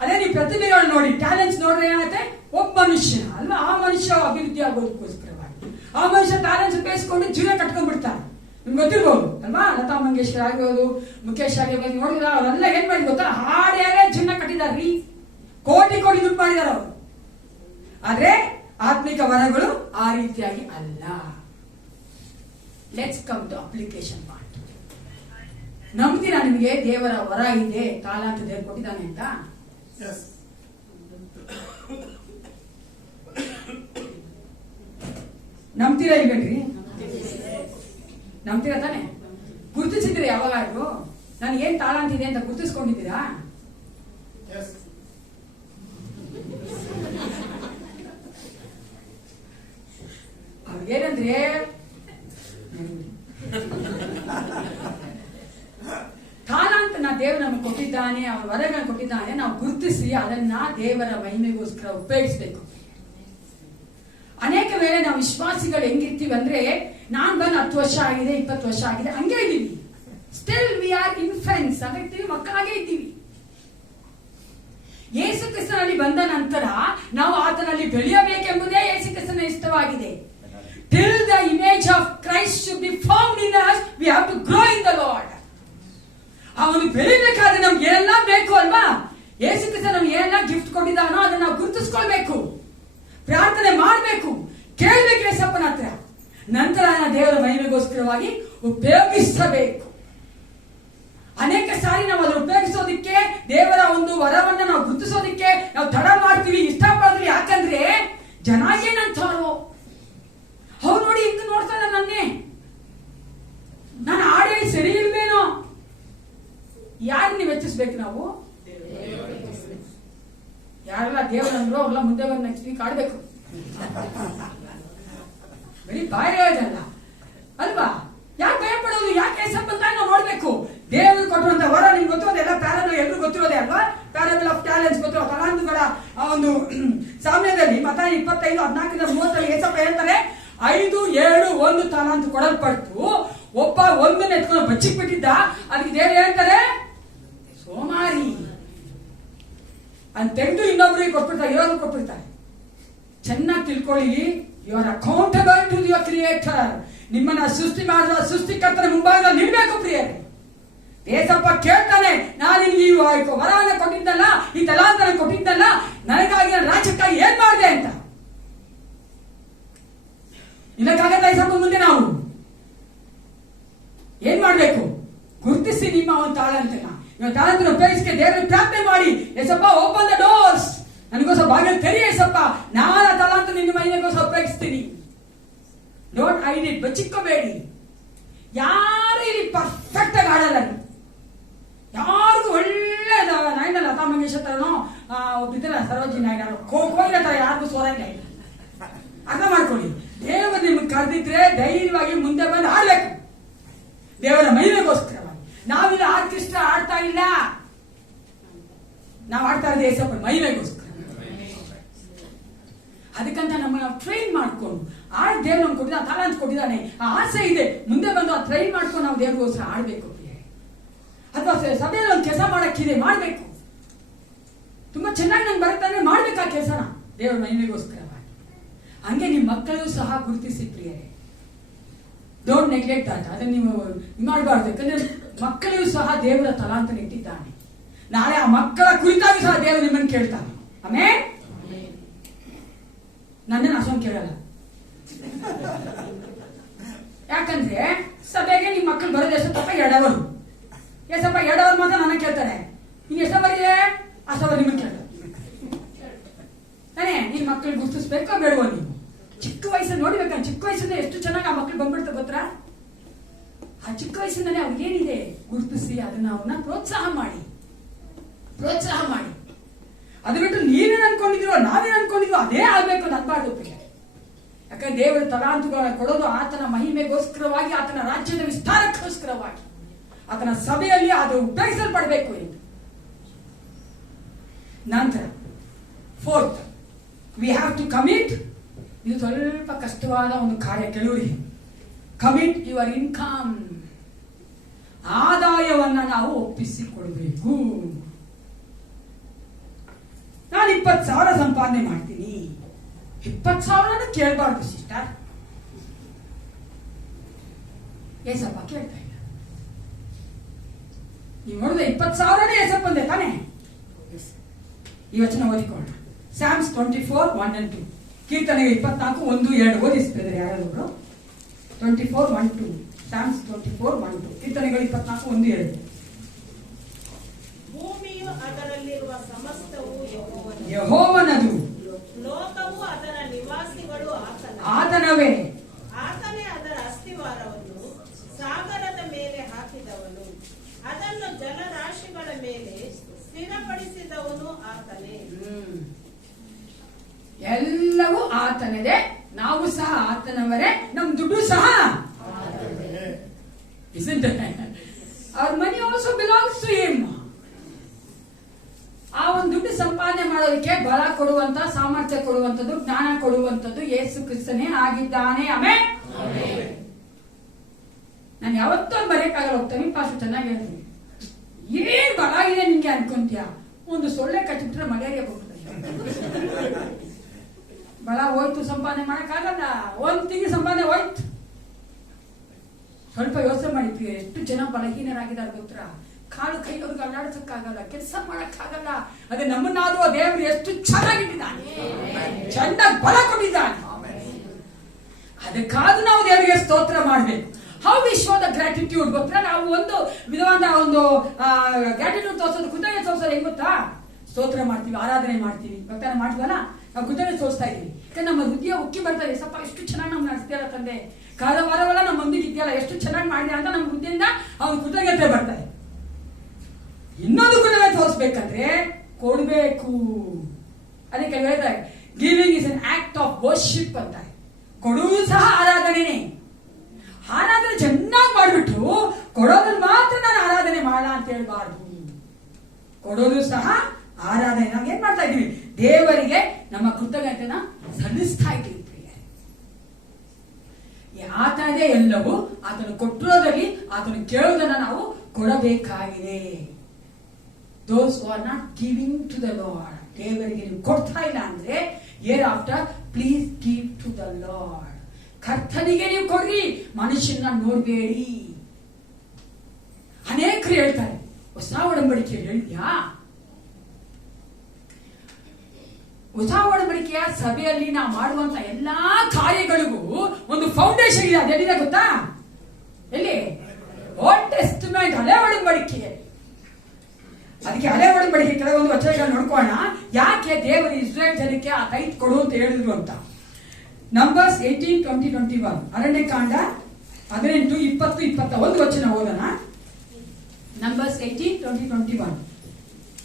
ಅದೇ ನೀವು ಪ್ರತಿಭೆಗಳು ನೋಡಿ, ಟ್ಯಾಲೆಂಟ್ಸ್ ನೋಡ್ರೆ ಏನಾಗುತ್ತೆ? ಒಬ್ಬ ಮನುಷ್ಯ ಅಲ್ವಾ, ಆ ಮನುಷ್ಯ ಅಭಿವೃದ್ಧಿ ಆಗೋದಕ್ಕೋಸ್ಕರವಾಗಿ ಆ ಮನುಷ್ಯ ಟ್ಯಾಲೆಂಟ್ಸ್ ಬೇಯಿಸ್ಕೊಂಡು ಜೀವನ ಕಟ್ಕೊಂಡ್ಬಿಡ್ತಾನೆ. ನಿಮ್ಗೆ ಗೊತ್ತಿರ್ಬೋದು ಅಲ್ವಾ, ಲತಾ ಮಂಗೇಶ್ವರ್ ಆಗಿರ್ಬೋದು, ಮುಖೇಶ್ ಆಗಿರ್ಬೋದು, ನೋಡಿದ್ರ ಅವರೆಲ್ಲ ಏನ್ ಮಾಡಿ ಗೊತ್ತಾ? ಹಾಡೇ ಜೀವನ ಕಟ್ಟಿದಾರ್ರಿ, ಕೋಟಿ ದುಡ್ಡು ಮಾಡಿದಾರ ಅವರು. ಆದ್ರೆ ಆತ್ಮಿಕ ವರಗಳು ಆ ರೀತಿಯಾಗಿ ಅಲ್ಲ. Let's come to application part. ನಂಬ್ತೀರಾ ನಿಮಗೆ ದೇವರ ವರ ಇದೆ, ತಾಲಾಂತ ದೇವರು ಕೊಟ್ಟಿದ್ದಾನೆ ಅಂತ? ನಂಬ್ತೀರಾ ಇಲ್ಬೇಡ್ರಿ? ನಂಬ್ತೀರಾ ತಾನೆ? ಗುರುತಿಸಿದ್ರೆ ಯಾವಾಗಾದ್ರು ನಾನು ಏನ್ ತಾಲಾಂತ ಇದೆ ಅಂತ ಗುರುತಿಸ್ಕೊಂಡಿದ್ದೀರಾ? ಅವ್ರಿಗೇನಂದ್ರೆ ತಾಲಾಂತನ ದೇವರು ನಮಗೆ ಕೊಟ್ಟಿದ್ದಾನೆ, ಅವರ ವರಗಳನ್ನು ಕೊಟ್ಟಿದ್ದಾನೆ. ನಾವು ಗುರುತಿಸಿ ಅದನ್ನ ದೇವರ ಮಹಿಮೆಗೋಸ್ಕರ ಉಪಯೋಗಿಸ್ಬೇಕು. ಅನೇಕ ವೇಳೆ ನಾವು ವಿಶ್ವಾಸಿಗಳು ಹೆಂಗಿರ್ತೀವಿ ಅಂದ್ರೆ, ನಾನ್ ಬಂದು 10 ವರ್ಷ ಆಗಿದೆ, 20 ವರ್ಷ ಆಗಿದೆ, ಹಂಗೆ ಇದ್ದೀವಿ. ಸ್ಟಿಲ್ ವಿ ಆರ್ ಇನ್ಫೆಂಟ್ಸ್ ಆಗಿರ್ತೀವಿ, ಮಕ್ಕಳಾಗೆ ಇದ್ದೀವಿ. ಯೇಸು ಕ್ರಿಸ್ತನಲ್ಲಿ ಬಂದ ನಂತರ ನಾವು ಆತನಲ್ಲಿ ಬೆಳೆಯಬೇಕೆಂಬುದೇ ಯೇಸು ಕ್ರಿಸ್ತನ ಇಷ್ಟವಾಗಿದೆ. Till the image of Christ should be formed in us, we have to grow in the Lord. ಅವನು ಬೆಳಿಬೇಕಾದ್ರೆ ನಮ್ಗೆ ಏನೆಲ್ಲ ಬೇಕು ಅಲ್ವಾ? ಯೇಸು ಕ್ರಿಸ್ತ ನಮ್ಗೆ ಏನೆಲ್ಲ ಗಿಫ್ಟ್ ಕೊಟ್ಟಿದ್ದಾನೋ ಅದನ್ನ ನಾವು ಗುರುತಿಸ್ಕೊಳ್ಬೇಕು, ಪ್ರಾರ್ಥನೆ ಮಾಡಬೇಕು, ಕೇಳಬೇಕು ಯೇಸಪ್ಪನ ಹತ್ರ. ನಂತರ ದೇವರ ಮಹಿಮೆಗೋಸ್ಕರವಾಗಿ ಉಪಯೋಗಿಸಬೇಕು. ಅನೇಕ ಸಾರಿ ನಾವು ಅದನ್ನು ಉಪಯೋಗಿಸೋದಿಕ್ಕೆ, ದೇವರ ಒಂದು ವರವನ್ನ ನಾವು ಗುರುತಿಸೋದಿಕ್ಕೆ ನಾವು ತಡ ಮಾಡ್ತೀವಿ, ಇಷ್ಟಪಡ್ತೀವಿ. ಯಾಕಂದ್ರೆ ಜನ ಏನಂತಾರೋ, ಅವ್ರು ನೋಡಿ ಹಿಂಗ ನೋಡ್ತಾರೆ ನನ್ನೇ, ನಾನು ಆಡೇ ಸರಿ ಇಲ್ವೇನೋ. ಯಾರನ್ನ ವೆಚ್ಚಿಸ್ಬೇಕು ನಾವು? ಯಾರೆಲ್ಲ ದೇವರಂದ್ರು ಅವ್ರೆಲ್ಲ ಮುಂದೆ ಬಂದು ನೆಕ್ಸ್ಟ್ ವೀಕ್ ಆಡ್ಬೇಕು. ಬರೀ ಬಾಯಿ ಹೇಳೋದಲ್ಲ ಅಲ್ವಾ? ಯಾಕೆ ಭಯ ಪಡೋದು? ಯಾಕೆ ಏಸಪ್ಪ ಅಂತ ನಾವು ನೋಡ್ಬೇಕು. ದೇವರು ಕೊಟ್ಟಿರುವಂತ ವರ ನಿಮ್ಗೆ ಗೊತ್ತಿರೋದು ಎಲ್ಲ ಪ್ಯಾರಬಲ್ ಎಲ್ರಿಗೂ ಗೊತ್ತಿರೋದೇ ಅಲ್ವಾ? ಪ್ಯಾರಬಲ್ ಆಫ್ ಟ್ಯಾಲೆಂಟ್ಸ್ ಗೊತ್ತಿರೋ ತಲಾಂತುಗಳ ಆ ಒಂದು ಸಾಮ್ಯದಲ್ಲಿ ಮತ್ತಾಯ 25:14-30 ಏಸಪ್ಪ ಹೇಳ್ತಾರೆ 5, 7, 1 ತಲಾಂತು ಕೊಡಲ್ಪಡ್ತು. ಒಬ್ಬ ಒಂದನ್ನ ಎತ್ಕೊಂಡು ಬಚ್ಚಿಕ್ ಬಿಟ್ಟಿದ್ದ. ಅದಕ್ಕೆ ದೇವರು ಹೇಳ್ತಾರೆ ಸೋಮಾರಿ ಅಂತ ತೆಗೆದು ಇನ್ನೊಬ್ಬರಿಗೆ ಕೊಟ್ಬಿಡ್ತಾರೆ, ಇರೋದು ಕೊಟ್ಬಿಡ್ತಾರೆ. ಚೆನ್ನಾಗಿ ತಿಳ್ಕೊಳ್ಳಿ, you are accountable to your creator. ನಿಮ್ಮನ್ನ ಸೃಷ್ಟಿ ಮಾಡಿದ ಸೃಷ್ಟಿಕರ್ತರ ಮುಂಭಾಗದಲ್ಲಿ ನಿಲ್ಬೇಕು ಪ್ರಿಯರೇ. ಏಸಪ್ಪ ಕೇಳ್ತಾನೆ, ನಾನು ನಿನ್ಗೆ ಈ ವರವನ್ನ ಕೊಟ್ಟಿದ್ದಲ್ಲ, ಈ ತಲಾಂತರ ಕೊಟ್ಟಿದ್ದಲ್ಲ, ನನಗಾಗಿ ನನ್ನ ರಾಜ್ಯಕ್ಕಾಗಿ ಏನ್ ಮಾಡಿದೆ ಅಂತ. ಇದಕ್ಕಾಗತ್ತ ಏಸಪ್ಪ ಮುಂದೆ ನಾವು ಏನ್ ಮಾಡ್ಬೇಕು? ಗುರುತಿಸಿ ನಿಮ್ಮ ಒಂದು ತಾಳಂತನ, ನಿಮ್ಮ ತಾಳಂತನ ಉಪಯೋಗಿಸಿ ದೇವರಿಗೆ ಪ್ರಾರ್ಥನೆ ಮಾಡಿ, ಏಸಪ್ಪ ಓಪನ್ ದ ಡೋರ್ಸ್, ನನಗೋಸ್ಕರ ಬಾಗಿಲು ತೆರಿ ಏಸಪ್ಪ, ನಾನು ತಾಳಂತ ನಿನ್ನ ಮಹಿಮೆಗೋಸ್ಕರ ಉಪಯೋಗಿಸ್ತೀನಿ. Don't ಐಡ್ it, ಬಚ್ಚಿಕ್ಕೋಬೇಡಿ. ಯಾರು ಇಲ್ಲಿ ಪರ್ಫೆಕ್ಟ್ ಆಗಿ ಆಡಲ್ಲ. ಯಾರಿಗೂ ಒಳ್ಳೆ ನಾಯಿನ ಲತಾ ಮಂಗೇಶ್ ಹತ್ರನೋ ಒಬ್ಬಿದ್ದಲ್ಲ ಸರೋಜಿ ನಾಯ್ಡು ಕೋಯಿನ ತರ ಯಾರಿಗೂ ಸೋರಂಗ ಇಲ್ಲ. ಅರ್ಥ ಮಾಡ್ಕೊಳ್ಳಿ, ದೇವರು ನಿಮ್ಗೆ ಕರೆದಿದ್ರೆ ಧೈರ್ಯವಾಗಿ ಮುಂದೆ ಬಂದು ಆಡ್ಬೇಕು ದೇವರ ಮಹಿಮೆಗೋಸ್ಕರವಾಗಿ. ನಾವಿಲ್ಲಿ ಆರ್ಕೆಸ್ಟ್ರಾ ಆಡ್ತಾ ಇಲ್ಲ, ನಾವು ಆಡ್ತಾ ಇರೋದು ಏಸಪ್ಪ ಮಹಿಮೆಗೋಸ್ಕರ. ಅದಕ್ಕಂತ ನಮ್ಮನ್ನ ನಾವು ಟ್ರೈನ್ ಮಾಡ್ಕೊಂಡು ದೇವ್ರು ನಮ್ಗೆ ಕೊಟ್ಟಿದ್ದಾನೆ, ತಾಲಾಂತ ಕೊಟ್ಟಿದ್ದಾನೆ, ಆ ಆಸೆ ಇದೆ, ಮುಂದೆ ಬಂದು ಆ ಟ್ರೈನ್ ಮಾಡ್ಕೊಂಡು ನಾವು ದೇವ್ರಿಗೋಸ್ಕರ ಆಡ್ಬೇಕು. ಅಥವಾ ಸಭೆಯಲ್ಲಿ ಒಂದು ಕೆಲಸ ಮಾಡಕ್ಕಿದೆ, ಮಾಡ್ಬೇಕು. ತುಂಬಾ ಚೆನ್ನಾಗಿ ನಂಗೆ ಬರುತ್ತಾನೆ, ಮಾಡ್ಬೇಕು ಆ ಕೆಲಸನ ದೇವರ ಮಹಿಮೆಗೋಸ್ಕರವಾಗಿ. ಹಂಗೆ ನಿಮ್ಮ ಮಕ್ಕಳು ಸಹ ಗುರುತಿಸಿ ಪ್ರಿಯರೇ. Don't neglect that. ಅದನ್ನ ನೀವು ಮಾಡಬಾರ್ದು. ಯಾಕಂದ್ರೆ ಮಕ್ಕಳಿಗೂ ಸಹ ದೇವರ ತಲಾಂತನ ಇಟ್ಟಿದ್ದಾನೆ. ನಾಳೆ ಆ ಮಕ್ಕಳ ಕುರಿತಾಗಿ ಸಹ ದೇವರು ನಿಮ್ಮನ್ನು ಕೇಳ್ತಾನೆ. ಆಮೇಲೆ ನನ್ನನ್ನು ಅಷ್ಟೊಂದು ಕೇಳಲ್ಲ. ಯಾಕಂದ್ರೆ ಸಭೆಗೆ ನಿಮ್ಮ ಮಕ್ಕಳು ಬರೋದು ಎಷ್ಟಪ್ಪ 2 ಅವರ್. ಎಷ್ಟಪ್ಪ 2 ಅವರ್ ಮಾತ್ರ ನನ್ನ ಕೇಳ್ತಾರೆ. ನೀನು ಎಷ್ಟು ಬರೀದೆ ಅಷ್ಟವರ್ ನಿಮ್ಮನ್ನು ಕೇಳ್ತಾರೆ ತಾನೇ. ನಿನ್ ಮಕ್ಕಳು ಗುರುತಿಸ್ಬೇಕೋ ಬೇಡವೋ? ನೀವು ಚಿಕ್ಕ ವಯಸ್ಸಲ್ಲಿ ನೋಡ್ಬೇಕ, ಚಿಕ್ಕ ವಯಸ್ಸಿಂದ ಎಷ್ಟು ಚೆನ್ನಾಗಿ ಆ ಮಕ್ಕಳು ಬಂದ್ಬಿಡ್ತಾರೆ ಗೊತ್ತಾ? ಆ ಚಿಕ್ಕ ವಯಸ್ಸಿಂದಲೇ ಅವ್ರಿಗೇನಿದೆ ಗುರುತಿಸಿ ಅದನ್ನ ಅವ್ರನ್ನ ಪ್ರೋತ್ಸಾಹ ಮಾಡಿ. ಅದು ಬಿಟ್ಟು ನೀವೇನ್ ಅನ್ಕೊಂಡಿದ್ರೋ ನಾವೇನ್ ಅನ್ಕೊಂಡಿದ್ರೋ ಅದೇ ಆಗ್ಬೇಕು ಅಂತ ಅನ್ಬಾರ್ದು. ಯಾಕಂದ್ರೆ ದೇವರ ತಲಾಂತುಗಳನ್ನ ಕೊಡೋದು ಆತನ ಮಹಿಮೆಗೋಸ್ಕರವಾಗಿ, ಆತನ ರಾಜ್ಯದ ವಿಸ್ತಾರಕ್ಕೋಸ್ಕರವಾಗಿ, ಆತನ ಸಭೆಯಲ್ಲಿ ಅದು ಉಪಯೋಗಿಸಲ್ಪಡಬೇಕು ಎಂದು. ನಂತರ 4th, V have to commit. ಇದು ಸ್ವಲ್ಪ ಕಷ್ಟವಾದ ಒಂದು ಕಾರ್ಯ ಕೆಲವರಿಗೆ. Commit your income. ಆದಾಯವನ್ನ ನಾವು ಒಪ್ಪಿಸಿಕೊಡ್ಬೇಕು. ನಾನು 20,000 ಸಂಪಾದನೆ ಮಾಡ್ತೀನಿ. 20,000 ಕೇಳಬಾರ್ದು ಸಿಸ್ಟರ್. ಏಸಪ್ಪ ಕೇಳ್ತಾ ಇಲ್ಲ. ನೀವು ನೋಡಿದ್ರೆ 20,000 ಏಸಪ್ಪಂದೆ ತಾನೆ. ಈ ವಚನ ಓದಿಕೊಳ್ಳೋಣ. ಸ್ಯಾಮ್ಸ್ 24:1-2. ಕೀರ್ತನೆಗೆ 24:1-2 ಓದಿಸ್ತಿದ್ದಾರೆ ಯಾರಾದ್ರು? 24:1-2. ಸ್ಯಾಮ್ಸ್ 24:1-2. ಕೀರ್ತನೆಗಳು 24:1-2. ಭೂಮಿಯು ಅದರಲ್ಲಿರುವ ಸಮಸ್ತವು ಯೆಹೋವನದು, ಲೋಕವು ಅದರ ನಿವಾಸಿಗಳು ಆತನವೇ. ಆತನೇ ಅದರ ಅಸ್ತಿವಾರವನ್ನು ಸಾಗರದ ಮೇಲೆ ಹಾಕಿದವನು, ಅದನ್ನು ಜಲರಾಶಿಗಳ ಮೇಲೆ ಸ್ಥಿರಪಡಿಸಿದವನು ಆತನೇ. ಎಲ್ಲವೂ ಆತನದೇ, ನಾವು ಸಹ ಆತನವರೇ, ನಮ್ ದುಡ್ಡು ಸಹ ಅವ್ರ money also belongs to him. ಆ ಒಂದು ದುಡ್ಡು ಸಂಪಾದನೆ ಮಾಡೋದಕ್ಕೆ ಬಲ ಕೊಡುವಂತ, ಸಾಮರ್ಥ್ಯ ಕೊಡುವಂತದ್ದು, ಜ್ಞಾನ ಕೊಡುವಂತದ್ದು ಯೇಸು ಕ್ರಿಸ್ತನೇ ಆಗಿದ್ದಾನೆ. ಆಮೆನ್. ನಾನು ಯಾವತ್ತೂ ಬರೆಯಕ್ಕಾಗಲ್ಲ. ಹೋಗ್ತಾನೆ ಪಾಸ್ ಚೆನ್ನಾಗಿ ಹೇಳ್ತೀನಿ. ಏನ್ ಬಲ ಇದೆ ನಿಂಗೆ ಅನ್ಕೊಂತೀಯ? ಒಂದು ಸೊಳ್ಳೆ ಕಚ್ಚಿಬಿಟ್ರೆ ಮಲೇರಿಯಾ ಹೋಗ್ತದೆ. ಬಲ ಹೋಯ್ತು, ಸಂಪಾದನೆ ಮಾಡಕ್ಕಾಗಲ್ಲ. 1 ತಿಂಗಳು ಸಂಪಾದನೆ ಹೋಯ್ತು. ಸ್ವಲ್ಪ ಯೋಚನೆ ಮಾಡಿ, ಎಷ್ಟು ಜನ ಬಲಹೀನರಾಗಿದ್ದಾರೆ ಗೊತ್ತಾ? ಕಾಲು ಕೈ ಅವ್ರಿಗೆ ಅಲ್ಲಾಡ್ಸಕ್ಕಾಗಲ್ಲ, ಕೆಲಸ ಮಾಡಕ್ಕಾಗಲ್ಲ. ಅದೇ ನಮ್ಮನ್ನಾದ್ರೂ ದೇವರು ಎಷ್ಟು ಚೆನ್ನಾಗಿಟ್ಟಿದ್ದಾನೆ, ಚೆನ್ನಾಗಿ ಬಲ ಕೊಟ್ಟಿದ್ದಾನೆ. ಅದಕ್ಕಾದ್ರೂ ನಾವು ದೇವರಿಗೆ ಸ್ತೋತ್ರ ಮಾಡ್ಬೇಕು. How we show the gratitude ಗೊತ್ತಾ? ನಾವು ಒಂದು ವಿಧವಾದ ಒಂದು ಗ್ರಾಟಿಟ್ಯೂಡ್ ತೋರಿಸೋದು, ಕೃತಜ್ಞತೆ ತೋರಿಸೋದು ಹೆಂಗ್ ಗೊತ್ತಾ? ಸ್ತೋತ್ರ ಮಾಡ್ತೀವಿ, ಆರಾಧನೆ ಮಾಡ್ತೀವಿ, ಭಕ್ತನ ಮಾಡ್ತೀವಲ್ಲ, ನಾವು ಕೃತಜ್ಞತೆ ತೋರಿಸ್ತಾ ಇದೀವಿ. ಯಾಕಂದ್ರೆ ನಮ್ಮ ಹೃದಯ ಉಕ್ಕಿ ಬರ್ತಾರೆ, ಸ್ವಲ್ಪ ಎಷ್ಟು ಚೆನ್ನಾಗಿ ನಮ್ಗೆ ನಡೆಸ್ತೀಯಲ್ಲ ತಂದೆ, ಕಳೆದ ವಾರವೆಲ್ಲ ನಮ್ಮ ಮುಂದಿಗೆ ಇದೆಯಲ್ಲ, ಎಷ್ಟು ಚೆನ್ನಾಗಿ ಮಾಡಿದೆ ಅಂತ ನಮ್ಮ ಹೃದಯದಿಂದ ಅವ್ನ ಕೃತಜ್ಞತೆ ಬರ್ತಾರೆ. ಇನ್ನೊಂದು ಕೃತಜ್ಞತೆ ತೋರಿಸ್ಬೇಕಂದ್ರೆ ಕೊಡ್ಬೇಕು. ಅದಕ್ಕೆ ಹೇಳ್ತಾರೆ giving is an act of worship ಅಂತಾರೆ. ಕೊಡುವುದು ಸಹ ಆರಾಧನೆನೇ. ಆರಾಧನೆ ಚೆನ್ನಾಗಿ ಮಾಡ್ಬಿಟ್ಟು ಕೊಡೋದನ್ನ ಮಾತ್ರ ನಾನು ಆರಾಧನೆ ಮಾಡ ಅಂತ ಹೇಳ್ಬಾರ್ದು. ಕೊಡೋದು ಸಹ ಆರಾಧನೆ. ನಾವು ಏನ್ ಮಾಡ್ತಾ ಇದೀವಿ? ದೇವರಿಗೆ ನಮ್ಮ ಕೃತಜ್ಞತೆನ ಸಲ್ಲಿಸ್ತಾ ಇದ್ದೀವಿ. ಆತನದೇ ಎಲ್ಲವೂ, ಆತನು ಕೊಟ್ಟಿರೋದಲ್ಲಿ ಆತನು ಕೇಳೋದನ್ನ ನಾವು ಕೊಡಬೇಕಾಗಿದೆ. Those who are not giving to the Lord, ದೇವರಿಗೆ ನೀವು ಕೊಡ್ತಾ ಇಲ್ಲ ಅಂದ್ರೆ year after please give to the Lord. ಕರ್ತನಿಗೆ ನೀವು ಕೊಡ್ರಿ, ಮನುಷ್ಯನ ನೋಡ್ಬೇಡಿ. ಅನೇಕರು ಹೇಳ್ತಾರೆ ಹೊಸ ಒಡಂಬಡಿಕೆ ಹೇಳಿದ್ಯಾ? ಹೊಸ ಒಡಂಬಡಿಕೆಯ ಸಭೆಯಲ್ಲಿ ನಾವು ಮಾಡುವಂತ ಎಲ್ಲಾ ಕಾರ್ಯಗಳಿಗೂ ಒಂದು ಫೌಂಡೇಶನ್ ಇದೆ. ಅದೆಲ್ಲಿದೆ ಗೊತ್ತಾ? ಎಲ್ಲಿ? ಓಲ್ಡ್ ಟೆಸ್ಟಿಮೆಂಟ್, ಹಳೆ ಒಡಂಬಡಿಕೆ. ಅದಕ್ಕೆ ಹಳೆ ಒಡಂಬಡಿಕೆ ಕೆಲವೊಂದು ವಚನಗಳನ್ನು ನೋಡ್ಕೋಣ. ಯಾಕೆ ದೇವರು ಇಸ್ರೇಲ್ ಜನಕ್ಕೆ ಆ ಟೈಟ್ ಕೊಡು ಅಂತ ಹೇಳಿದ್ರು ಅಂತ. ನಂಬರ್ಸ್ 18:20-21, ಅರಣ್ಯಕಾಂಡ 18, 20, 21 ವಚನ ಓದೋಣ. ನಂಬರ್ಸ್ 18:20-21,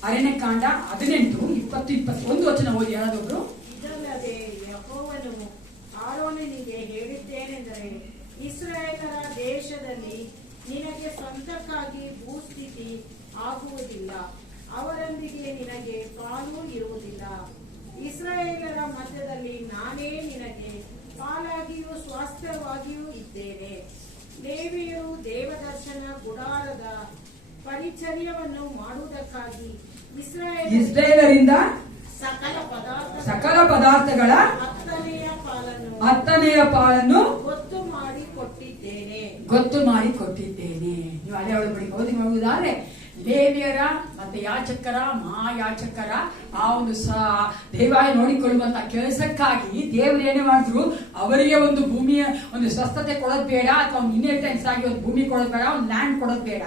ಅರಣ್ಯಕಾಂಡ 18, 20, 21 ವಚನ ಓದಿ ಯಾರಾದೊಬ್ರು. ಇದಲ್ಲದೆ ಯೆಹೋವನು ಆರೋನನಿಗೆ ಹೇಳಿದ್ದೇನೆಂದರೆ, ಇಸ್ರಾಯೇಲರ ದೇಶದಲ್ಲಿ ನಿನಗೆ ಸ್ವಂತಕ್ಕಾಗಿ ಭೂಸ್ಥಿತಿ ಆಗುವುದಿಲ್ಲ, ಅವರೊಂದಿಗೆ ನಿನಗೆ ಪಾಲು ಇರುವುದಿಲ್ಲ. ಇಸ್ರಾಯೇಲರ ಮಧ್ಯದಲ್ಲಿ ನಾನೇ ನಿನಗೆ ಪಾಲಾಗಿಯೂ ಸ್ವಾಸ್ಥ್ಯವಾಗಿಯೂ ಇದ್ದೇನೆ. ಲೇವಿಯರು ದೇವದರ್ಶನ ಗುಡಾರದ ಪರಿಚರ್ಯವನ್ನು ಮಾಡುವುದಕ್ಕಾಗಿ ಇಸ್ರಾಯೇಲರಿಂದ ಸಕಲ ಪದಾರ್ಥಗಳ 10ನೇ ಪಾಲನ್ನು ಗೊತ್ತು ಮಾಡಿ ಕೊಟ್ಟಿದ್ದೇನೆ. ನೀವು ಹಳೆ ಒಳಗಡೆ ಓದಿ ಮಾಡುವುದಾದ್ರೆ ಲೇವಿಯರ ಮತ್ತೆ ಯಾಚಕರ ಮಹಾಯಾಚಕರ ಆ ಒಂದು ದೇವಾಲಯ ನೋಡಿಕೊಳ್ಳುವಂತ ಕೆಲಸಕ್ಕಾಗಿ ದೇವರು ಏನೇ ಮಾಡಿದ್ರು, ಅವರಿಗೆ ಒಂದು ಭೂಮಿಯ ಒಂದು ಸ್ವಸ್ಥತೆ ಕೊಡೋದು ಬೇಡ, ಅಥವಾ ಒಂದು ಇನ್ಹೆರಿಟೆನ್ಸ್ ಆಗಿ ಒಂದು ಭೂಮಿ ಕೊಡೋದು ಬೇಡ, ಒಂದು ಲ್ಯಾಂಡ್ ಕೊಡೋದು ಬೇಡ.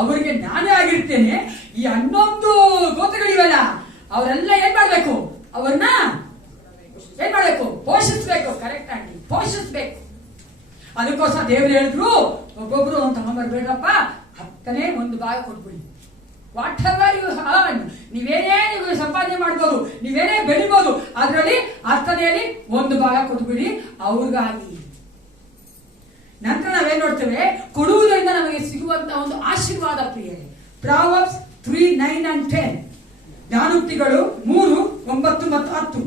ಅವರಿಗೆ ನಾನೇ ಆಗಿರ್ತೇನೆ. ಈ 11 ಗೋತ್ರಗಳಿವಲ್ಲ, ಅವರೆಲ್ಲ ಏನ್ ಮಾಡ್ಬೇಕು? ಅವ್ರನ್ನ ಏನ್ ಮಾಡ್ಬೇಕು? ಪೋಷಿಸ್ಬೇಕು. ಕರೆಕ್ಟ್ ಆಗಿ ಪೋಷಿಸ್ಬೇಕು. ಅದಕ್ಕೋಸ್ಕರ ದೇವರು ಹೇಳಿದ್ರು, ಒಬ್ಬೊಬ್ರು ಅಂತ ಬರ್ಬೇಡ್ರಪ್ಪ, 10ನೇ ಒಂದು ಭಾಗ ಕೊಟ್ಬಿಡಿ. ವಾಟ್ ಎವರ್ ಯು ಹರ್ನ್, ನೀವೇನೇ ನೀವು ಸಂಪಾದನೆ ಮಾಡ್ಬೋದು, ನೀವೇನೇ ಬೆಳಿಬೋದು, ಅದರಲ್ಲಿ 10ನೇಲಿ ಒಂದು ಭಾಗ ಕೊಟ್ಬಿಡಿ ಅವ್ರಿಗಾಗಿ. ನಂತರ ನಾವೇನ್ ನೋಡ್ತೇವೆ? ಕೊಡುವುದರಿಂದ ನಮಗೆ ಸಿಗುವಂತ ಒಂದು ಆಶೀರ್ವಾದ ಪ್ರಿಯರೇ. ಪ್ರಾವರ್ಬ್ಸ್ 3:9 and 10, ಜ್ಞಾನೋಕ್ತಿಗಳು 3:9 ಮತ್ತು 10.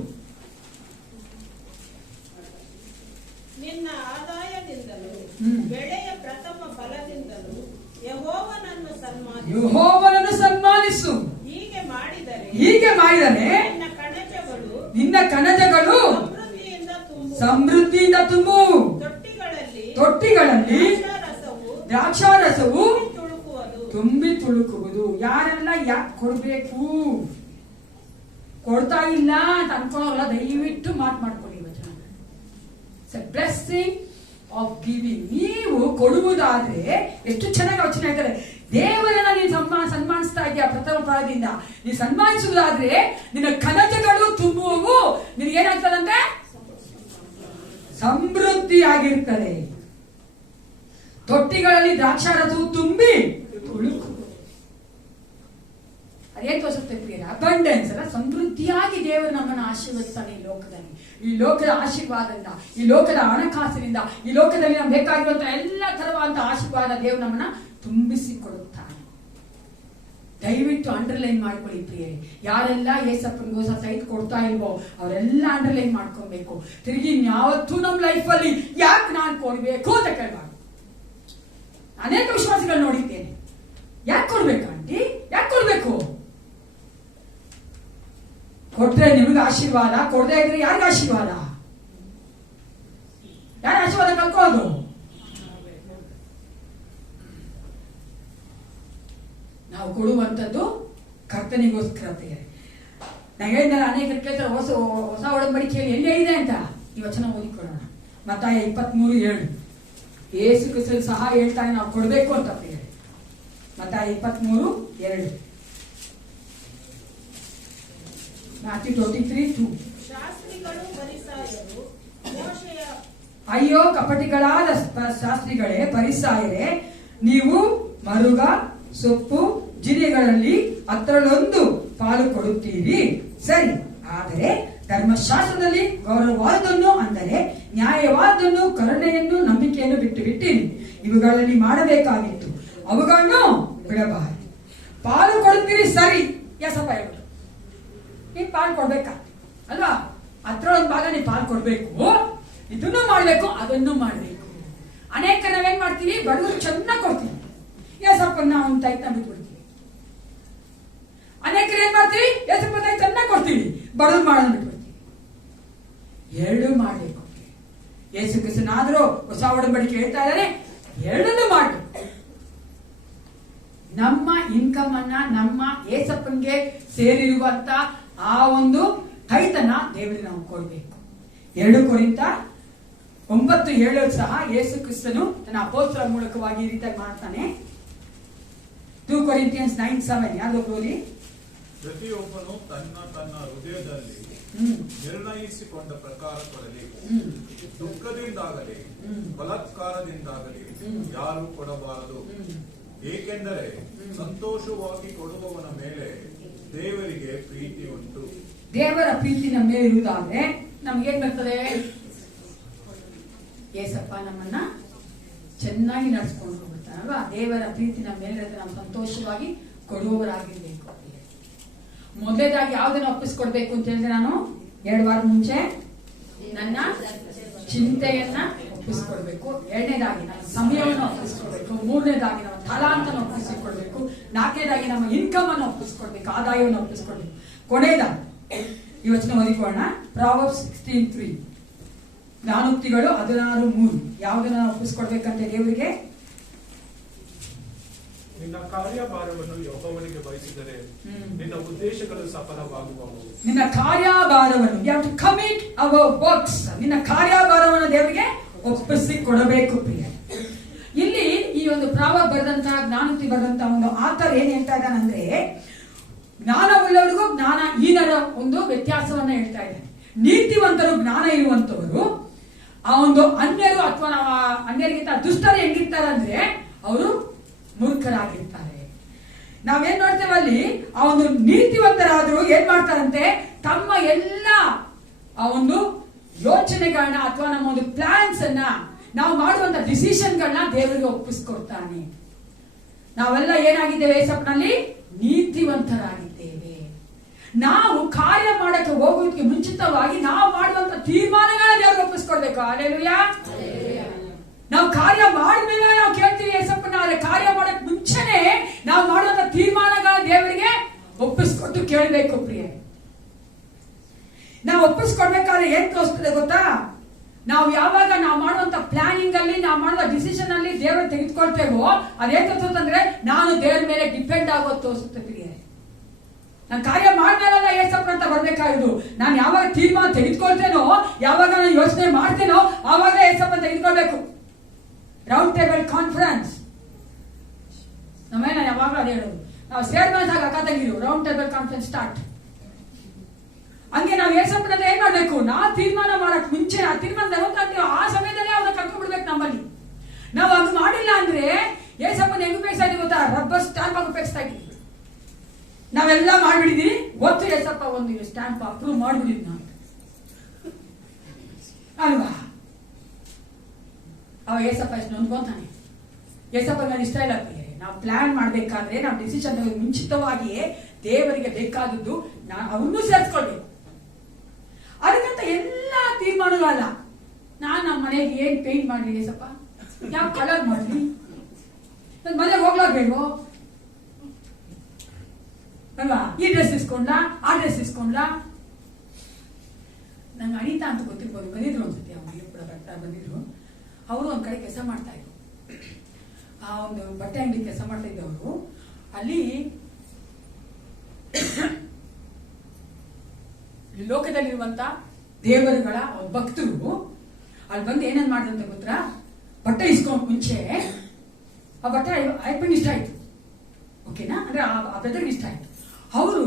ನಿನ್ನ ಆದಾಯದಿಂದಲೂ ಬೆಳೆಯ ಪ್ರಥಮ ಫಲದಿಂದಲೂ ಯೆಹೋವನನ್ನು ಸನ್ಮಾನಿಸು. ಹೀಗೆ ಮಾಡಿದರೆ ನಿನ್ನ ಕಣಜಗಳು ಸಮೃದ್ಧಿಯಿಂದ ತುಂಬು. ತೊಟ್ಟಿಗಳಲ್ಲಿ ದ್ರಾಕ್ಷಾರಸವು ತುಂಬಿ ತುಳುಕುವುದು. ಯಾರೆಲ್ಲ ಯಾಕೆ ಕೊಡ್ಬೇಕು, ಕೊಡ್ತಾ ಇಲ್ಲ ಅಂತ ಅನ್ಕೊಳ್ಳೋಲ್ಲ, ದಯವಿಟ್ಟು ಮಾಡ್ಕೊಳ್ಳಿ. Blessing of giving. ನೀವು ಕೊಡುವುದಾದ್ರೆ ಎಷ್ಟು ಚೆನ್ನಾಗಿ ವಚನ ಹೇಳ್ತಾರೆ. ದೇವರನ್ನ ನೀನು ಸನ್ಮಾನಿಸ್ತಾ ಇದೆಯಾ ಪ್ರಥಮ ಫಲದಿಂದ, ನೀನು ಸನ್ಮಾನಿಸುವುದಾದ್ರೆ ನಿನ್ನ ಕಣಜಗಳು ತುಂಬುವು. ನಿನಗೇನಾಗ್ತದಂತೆ? ಸಮೃದ್ಧಿಯಾಗಿರ್ತದೆ. ತೊಟ್ಟಿಗಳಲ್ಲಿ ದ್ರಾಕ್ಷಾರಸವು ತುಂಬಿ ತುಳುಕು. ಅದೇನ್ ತೋರಿಸುತ್ತೆ ಪ್ರಿಯರ? ಅಬಂಡೆನ್ಸ್ ಅಲ್ಲ, ಸಮೃದ್ಧಿಯಾಗಿ ದೇವರು ನಮ್ಮನ್ನು ಆಶೀರ್ವದಿಸ್ತಾನೆ ಈ ಲೋಕದಲ್ಲಿ. ಈ ಲೋಕದ ಆಶೀರ್ವಾದದಿಂದ, ಈ ಲೋಕದ ಹಣಕಾಸಿನಿಂದ, ಈ ಲೋಕದಲ್ಲಿ ನಮ್ಗೆ ಬೇಕಾಗಿರುವಂತಹ ಎಲ್ಲ ತರವಾದ ಆಶೀರ್ವಾದ ದೇವರು ನಮ್ಮನ್ನ ತುಂಬಿಸಿಕೊಡುತ್ತಾನೆ. ದಯವಿಟ್ಟು ಅಂಡರ್ಲೈನ್ ಮಾಡ್ಕೊಳ್ಳಿ ಪ್ರಿಯರೇ. ಯಾರೆಲ್ಲ ಏಸಪ್ಪನಿಗೋಸ ಸೈಟ್ ಕೊಡ್ತಾ ಇಲ್ವೋ ಅವರೆಲ್ಲ ಅಂಡರ್ಲೈನ್ ಮಾಡ್ಕೊಬೇಕು. ತಿರುಗಿ ಯಾವತ್ತೂ ನಮ್ಮ ಲೈಫ್ ಅಲ್ಲಿ ಯಾಕೆ ನಾನು ಕೊಡ್ಬೇಕು ಅಂತ ಕೇಳಬಾರ್ದು. ಅನೇಕ ವಿಶ್ವಾಸಿಗಳು ನೋಡಿದ್ದೇನೆ. ಯಾಕೆ ಕೊಡ್ಬೇಕು ಆಂಟಿ, ಯಾಕೆ ಕೊಡ್ಬೇಕು? ಕೊಟ್ರೆ ನಿಮಗೆ ಆಶೀರ್ವಾದ, ಕೊಡದೇ ಇದ್ರೆ ಯಾರಿಗೆ ಆಶೀರ್ವಾದ? ಯಾರು ಆಶೀರ್ವಾದ ಕಲ್ಕೋದು? ನಾವು ಕೊಡುವಂಥದ್ದು ಕರ್ತನಿಗೋಸ್ಕರ. ನಾ ಹೇಳಿದ್ರೆ ಅನೇಕರು ಕೇಳ್ತಾರೆ ಹೊಸ ಒಡಂಬಡಿಕೆಯಲ್ಲಿ ಎಲ್ಲೇ ಇದೆ ಅಂತ. ಈ ವಚನ ಓದಿಕೊಳ್ಳೋಣ. ಮತ್ತಾಯ 23:7. ಯೇಸು ಕ್ರಿಸ್ತರು ಸಹ ಹೇಳ್ತಾನೆ ನಾವು ಕೊಡಬೇಕು ಅಂತ ಪ್ರಿಯರೇ. ಮತ್ತಾಯ 23:2. Matthew 23:2. ಅಯ್ಯೋ ಕಪಟಿಗಳಾದ ಶಾಸ್ತ್ರಿಗಳೇ, ಪರಿಸಾಯರೇ, ನೀವು ಮರುಗ, ಸೊಪ್ಪು, ಜಿರಿಗಳಲ್ಲಿ 10 ಪಾಲು ಕೊಡುತ್ತೀರಿ, ಸರಿ. ಆದರೆ ಧರ್ಮಶಾಸ್ತ್ರದಲ್ಲಿ ಗೌರವವಾದನ್ನು ಅಂದರೆ ನ್ಯಾಯವಾದನ್ನು, ಕರುಣೆಯನ್ನು, ನಂಬಿಕೆಯನ್ನು ಬಿಟ್ಟಿನಿ. ಇವುಗಳಲ್ಲಿ ಮಾಡಬೇಕಾಗಿತ್ತು, ಅವುಗಳನ್ನು ಬಿಡಬಾರದು. ಪಾಲು ಕೊಡ್ತೀರಿ ಸರಿ, ಯಸಪ್ಪ ಹೇಳ್ಬಿಟ್ಟು ನೀನ್ ಪಾಲು ಕೊಡ್ಬೇಕಾ ಅಲ್ವಾ? ಹತ್ರ ಒಂದ್ ಭಾಗ ನೀನ್ ಪಾಲು ಕೊಡ್ಬೇಕು, ಇದನ್ನು ಮಾಡ್ಬೇಕು, ಅದನ್ನು ಮಾಡ್ಬೇಕು. ಅನೇಕ ನಾವೇನ್ ಮಾಡ್ತೀವಿ, ಬಡವರು ಚೆನ್ನಾಗಿ ಕೊಡ್ತೀವಿ, ಯಸಪ್ಪನ್ನ ಒಂದು ಟೈಟ್ನ ಬಿಟ್ಬಿಡ್ತೀವಿ. ಅನೇಕರು ಏನ್ ಮಾಡ್ತೀವಿ, ಯಸಪ್ಪನ್ನ ಚೆನ್ನಾಗಿ ಕೊಡ್ತೀವಿ, ಬಡವರು ಮಾಡೋದು ಬಿಟ್ಬಿಡ್ತೀವಿ. ಎರಡೂ ಮಾಡ್ಬೇಕು. ಯೇಸು ಕ್ರಿಸ್ತನಾದ್ರೂ ಹೊಸ ಒಡಂಬಡಿಕೆ ಹೇಳ್ತಾ ಇದ್ದಾರೆ, ಎರಡನ್ನೂ ಮಾಡ್ಬೇಕು. ನಮ್ಮ ಇನ್ಕಮ್ ಅನ್ನ ನಮ್ಮ ಏಸಪ್ಪನ್ಗೆ ಸೇರಿರುವಂತ ಆ ಒಂದು ಕೈತನ ದೇವರಿಗೆ ನಾವು ಕೊಡ್ಬೇಕು. 2 ಕೊರಿಂಥ 9:7 ಸಹ ಯೇಸು ಕ್ರಿಸ್ತನು ತನ್ನ ಅಪೊಸ್ತಲರ ಮೂಲಕವಾಗಿ ಈ ರೀತಿಯಾಗಿ ಮಾಡ್ತಾನೆ. 2 Corinthians 9:7 ಯಾರು ಓದಿ? ಪ್ರತಿಯೊಬ್ಬನು ತನ್ನ ಹೃದಯದಲ್ಲಿ ನಿರ್ಣಯಿಸಿಕೊಂಡ ಪ್ರಕಾರ ಕೊಡಲಿ, ದುಃಖದಿಂದಾಗಲಿ ಬಲಾತ್ಕಾರದಿಂದಾಗಲಿ ಯಾರು ಕೊಡಬಾರದು. ಏಕೆಂದರೆ ಸಂತೋಷವಾಗಿ ಕೊಡುವವನ ಮೇಲೆ ದೇವರಿಗೆ ಪ್ರೀತಿ ಉಂಟು. ದೇವರ ಪ್ರೀತಿ ನಮ್ಮ ಮೇಲೆ ಇರುವುದಾದ್ರೆ ನಮ್ಗೇನ್ ಬರ್ತದೆ? ಏಸಪ್ಪ ನಮ್ಮನ್ನ ಚೆನ್ನಾಗಿ ನಡೆಸ್ಕೊಂಡು ಹೋಗ್ಬಿಡ್ತಾನಲ್ವಾ? ದೇವರ ಪ್ರೀತಿ ನಮ್ಮ ಮೇಲೆ ನಾವು ಸಂತೋಷವಾಗಿ ಕೊಡುವವರಾಗಿರ್ಬೇಕು. ಮೊದಲೇದಾಗಿ ಯಾವ್ದನ್ನ ಒಪ್ಪಿಸ್ಕೊಡ್ಬೇಕು ಅಂತ ಹೇಳಿದ್ರೆ, ನಾನು 2 ವಾರ ಮುಂಚೆ ನನ್ನ ಚಿಂತೆಯನ್ನ ಒಪ್ಪಿಸ್ಕೊಡ್ಬೇಕು, 2ನೇದಾಗಿ ನಮ್ಮ ಸಮಯವನ್ನು ಒಪ್ಪಿಸ್ಕೊಡ್ಬೇಕು, 3ನೇದಾಗಿ ನಮ್ಮ ತಲಾಂತನ ಒಪ್ಪಿಸಿಕೊಡ್ಬೇಕು, 4ನೇದಾಗಿ ನಮ್ಮ ಇನ್ಕಮ್ ಅನ್ನು ಒಪ್ಪಿಸ್ಕೊಡ್ಬೇಕು, ಆದಾಯವನ್ನು ಒಪ್ಪಿಸ್ಕೊಡ್ಬೇಕು. ಕೊನೆಯದಾಗಿ ಈ ವಚನ ಓದಿಕೊಳ್ಳೋಣ. ಪ್ರಾವರ್ಬ್ಸ್ 16:3 ಜ್ಞಾನೋಕ್ತಿಗಳು 16:3 ಯಾವ್ದನ್ನ ಒಪ್ಪಿಸ್ಕೊಡ್ಬೇಕಂತ ದೇವರಿಗೆ? ನಿನ್ನ ಕಾರ್ಯಭಾರವನ್ನು ಯೆಹೋವನಿಗೆ ವಹಿಸಿದರೆ ನಿನ್ನ ಉದ್ದೇಶಗಳು ಸಫಲವಾಗುವವು. ನಿನ್ನ ಕಾರ್ಯಭಾರವನ್ನು you have to commit our works. ನಿನ್ನ ಕಾರ್ಯಭಾರವನ್ನು ದೇವರಿಗೆ ಒಪ್ಪಿಸಿ ಕೊಡಬೇಕು ಪ್ರಿಯ. ಇಲ್ಲಿ ಈ ಒಂದು ಪ್ರಾವರ್ಬ್ ಬರೆದಂತಹ ಜ್ಞಾನೋಕ್ತಿ ಬರೆದಂತಹ ಒಂದು ಆಥರ್ ಏನ್ ಹೇಳ್ತಾ ಇದ್ದಾನಂದ್ರೆ, ಜ್ಞಾನವುಳ್ಳವರಿಗೂ ಜ್ಞಾನಹೀನರ ಒಂದು ವ್ಯತ್ಯಾಸವನ್ನ ಹೇಳ್ತಾ ಇದ್ದಾನೆ. ನೀತಿವಂತರು, ಜ್ಞಾನ ಇರುವಂತವರು, ಆ ಒಂದು ಅನ್ಯರು ಅಥವಾ ಅನ್ಯರಿಗಿಂತ ದುಷ್ಟರು ಹೆಂಗಿರ್ತಾರೆ ಅಂದ್ರೆ ಅವರು ಮೂರ್ಖರಾಗಿರ್ತಾರೆ. ನಾವೇನ್ ನೋಡ್ತೇವೆ ಅಲ್ಲಿ, ಆ ಒಂದು ನೀತಿವಂತರಾದ್ರು ಏನ್ ಮಾಡ್ತಾರಂತೆ, ತಮ್ಮ ಎಲ್ಲ ಆ ಒಂದು ಯೋಚನೆಗಳನ್ನ ಅಥವಾ ನಮ್ಮ ಒಂದು ಪ್ಲಾನ್ಸ್ ಅನ್ನ, ನಾವು ಮಾಡುವಂತ ಡಿಸಿಷನ್ಗಳನ್ನ ದೇವರಿಗೆ ಒಪ್ಪಿಸ್ಕೊಡ್ತಾನೆ. ನಾವೆಲ್ಲ ಏನಾಗಿದ್ದೇವೆ ಏಸಪ್ಪನಲ್ಲಿ? ನೀತಿವಂತರಾಗಿದ್ದೇವೆ. ನಾವು ಕಾರ್ಯ ಮಾಡಕ್ಕೆ ಹೋಗೋದಕ್ಕೆ ಮುಂಚಿತವಾಗಿ ನಾವು ಮಾಡುವಂತ ತೀರ್ಮಾನಗಳನ್ನ ದೇವರಿಗೆ ಒಪ್ಪಿಸ್ಕೊಡ್ಬೇಕು. ಹಲ್ಲೆಲೂಯಾ. ನಾವು ಕಾರ್ಯ ಮಾಡಿದ್ಮೇಲೆ ನಾವು ಕೇಳ್ತೀವಿ ಏಸಪ್ಪನ, ಆದ್ರೆ ಕಾರ್ಯ ಮಾಡಕ್ ಮುಂಚೆನೆ ನಾವು ಮಾಡುವಂತ ತೀರ್ಮಾನಗಳನ್ನ ದೇವರಿಗೆ ಒಪ್ಪಿಸ್ಕೊಟ್ಟು ಕೇಳಬೇಕು ಪ್ರಿಯ. ನಾವು ಒಪ್ಪಿಸ್ಕೊಡ್ಬೇಕಾದ್ರೆ ಏನ್ ತೋರಿಸ್ತದೆ ಗೊತ್ತಾ? ನಾವು ಯಾವಾಗ ನಾವು ಮಾಡುವಂತ ಪ್ಲಾನಿಂಗ್ ಅಲ್ಲಿ, ನಾವು ಮಾಡುವ ಡಿಸಿಷನ್ ಅಲ್ಲಿ ದೇವರು ತೆಗೆದುಕೊಳ್ತೇವೋ ಅದೇನ್ ತೋರಿಸ್ತಂದ್ರೆ ನಾನು ದೇವರ ಮೇಲೆ ಡಿಪೆಂಡ್ ಆಗೋದು ತೋರಿಸುತ್ತೆ ಪ್ರಿಯ. ನಾನು ಕಾರ್ಯ ಮಾಡ್ಮೇಲಲ್ಲ ಏಸಪ್ಪ ಅಂತ ಬರ್ಬೇಕಾಗಿದ್ದು, ನಾನು ಯಾವಾಗ ತೀರ್ಮಾನ ತೆಗೆದುಕೊಳ್ತೇನೋ, ಯಾವಾಗ ನಾನು ಯೋಚನೆ ಮಾಡ್ತೇನೋ ಆವಾಗ ಏಸಪ್ಪ ತೆಗೆದುಕೊಳ್ಬೇಕು. ರೌಂಡ್ ಟೇಬಲ್ ಕಾನ್ಫರೆನ್ಸ್ ನಮ್ಮೇನ ಯಾವಾಗಲೂ ಅದೇ ಹೇಳೋದು, ನಾವು ಸೇರ್ಮೇಲೆ ಸಾಕು ಅಕ್ಕ ತಂಗಿರು, ರೌಂಡ್ ಟೇಬಲ್ ಕಾನ್ಫರೆನ್ಸ್ ಸ್ಟಾರ್ಟ್. ಹಂಗೆ ನಾವು ಏಸಪ್ಪನ ಏನ್ ಮಾಡ್ಬೇಕು, ನಾವು ತೀರ್ಮಾನ ಮಾಡಕ್ ಮುಂಚೆ ಆ ತೀರ್ಮಾನ ಆ ಸಮಯದಲ್ಲಿ ಅವ್ರನ್ನ ಕರ್ಕೊಂಡ್ ಬಿಡ್ಬೇಕು ನಮ್ಮಲ್ಲಿ. ನಾವು ಅದು ಮಾಡಿಲ್ಲ ಅಂದ್ರೆ ಏಸಪ್ಪನ ಹೆಂಗ್ ಉಪಯೋಗಿಸ್ತಾ ಇದೀವಿ ಗೊತ್ತಾ? ರಬ್ಬರ್ ಸ್ಟ್ಯಾಂಪ್ ಆಗಿ ಉಪಯೋಗಿಸ್ತಾ ಇದೀವಿ. ನಾವೆಲ್ಲ ಮಾಡ್ಬಿಡಿದೀವಿ, ಗೊತ್ತು ಏಸಪ್ಪ ಒಂದು ಸ್ಟ್ಯಾಂಪ್ ಅಪ್ರೂವ್ ಮಾಡ್ಬಿಡಿದ್ವಿ ನಾವು ಅಲ್ವಾ? ಅವ ಏಸಪ್ಪ ಎಷ್ಟು ನೊಂದ್ಕೊಂತಾನೆ. ಏಸಪ್ಪ ನಾನು ಇಷ್ಟ ಇಲ್ಲ ಪ್ರಿಯ. ನಾವು ಪ್ಲಾನ್ ಮಾಡ್ಬೇಕಾದ್ರೆ ನಾವು ಡಿಸಿಷನ್ ಮುಂಚಿತವಾಗಿಯೇ ದೇವರಿಗೆ ಬೇಕಾದದ್ದು ಅವನ್ನೂ ಸೇರಿಸ್ಕೊಳ್ಬೇಕು. ಅದಕ್ಕಂತ ಎಲ್ಲಾ ತೀರ್ಮಾನಗಳಲ್ಲ. ನಾನ್ ನಮ್ಮ ಮನೆಗೆ ಏನ್ ಪೇಂಟ್ ಮಾಡ್ಲಿ ಏಸಪ್ಪ, ಯಾವ ಕಲರ್ ಮಾಡ್ಲಿ, ನನ್ ಮನೆಗೆ ಹೋಗ್ಲಾಗ್ಬೇಕೋ ಅಲ್ವಾ? ಈ ಡ್ರೆಸ್ ಇಸ್ಕೊಂಡ್ಲಾ, ಆ ಡ್ರೆಸ್ ಇಸ್ಕೊಂಡ್ಲಾ? ನಂಗೆ ಅನಿತಾ ಅಂತ ಗೊತ್ತಿರ್ಬೋದು, ಬಂದಿದ್ರು ಒಂದ್ಸತಿ, ಅವ್ರಿಗೆ ಕೂಡ ಬರ್ತಾ ಬಂದಿದ್ರು. ಅವರು ಒಂದ್ ಕಡೆ ಕೆಲಸ ಮಾಡ್ತಾ ಇದ್ರು, ಆ ಒಂದು ಬಟ್ಟೆ ಅಂಗಡಿ ಕೆಲಸ ಮಾಡ್ತಾ ಇದ್ದವರು. ಅಲ್ಲಿ ಲೋಕದಲ್ಲಿರುವಂತ ದೇವರುಗಳ ಭಕ್ತರು ಅಲ್ಲಿ ಬಂದು ಏನನ್ ಮಾಡಿದಂತ ಗೊತ್ತಾ? ಬಟ್ಟೆ ಇಸ್ಕೊಂಡ್ ಮುಂಚೆ ಆ ಬಟ್ಟೆ ಐಪಂಗ್ ಇಷ್ಟ ಆಯ್ತು, ಓಕೆನಾ? ಅಂದ್ರೆ ಆ ಬೆದರ್ಗೆ ಇಷ್ಟ ಆಯ್ತು. ಅವರು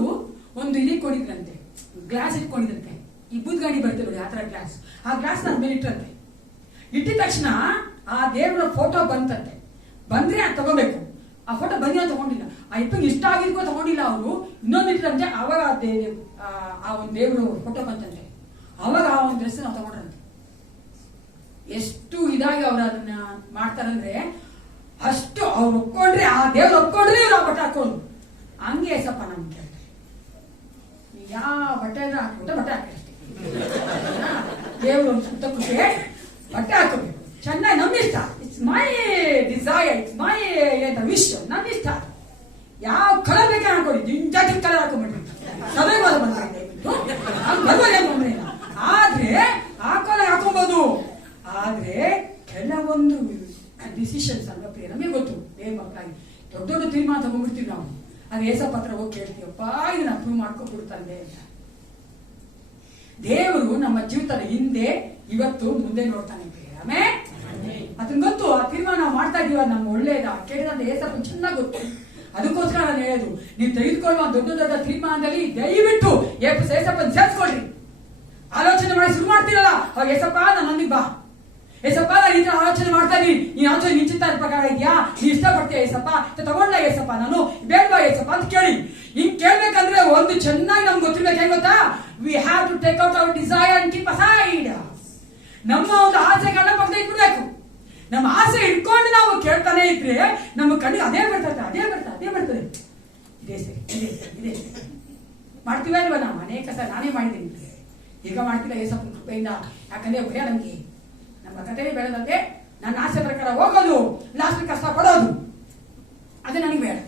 ಒಂದು ಇದಕ್ಕೆ ಕೊಡಿದ್ರಂತೆ, ಗ್ಲಾಸ್ ಇಟ್ಕೊಂಡಿದ್ರಂತೆ. ಈ ಬೂದ್ಗಾಡಿ ಬರ್ತದೆ ನೋಡಿ ಆ ತರ ಗ್ಲಾಸ್, ಆ ಗ್ಲಾಸ್ ನನ್ನ ಮೇಲೆ ಇಟ್ಟರಂತೆ. ಇಟ್ಟಿದ ತಕ್ಷಣ ಆ ದೇವರ ಫೋಟೋ ಬಂತಂತೆ. ಬಂದ್ರೆ ಅದು ತಗೋಬೇಕು. ಆ ಫೋಟೋ ಬಂದಿರೋ ತಗೊಂಡಿಲ್ಲ, ಆ ಇಪ್ಪಂಗೆ ಇಷ್ಟ ಆಗಿದ್ಕೋ ತಗೊಂಡಿಲ್ಲ. ಅವರು ಇನ್ನೊಂದು ಇಟ್ಟರಂತೆ. ಅವಾಗ ಆ ಒಂದು ದೇವರು ಫೋಟೋ ಬಂತಂತೆ. ಅವಾಗ ಆ ಒಂದು ಡ್ರೆಸ್ ನಾವು ತಗೊಂಡ್ರಂತೆ. ಎಷ್ಟು ಇದಾಗಿ ಅವ್ರು ಅದನ್ನ ಮಾಡ್ತಾರಂದ್ರೆ ಅಷ್ಟು ಅವ್ರು ಒಪ್ಕೊಂಡ್ರೆ, ಆ ದೇವ್ರು ಒಪ್ಕೊಂಡ್ರೆ ಇವ್ರು ಆ ಬಟ್ಟೆ ಹಾಕೊಂಡು ಹಂಗೆ ಏಸಪ್ಪ ನಮ್ಗೆ ಕೇಳ್ತಾರೆ, ಯಾವ ಬಟ್ಟೆ ಅಂದ್ರೆ ಹಾಕ್ಬಿಟ್ಟು ಬಟ್ಟೆ ಹಾಕಿ ಅಷ್ಟೇ. ದೇವ್ರು ಒಂದು ಸುತ್ತಕ್ಕೆ ಬಟ್ಟೆ ಹಾಕೋಬೇಕು ಚೆನ್ನಾಗಿ, ನಮ್ಮಿಷ್ಟ. It's my desire, it's my wish, ನಮ್ಮಿಷ್ಟ. ಯಾವ ಕಲರ್ ಬೇಕಾ ಹಾಕೊಳ್ಳಿ, ಜಿಂಜಾಟಿಕ್ ಕಲರ್ ಹಾಕೊಂಡ್ಬಿಟ್ರಿ ಸಭೆಗೆ ಹೋದ ಬಂದ್ರೆ ಆದ್ರೆ ಹಾಕೋಲ್ಲ ಹಾಕೊಬಹುದು. ಆದ್ರೆ ಕೆಲವೊಂದು ಡಿಸಿಷನ್ಸ್ ಅಲ್ವಾ ಪ್ರಿಯ, ನಮಗೆ ಗೊತ್ತು ಏನ್ ಮಕ್ಕಳಾಗಿ ದೊಡ್ಡ ದೊಡ್ಡ ತೀರ್ಮಾನ ತಗೊಂಡ್ಬಿಡ್ತೀವಿ ನಾವು. ಅದು ಏಸಪ್ಪ ಹತ್ರ ಹೋಗಿ ಕೇಳ್ತೀವಪ್ಪ ಇದನ್ನ ಅಪ್ರೂವ್ ಮಾಡ್ಕೊಬಿಡ್ತಂದೆ ಅಂತ. ದೇವರು ನಮ್ಮ ಜೀವಿತದ ಹಿಂದೆ ಇವತ್ತು ಮುಂದೆ ನೋಡ್ತಾನೆ ಪ್ರಿಯ. ಆಮೇಲೆ ಅದನ್ನ ಗೊತ್ತು, ಆ ತೀರ್ಮಾನ ನಾವು ಮಾಡ್ತಾ ಇದೀವ ನಮ್ಮ ಒಳ್ಳೇದ ಕೇಳಿದಂತ ಏಸಪ್ಪ ಚೆನ್ನಾಗಿ ಗೊತ್ತು. ಅದಕ್ಕೋಸ್ಕರ ನಾನು ಹೇಳೋದು, ನೀವು ತೆಗೆದುಕೊಳ್ಳುವ ದೊಡ್ಡ ದೊಡ್ಡ ತೀರ್ಮಾನದಲ್ಲಿ ದಯವಿಟ್ಟು ಏಸಪ್ಪನ ಸೇರ್ಸ್ಕೊಳ್ರಿ. ಆಲೋಚನೆ ಮಾಡಿ ಶುರು ಮಾಡ್ತೀರಲ್ಲ ಅವಾಗ ಏಸಪ್ಪ ನನ್ನೊಂದಿಗೆ ಬಾ, ಏಸಪ್ಪ ನಾನು ಈ ತರ ಆಲೋಚನೆ ಮಾಡ್ತಾ ಇದೀನಿ, ನೀನ್ ಆಲೋಚನೆ ನಿಶ್ಚಿತ ಪ್ರಕಾರ ಇದೆಯಾ, ನೀನ್ ಇಷ್ಟಪಡ್ತೀಯ ಏಸಪ್ಪ, ತಗೊಂಡ ಏಸಪ್ಪ ನಾನು ಬೇಡವಾ ಏಸಪ್ಪ ಅಂತ ಕೇಳಿ. ಹಿಂಗ್ ಕೇಳ್ಬೇಕಂದ್ರೆ ಒಂದು ಚೆನ್ನಾಗಿ ನಮ್ಗೆ ಗೊತ್ತಿರ್ಬೇಕು. ಹೆಂಗ್ ಗೊತ್ತಾ, we have to take out our desire and keep aside. ನಮ್ಮ ಒಂದು ಆಸೆಗಳನ್ನ ಪಕ್ಕದ ಇಟ್ಬಿಡ್ಬೇಕು. ನಮ್ಮ ಆಸೆ ಇಟ್ಕೊಂಡು ನಾವು ಕೇಳ್ತಾನೆ ಇದ್ರೆ ನಮ್ಮ ಕಣ್ಣಿಗೆ ಅದೇ ಬರ್ತದೆ, ಅದೇ ಬರ್ತದೆ, ಅದೇ ಬರ್ತದೆ. ಇದೇ ಸರಿ, ಇದೇ ಸರಿ, ಇದೇ ಸರಿ ಮಾಡ್ತೀವ ಇಲ್ವಾ? ನಾವು ಅನೇಕ ಸಲ ನಾನೇ ಮಾಡಿದ್ದೀನಿ, ಈಗ ಮಾಡ್ತಿಲ್ಲ ಏಸಪ್ಪನ ಕೃಪೆಯಿಂದ. ಯಾಕಂದ್ರೆ ಭಯ ನಮ್ಗೆ, ನಮ್ಮ ಕಥೆ ಬೆಳೆದಂತೆ ನನ್ನ ಆಸೆ ಪ್ರಕಾರ ಹೋಗೋದು, ಲಾಸ್ಟ್ ಕಷ್ಟ ಪಡೋದು, ಅದೇ ನನಗೆ ಬೇಡ.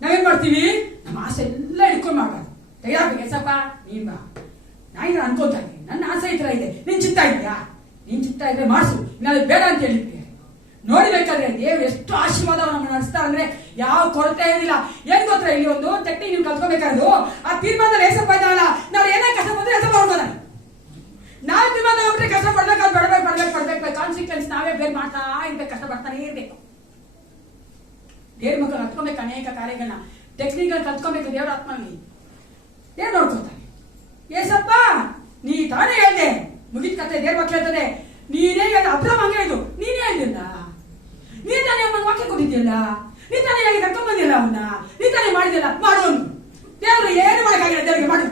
ನಾವೇನ್ ಮಾಡ್ತೀವಿ, ನಮ್ಮ ಆಸೆ ಎಲ್ಲ ಇಟ್ಕೊಂಡು ಮಾಡಬಾರ್ದು. ತೆಗೆದಾಕ್ಬೇಕು ಏಸಪ್ಪ ನೀನ್ ಬಾ, ನಾ ಈಗ ಅನ್ಕೋತಾ ಇದ್ದೀನಿ, ನನ್ನ ಆಸೆ ಈ ತರ ಇದೆ, ನಿನ್ ಚಿತ್ತ ಇದೆಯಾ, ನೀನ್ ಚಿತ್ತ ಇದ್ರೆ ಮಾಡಿಸು, ನಾನು ಬೇಡ ಅಂತ ಹೇಳಿದ್ವಿ. ನೋಡ್ಬೇಕಾದ್ರೆ ದೇವ್ರು ಎಷ್ಟು ಆಶೀರ್ವಾದ ನಮ್ಮನ್ನು ನಡೆಸ್ತಾ ಅಂದ್ರೆ ಯಾವ ಕೊರತೆ ಏನಿಲ್ಲ. ಏನ್ ಗೊತ್ತಾ, ಇಲ್ಲಿ ಒಂದು ಟೆಕ್ನಿಕ್ ನೀವು ಕಲ್ತ್ಕೋಬೇಕಾದ್ರು, ಆ ತೀರ್ಮಾನದಲ್ಲಿ ಏಸಪ್ಪ ಇದ್ದಾನಲ್ಲ, ನಾವು ಏನೇ ಕಷ್ಟ ಬಂದ್ರೆ ಏಸಪ್ಪ ಹೋಗೋಣ. ನಾವೇ ತೀರ್ಮಾನ ಹೋಗ್ಬಿಟ್ರೆ ಕಷ್ಟ ಪಡ್ಬೇಕು, ಪಡ್ಬೇಕು ಕಾನ್ಸಿಕ್ವೆನ್ಸ್ ನಾವೇ ಬೇರೆ ಮಾಡ್ತಾ ಇರ್ಬೇಕು, ಕಷ್ಟ ಪಡ್ತಾನೆ ಇರ್ಬೇಕು. ದೇವ್ರ ಮಕ್ಕಳು ಕಲ್ತ್ಕೊಬೇಕು ಅನೇಕ ಕಾರ್ಯಗಳನ್ನ, ಟೆಕ್ನಿಕ್ ಕಲ್ತ್ಕೊಬೇಕು. ದೇವ್ರ ಆತ್ಮಲ್ಲಿ ಏನ್ ನೋಡ್ಕೊತಾನೆ, ಏಸಪ್ಪ ನೀ ತಾನೇ ಹೇಳ್ದೆ, ಮುಗಿದ ಕತೆ. ದೇವ್ರ ವಾಕ್ಯ ಹೇಳ್ತದೆ, ನೀನೇ ಅಬ್ರಾಮ್ ಹಂಗೆ ಇದು, ನೀನೇ ಹೇಳಿಲ್ಲ, ನೀನ್ ತಾನೇ ಅವನ ವಾಕ್ಯ ಕೊಟ್ಟಿದ್ಯಲ್ಲ, ನೀನ್ ತಾನೇ ಹೇಗೆ ಕರ್ಕೊಂಡ್ ಬಂದಿಲ್ಲ ಅವನ್ನ, ನೀನ್ ತಾನೇ ಮಾಡಿದಿಲ್ಲ, ಮಾಡೋನು. ದೇವ್ರು ಏನು ಮಾಡಕ್ಕಾಗಿಲ್ಲ, ದೇವ್ರಿಗೆ ಮಾಡು.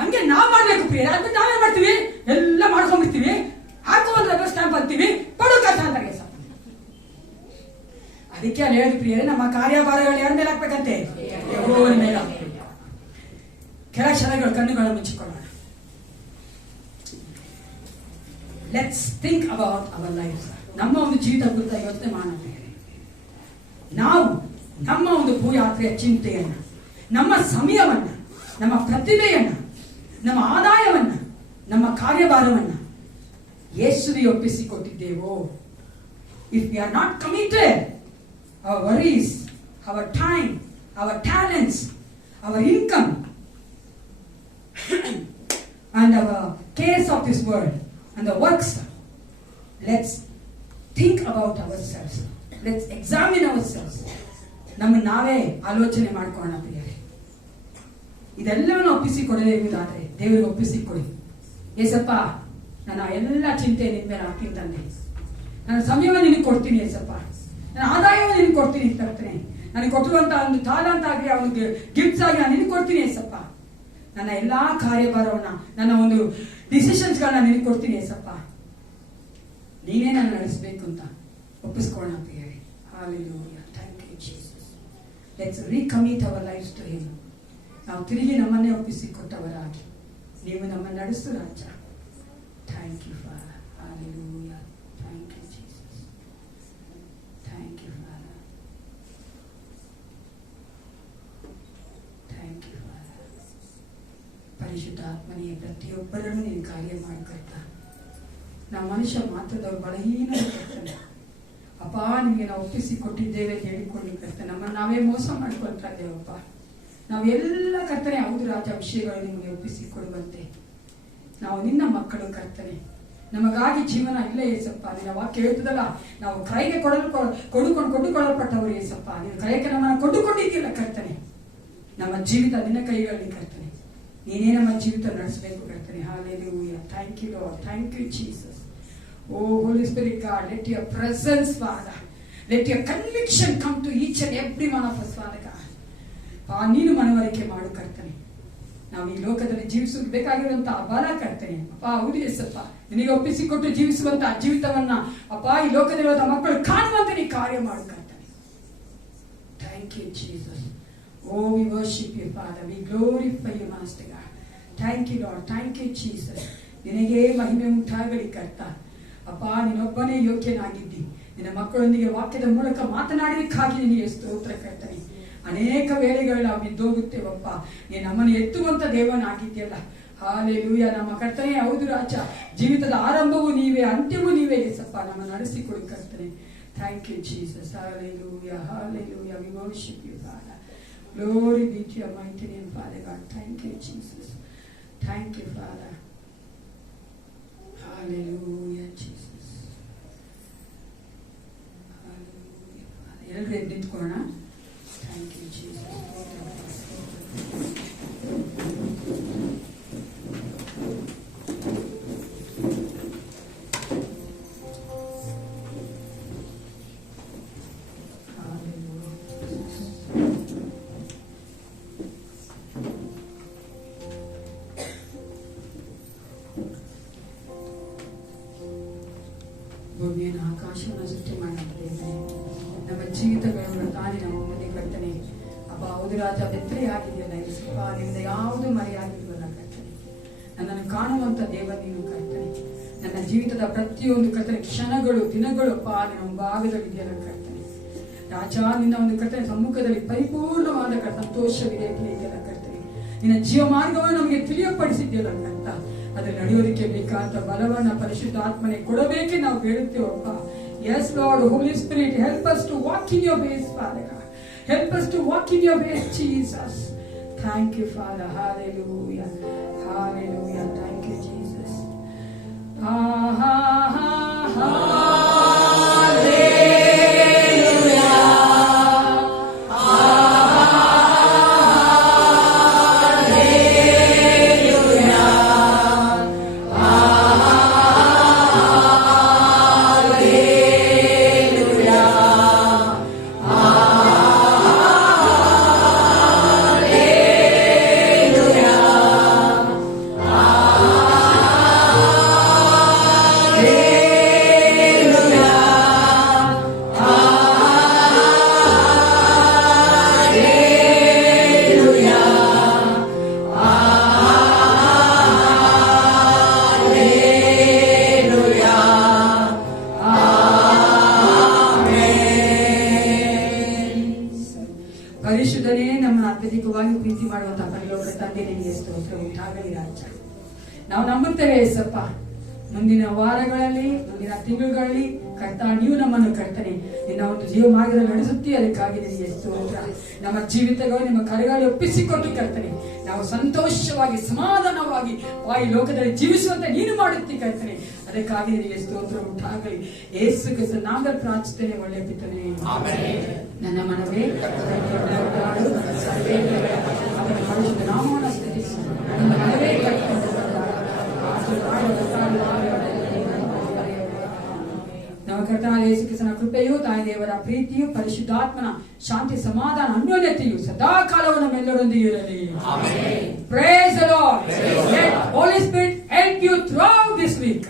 ಹಂಗೆ ನಾವ್ ಮಾಡ್ಬೇಕು ಪ್ರಿಯ. ಅದಕ್ಕೆ ನಾವೇನ್ ಮಾಡ್ತೀವಿ, ಎಲ್ಲ ಮಾಡ್ಕೊಂಡ್ಬಿಡ್ತೀವಿ, ಹಾಕುವಂತ ಸ್ಟಾಂಪ್ ಅಂತೀವಿ, ಪಡು ಕಷ್ಟ ಅಂತ ಕೆಲಸ. ಅದಕ್ಕೆ ಅಲ್ಲಿ ಹೇಳಿದ ಪ್ರಿಯರೇ, ನಮ್ಮ ಕಾರ್ಯಭಾರಗಳು ಯಾರ ಮೇಲೆ ಹಾಕ್ಬೇಕಂತೆ, ಯೆಹೋವನ ಮೇಲೆ. ಕೆಲ ಕ್ಷಣಗಳು ಕಣ್ಣುಗಳನ್ನು ಮುಚ್ಚಿಕೊಳ್ಳೋಣ. Let's think about our life. ನಮ್ಮ ಒಂದು ಜೀವಿತ ಕುರಿತ ಯೋಚನೆ ಮಾಡೋಣ. ನಾವು ನಮ್ಮ ಒಂದು ಭೂಯಾತ್ರೆಯ ಚಿಂತೆಯನ್ನ, ನಮ್ಮ ಸಮಯವನ್ನ, ನಮ್ಮ ಪ್ರತಿಭೆಯನ್ನ, ನಮ್ಮ ಆದಾಯವನ್ನ, ನಮ್ಮ ಕಾರ್ಯಭಾರವನ್ನ ಯೇಸುವಿಗೆ ಒಪ್ಪಿಸಿಕೊಟ್ಟಿದ್ದೇವೋ? If we are not committed, our worries, our time, our talents, our income and our cares of this world and the works, let's think about ourselves, let's examine ourselves. ನಮ್ಮ ನಾವೇ ಆಲೋಚನೆ ಮಾಡ್ಕೊಳ್ಳೋಣ ಪ್ರಿಯರೇ. ಇದೆಲ್ಲವನ್ನು ಒಪ್ಪಿಸಿಕೊಡೋದಾದ್ರೆ ದೇವರಿಗೆ ಒಪ್ಪಿಸಿಕೊಡಿ. ಏಸಪ್ಪ ನನ್ನ ಎಲ್ಲ ಚಿಂತೆ ನಿನ್ ಮೇಲೆ ಹಾಕ್ತೀನಿ ತಂದೆ, ನನ್ನ ಸಮಯವನ್ನು ನಿನಗೆ ಕೊಡ್ತೀನಿ ಏಸಪ್ಪ, ನನ್ನ ಆದಾಯವನ್ನು ನಿನಗೆ ಕೊಡ್ತೀನಿ ಕರ್ತನೆ, ನನಗೆ ಕೊಟ್ಟಿರುವಂತಹ ಒಂದು ತಾಲಂತ ಆಗಲಿ, ಒಂದು ಗಿಫ್ಟ್ಸ್ ಆಗಿ ನಾನು ನಿನಗೆ ಕೊಡ್ತೀನಿ ಏಸಪ್ಪ. ನನ್ನ ಎಲ್ಲಾ ಕಾರ್ಯಭಾರವನ್ನ, ನನ್ನ ಒಂದು ಡಿಸಿಷನ್ಸ್ಗಳನ್ನ ನಿನಗೆ ಕೊಡ್ತೀನಿ ಏಸಪ್ಪ. ನೀನೇ ನಾನು ನಡೆಸಬೇಕು ಅಂತ ಒಪ್ಪಿಸ್ಕೊಳ್ಳೋಣ ಪ್ರಿಯರೇ. Hallelujah. Thank you Jesus. Let's recommit our lives to him. ನಾವು ತಿರುಗಿ ನಮ್ಮನ್ನೇ ಒಪ್ಪಿಸಿಕೊಟ್ಟವರಾಗಿ ನೀವು ನಮ್ಮನ್ನು ನಡೆಸು ರಾಜ. Thank you Father. Hallelujah. Thank you Jesus. Thank you Father. Thank you Father. ಪರಿಶುದ್ಧಾತ್ಮನೇ ಪ್ರತಿಯೊಬ್ಬರನ್ನು ನೀನು ಕಾರ್ಯ ಮಾಡಿಕೊಡ್ತ. ನಾವು ಮನುಷ್ಯ ಮಾತ್ರದವ್ರು ಬಲಹೀನ ಕರ್ತನೆ. ಅಪ್ಪ ನಿಮಗೆ ನಾವು ಒಪ್ಪಿಸಿಕೊಟ್ಟಿದ್ದೇವೆ ಅಂತ ಹೇಳಿಕೊಂಡು ಕರ್ತನೆ, ನಮ್ಮನ್ನು ನಾವೇ ಮೋಸ ಮಾಡ್ಕೊಳ್ತಾ ಇದ್ದೇವಪ್ಪ. ನಾವೆಲ್ಲ ಕರ್ತನೆ ಹೌದು ರಾಜ, ವಿಷಯಗಳು ನಿಮಗೆ ಒಪ್ಪಿಸಿಕೊಡುವಂತೆ ನಾವು ನಿನ್ನ ಮಕ್ಕಳು ಕರ್ತನೆ. ನಮಗಾಗಿ ಜೀವನ ಇಲ್ಲ ಏಸಪ್ಪ. ನಿನ್ನ ವಾಕ್ಯ ಹೇಳ್ತದಲ್ಲ, ನಾವು ಕ್ರಯಕ್ಕೆ ಕೊಂಡುಕೊಳ್ಳಲ್ಪಟ್ಟವರು ಏಸಪ್ಪ. ನೀನು ಕ್ರಯಕ್ಕೆ ನಮ್ಮನ್ನು ಕೊಂಡುಕೊಂಡಿದ್ದಿಲ್ಲ ಕರ್ತನೆ. ನಮ್ಮ ಜೀವಿತ ನಿನ್ನ ಕೈಗಳಲ್ಲಿ ಕರ್ತನೆ, ನೀನೇ ನಮ್ಮ ಜೀವಿತ ನಡೆಸಬೇಕು ಕರ್ತನೆ. Hallelujah. Thank you Lord. Thank you Jesus. Oh Holy Spirit God, let your presence Father, let your conviction come to each and every one of us Father God. ನೀನು ಮನವರಿಕೆ ಮಾಡು ಕರ್ತನೆ. ನಾವು ಈ ಲೋಕದಲ್ಲಿ ಜೀವಿಸಬೇಕಾಗಿರುವಂತಹ ಬಲ ಕರ್ತನೆ ಅಪ್ಪ. ಹೌದು ಎಸಪ್ಪ, ನಿನಗೆ ಒಪ್ಪಿಸಿಕೊಟ್ಟು ಜೀವಿಸುವಂತಹ ಜೀವಿತವನ್ನ ಅಪ್ಪ ಈ ಲೋಕದಲ್ಲಿರುವಂತಹ ಮಕ್ಕಳು ಕಾಣುವಂತೆ ನೀ ಕಾರ್ಯ ಮಾಡು ಕರ್ತನೆ. Thank you Jesus. Oh, we worship you, Father. We glorify you, Master God. Thank you, Lord. Thank you, Jesus. ನಿನಗೆ ಮಹಿಮೆ ಉಂಟಾಗಲಿ ಕರ್ತ. ಅಪ್ಪ, ನೀನೊಬ್ಬನೇ ಯೋಗ್ಯನಾಗಿದ್ದಿ. ನಿನ್ನ ಮಕ್ಕಳೊಂದಿಗೆ ವಾಕ್ಯದ ಮೂಲಕ ಮಾತನಾಡಲಿಕ್ಕಾಗಿ ನಿನಗೆ ಸ್ತೋತ್ರ ಕರ್ತನೆ. ಅನೇಕ ವೇಳೆಗಳು ನಾವು ಬಿದ್ದೋಗುತ್ತೇವಪ್ಪ, ನೀನು ನಮ್ಮನ್ನು ಎತ್ತುವಂತ ದೇವನಾಗಿದ್ಯಲ್ಲ. ಹಾಲೆಲೂಯ ನಮ್ಮ ಕರ್ತನೆ. ಹೌದು ರಾಜ, ಜೀವಿತದ ಆರಂಭವೂ ನೀವೇ, ಅಂತ್ಯವೂ ನೀವೇ ಯೇಸಪ್ಪ. ನಮ್ಮ ನಡೆಸಿಕೊಡು ಕರ್ತನೆ. Thank you Jesus. Hallelujah, hallelujah. We worship you, Father. Glory be to your mighty name, Father God. Thank you, Jesus. Thank you, Father. Hallelujah, Jesus. Hallelujah, Father. ಎಲ್ಲರೂ ಎದ್ದು ನಿಂತ್ಕೊಳ್ಳೋಣ. Thank you, Jesus. ಭೂಮಿಯನ್ನು ಆಕಾಶವನ್ನು ಸೃಷ್ಟಿ ಮಾಡಿದ್ದೇವೆ. ನಮ್ಮ ಜೀವಿತಗಳನ್ನು ತಾನೇ ನಮ್ಮ ಮುಂದೆ ಕರ್ತನೆ ಅಪ್ಪ. ಹೌದು ರಾಜ, ಬೆತ್ತರೆಯಾಗಿದೆಯಲ್ಲ ಯೇಸಪ್ಪ, ನಿನ್ನಿಂದ ಯಾವುದು ಮರೆಯಾಗಿಲ್ವಲ್ಲ ಕರ್ತನೆ. ನನ್ನನ್ನು ಕಾಣುವಂತ ದೇವ ನೀನು ಕರ್ತನೆ. ನನ್ನ ಜೀವಿತದ ಪ್ರತಿಯೊಂದು ಕರ್ತನೆ ಕ್ಷಣಗಳು ದಿನಗಳು ಅಪ್ಪ ನಿನ್ನ ಮುಂಭಾಗದಲ್ಲಿದೆಯಲ್ಲ ಕರ್ತನೆ. ರಾಜ, ನಿನ್ನ ಒಂದು ಕರ್ತನೆ ಸಮ್ಮುಖದಲ್ಲಿ ಪರಿಪೂರ್ಣವಾದ ಸಂತೋಷವಿದೆ ಇದೆಯಲ್ಲ ಕರ್ತನೆ. ನಿನ್ನ ಜೀವ ಮಾರ್ಗವನ್ನು ನಮಗೆ ತಿಳಿಯಪಡಿಸಿದ್ಯಲ್ಲ ಕರ್ತ. ಅದು ನಡೆಯೋದಕ್ಕೆ ಬೇಕಾದ ಬಲವನ್ನ ಪರಿಶುದ್ಧಾತ್ಮನೆ ಕೊಡಬೇಕೆ ನಾವು ಬೇಡುತ್ತೇವಪ್ಪ. Yes, Lord, Holy Spirit, help us to walk in your ways, Father God. Help us to walk in your ways, Jesus. Thank you, Father. Hallelujah. Hallelujah. Thank you, Jesus. ಪರಿಶುದ್ಧನೇ, ನಮ್ಮನ್ನು ಅತ್ಯಧಿಕವಾಗಿ ಪ್ರೀತಿ ಮಾಡುವಂತಹ ಪರಲೋಕ ತಂದೆ ನಿನಗೆ ಸ್ತೋತ್ರ ಉಂಟಾಗಲಿ ರಾಜ. ನಾವು ನಂಬುತ್ತೇವೆ ಯೇಸಪ್ಪ, ಮುಂದಿನ ವಾರಗಳಲ್ಲಿ ಮುಂದಿನ ತಿಂಗಳುಗಳಲ್ಲಿ ಕರ್ತ ನೀವು ನಮ್ಮನ್ನು ಕರ್ತನೆ ನಿನ್ನ ಒಂದು ಜೀವ ಮಾರ್ಗದಲ್ಲಿ ನಡೆಸುತ್ತೀ. ಅದಕ್ಕಾಗಿ ನಿನಗೆ ಸ್ತೋತ್ರ. ನಮ್ಮ ಜೀವಿತಗಳು ನಿಮ್ಮ ಕರೆಗಳಲ್ಲಿ ಒಪ್ಪಿಸಿಕೊಟ್ಟು ಕರ್ತನೆ ನಾವು ಸಂತೋಷವಾಗಿ ಸಮಾಧಾನವಾಗಿ ಈ ಲೋಕದಲ್ಲಿ ಜೀವಿಸುವಂತೆ ನೀನು ಮಾಡುತ್ತೀ ಕರ್ತನೆ. ಅದಕ್ಕಾಗಿ ನಿನಗೆ ಸ್ತೋತ್ರ ಉಂಟಾಗಲಿ. ಯೇಸು ಕ್ರಿಸ್ತನ ನಾಮದಲ್ಲಿ ಪ್ರಾರ್ಥಿಸುತ್ತೇನೆ, ಒಳ್ಳೆಯ ಪಿತನೇ. ನನ್ನ ಮನವೇ ಅವನ ಪರಿಶುದ್ಧ ನಾಮವನ್ನು ಸ್ತುತಿಸು. ನನ್ನ ಮನವೇ ನಮ್ಮ ಕರ್ತನಾದ ಯೇಸು ಕ್ರಿಸ್ತನ ಕೃಪೆಯು, ತಾಯಿ ದೇವರ ಪ್ರೀತಿಯು, ಪರಿಶುದ್ಧಾತ್ಮನ ಶಾಂತಿ, ಸಮಾಧಾನ, ಅನ್ಯೋನ್ಯತೆಯು ಸದಾ ಕಾಲವು ನಮ್ಮೆಲ್ಲರೊಂದಿಗೆ ಇರಲಿ. Praise the Lord. Let Holy Spirit help you throughout this week.